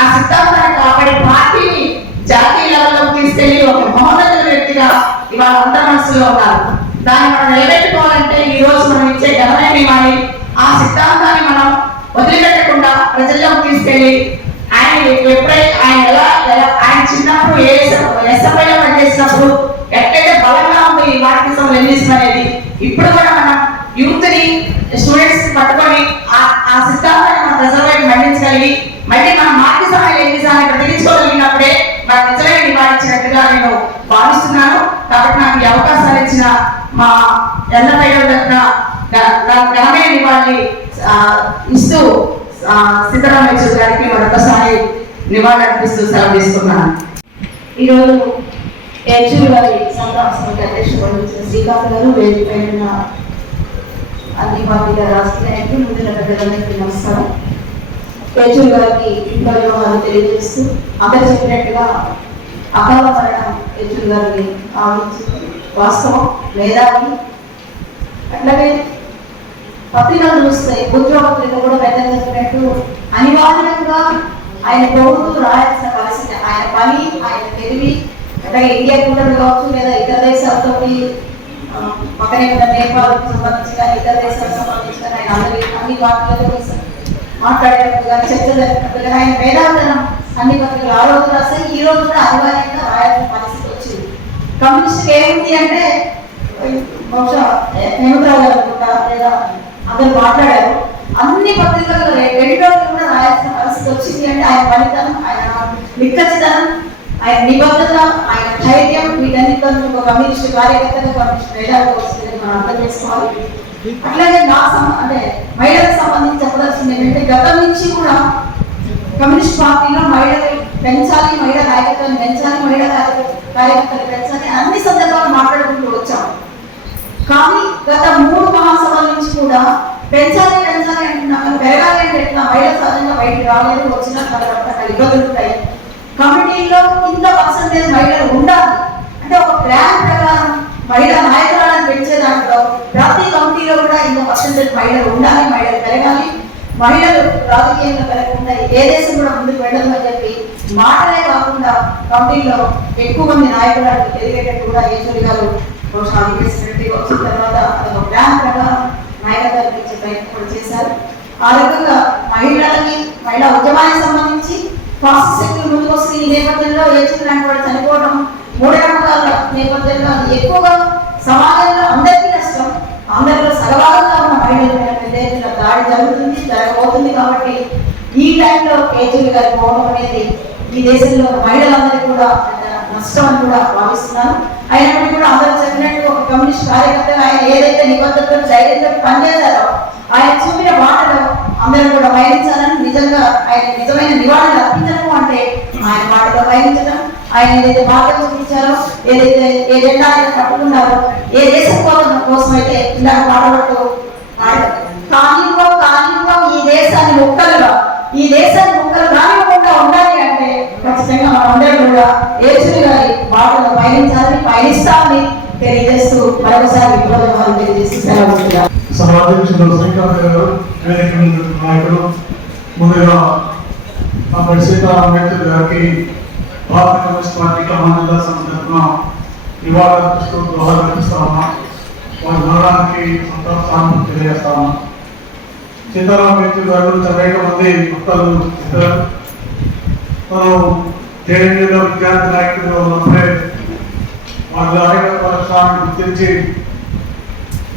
ఆ సిద్ధాంతాన్ని కాపాడి పార్టీని జాతీయ లెవెల్లోకి తీసుకెళ్లి ఒక మహోన్నత వ్యక్తిగా ఇవాళ అందరి మనసులో ఉన్నారు. దాన్ని మనం నిలబెట్టుకోవాలంటే ఈ రోజు మనం ఇచ్చే ఘనమైన నివాళి, ఆ సిద్ధాంతాన్ని మనం వదిలిపెట్టకుండా ప్రజల్లోకి తీసుకెళ్లి ఆయన ఎప్పుడైతే ఆయన చిన్నప్పుడు ఎస్ఎఫ్ఐలో పనిచేసినప్పుడు ఎక్కడైతే బలంగా ఉంది ఈ మార్క్సిజం లెనినిజం అనేది, ఇప్పుడు కూడా మనం యూత్ ని, స్టూడెంట్స్ పట్టుకొని ఆ సిద్ధాంతాన్ని మనం ప్రజల వైపు మళ్లించగలిగి మళ్ళీ మనం మార్క్సిజం లెనినిజాన్ని ప్రతిగించుకోగలిగినప్పుడే మన నిజమైన నివారించినట్టుగా నేను భావిస్తున్నాను. కాబట్టి నాకు ఈ అవకాశాలు ఇచ్చిన మా ఎల్లపైలో ఘనమైన నివాళి ఇస్తూ సీతారాం యేచూరి గారికి మరొకసారి నివాళి అర్పిస్తూ సెలవు తీసుకున్నాను. ఈరోజు యేచూరి గారి సంతాప సమితి అధ్యక్షుడు వహించిన శ్రీకాంత్ గారు, వేదికపై ఉన్న అన్ని పార్టీల రాష్ట్ర నాయకులు, ముందున్న పెద్దలందరికీ నమస్కారం. యేచూరి గారికి విప్లవాలు తెలియజేస్తూ అందరు చెప్పినట్టుగా అకాల మరణం యేచూరి గారిని ఆలోచించింది వాస్తవం. మేధావి, అట్లాగే పత్రికలు చూస్తే ఉద్యోగపత్రిక కూడా పెద్దగా చెప్పినట్టు అనివార్యంగా ఆయన ప్రభుత్వం రాయాల్సిన పరిస్థితి. ఆయన పని, ఆయన తెలివి, అట్లాగే ఇండియా కూటమి కావచ్చు లేదా ఇతర దేశాలతో పక్కనే ఉన్న నేపాల్కు సంబంధించి కానీ ఇతర దేశాలకు సంబంధించి కానీ ఆయన అన్ని పార్టీలతో మాట్లాడేటప్పుడు కానీ చర్చ జరిగినప్పుడు కానీ ఆయన మేధావులను అన్ని పత్రికలు ఆ రోజు రాస్తాయి. ఈ రోజు కూడా అనివార్యంగా రాయాల్సిన పరిస్థితి వచ్చింది. కమ్యూనిస్ట్ ఏముంది అంటే బహుశా హేమరావు గారు అనుకుంటా లేదా అందరు మాట్లాడారు, అన్ని పత్రికల్లో 2 రోజులు కూడా రాయాల్సిన పరిస్థితి వచ్చింది. అంటే ఆయన ఫలితం, ఆయన నిక్కచ్చితనం, ఆయన నిబద్ధత, ఆయన ధైర్యం, వీటన్నిటితో ఒక కమ్యూనిస్ట్ కార్యకర్తగా కమ్యూనిస్ట్ మేధావిగా వస్తుందని మనం అర్థం చేసుకోవాలి. అట్లాగే అంటే మహిళలకు సంబంధించి చెప్పదలసింది ఏంటంటే, గతం నుంచి కూడా కమ్యూనిస్ట్ పార్టీలో మహిళలు పెంచాలి, మహిళా నాయకత్వాన్ని పెంచాలి, మహిళా కార్యకర్తలు పెంచాలి అన్ని సందర్భాలు మాట్లాడుకుంటూ వచ్చాం. కానీ గత 3 మహాసభల నుంచి కూడా పెంచాలి అంటున్నాం, పెరగాలి అంటే ఎట్లా, మహిళ సహజంగా బయటికి రాలేదు, వచ్చిన ఇబ్బందులు ఉంటాయి. కమిటీలో ఇంత పర్సంటేజ్ మహిళలు ఉండాలి అంటే ఒక ప్లాన్ ప్రకారం మహిళా నాయకురాలను పెంచే దాంట్లో ప్రతి కమిటీలో కూడా ఇంత పర్సంటేజ్ మహిళలు ఉండాలి, మహిళలు పెరగాలి, మహిళలు రాజకీయంగా పెరగకుండా ఏ దేశం కూడా ముందుకు వెళ్ళదు అని చెప్పి మాటలే కాకుండా కమిటీలో ఎక్కువ మంది నాయకురాలు ఎదిగేటట్టు కూడా యేచూరి గారు వచ్చిన తర్వాత అదొక ప్లాన్ ప్రకారం నాయకత్వాలు పెంచే ప్రయత్నం కూడా చేశారు. ఆ రకంగా మహిళలకి, మహిళా ఉద్యమానికి సంబంధించి ఫాసిస్ట్ శక్తులు ముందుకు వస్తున్న ఈ నేపథ్యంలో యేచూరి లాంటి వాడు చనిపోవడం, మూఢనమ్మకాల నేపథ్యంలో అది ఎక్కువగా సమాజంలో అందరికీ నష్టం. అందరిలో సగభాగంగా ఉన్న మహిళల మీద పెద్ద ఎత్తున దాడి జరుగుతుంది, జరగబోతుంది. కాబట్టి ఈ టైంలో యేచూరి గారి పోవడం అనేది ఈ దేశంలో మహిళలందరికీ కూడా నష్టం అని కూడా భావిస్తున్నాను. అయినప్పటికీ కూడా అందరూ చెప్పినట్టు ఒక కమ్యూనిస్ట్ కార్యకర్తగా ఆయన ఏదైతే నిబద్ధతలు ధైర్యంతో పనిచేశారో ఆయన చూపిన బాటలో అందరూ కూడా పయనించాలని, నిజంగా ఆయన నిజమైన నివాళులు అర్పించడం అంటే ఆయన బాటలో పయనించడం, ఆయన ఏదైతే బాధ్యత చూపించారో, ఏదైతే ఏ జెండా ఆయన పట్టుకున్నారో, ఏ దేశం కోసం అయితే ఇలాంటి పాటలతో కానివ్వం ఈ దేశాన్ని ముక్కలుగా కానివ్వకుండా ఉండాలి అంటే ఖచ్చితంగా మనందరూ కూడా యేచూరి గారి బాటలో పయనించాలని, పయనిస్తామని తెలియజేస్తూ మరొకసారి విప్లవాలు తెలియజేస్తూ సెలవు. సమాజంలో శ్రీకాంత్ గారు, వేదిక నాయకులు, ముందుగా అప్పటి సీతారాం యేచూరి గారికి భారత కమ్యూనిస్ట్ పార్టీ కమాండర్ల సందర్భంగా నివాళులర్పిస్తూ దోహదర్పిస్తా ఉన్నా. వారి మరణానికి సంతాపాన్ని తెలియజేస్తా ఉన్నా. సీతారాం యేచూరి గారు గురించి అనేక మంది భక్తులు చెప్పారు. మనం జేఎన్యూలో విద్యార్థి నాయకులుగా ఉన్నప్పుడే వారి నాయకత్వ లక్ష్యాన్ని గుర్తించి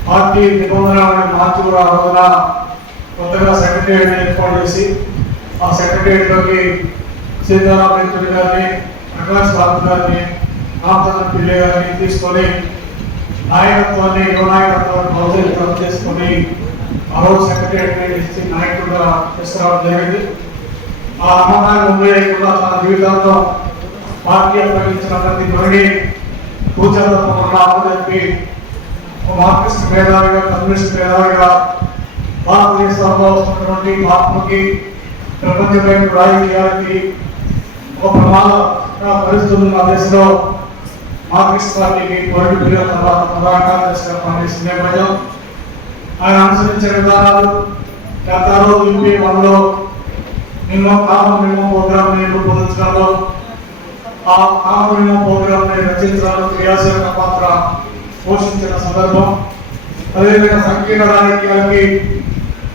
పార్టీ నిబంధనలను మార్చి కూడా రోజున కొత్తగా సెక్రటేరియట్ ఏర్పాటు చేసి ఆ సెక్రటేరియట్లోకి సీతారాం యేచూరి గారిని, ప్రకాష్ బాబు గారిని, రామచంద్ర పిల్లే గారిని తీసుకొని నాయకత్వాన్ని, యువ నాయకత్వాన్ని బహుశా చేసుకొని ఆ రోజు సెక్రటేరియట్ నాయకుడుగా తీసుకురావడం జరిగింది. ఆ అమ్మకాన్ని ఉండే కూడా తన జీవితంలో పార్టీ అప్పగించిన ప్రతి మహిళ కూర్చోకుండా చెప్పి మార్క్సిస్ట్ మేధావిగా, కమ్యూనిస్ట్ మేధావిగా భారతదేశంలో వస్తున్నటువంటి మార్పుకి, ప్రపంచ బ్యాంకు రాజకీయాలకి ఒక ప్రమాద పరిస్థితున్న దేశంలో మార్క్సిస్ట్ పార్టీకి పొలిటికల్ తర్వాత ప్రధాన కార్యదర్శిగా పనిచేసిన నేపథ్యం, ఆయన అనుసరించే విధానాలు గత రోజు యూపీ వన్లో కామన్ మినిమం ప్రోగ్రామ్ ని రూపొందించడంలో, ఆ కామన్ మినిమం ప్రోగ్రామ్ ని రచించడంలో క్రియాశీలక పాత్ర పోషించిన సందర్భం. అదేవిధంగా సంకీర్ణ రాజకీయాలకి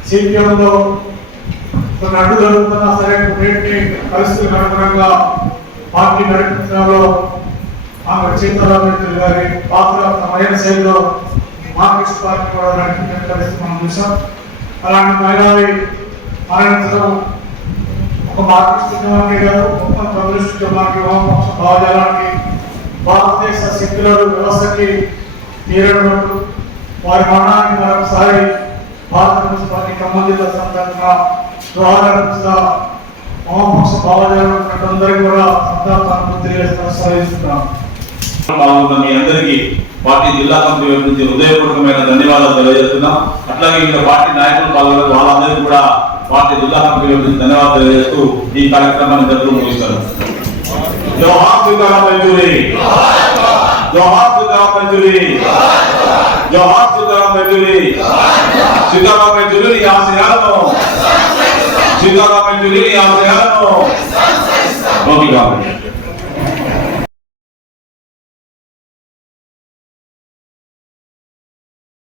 సిపిఎంలో కొన్ని అడ్డు జరుగుతున్నా సరే కొన్నింటిని పరిస్థితులకు అనుగుణంగా పార్టీ నడిపించడంలో ఆమె సీతారాం యేచూరి గారి పాత్ర తమైన శైలిలో మార్క్సిస్ట్ పార్టీ కూడా నడిపించిన పరిస్థితి మనం చూసాం. అలాంటి మహిళావి మరణించడం ఒక మార్క్సిస్ట్ ఉద్యమానికి కాదు, మొత్తం కమ్యూనిస్ట్ ఉద్యమానికి, వామపక్ష భావజాలానికి, భారతదేశ సెక్యులర్ వ్యవస్థకి తీరడబట్టు వారి మరణానికి మరొకసారి భారత కమ్యూనిస్ట్ పార్టీ ఖమ్మం జిల్లా సందర్భంగా దోహదర్పిస్తా వామపక్ష భావజాలం అందరికీ కూడా సంతాపాన్ని తెలియజేస్తున్నాం. మీ అందరికీ పార్టీ జిల్లా కమిటీ వైపు నుంచి హృదయపూర్వకమైన ధన్యవాదాలు తెలియజేస్తున్నాం. అట్లాగే ఇక్కడ పార్టీ నాయకులు పాల్గొన్నారు, వాళ్ళందరికీ కూడా పార్టీ జిల్లా కమిటీ వైపు నుంచి ధన్యవాదాలు తెలియజేస్తూ ఈ కార్యక్రమాన్ని జరుపుతూ ముగిస్తారు. జోహార్ సీతారాం యేచూరి, జోహార్ సీతారాం యేచూరి, జోహార్ సీతారాం యేచూరి. సీతారాం యేచూరి ఆశయాలను, సీతారాం యేచూరి ఆశయాలను. ఓకే.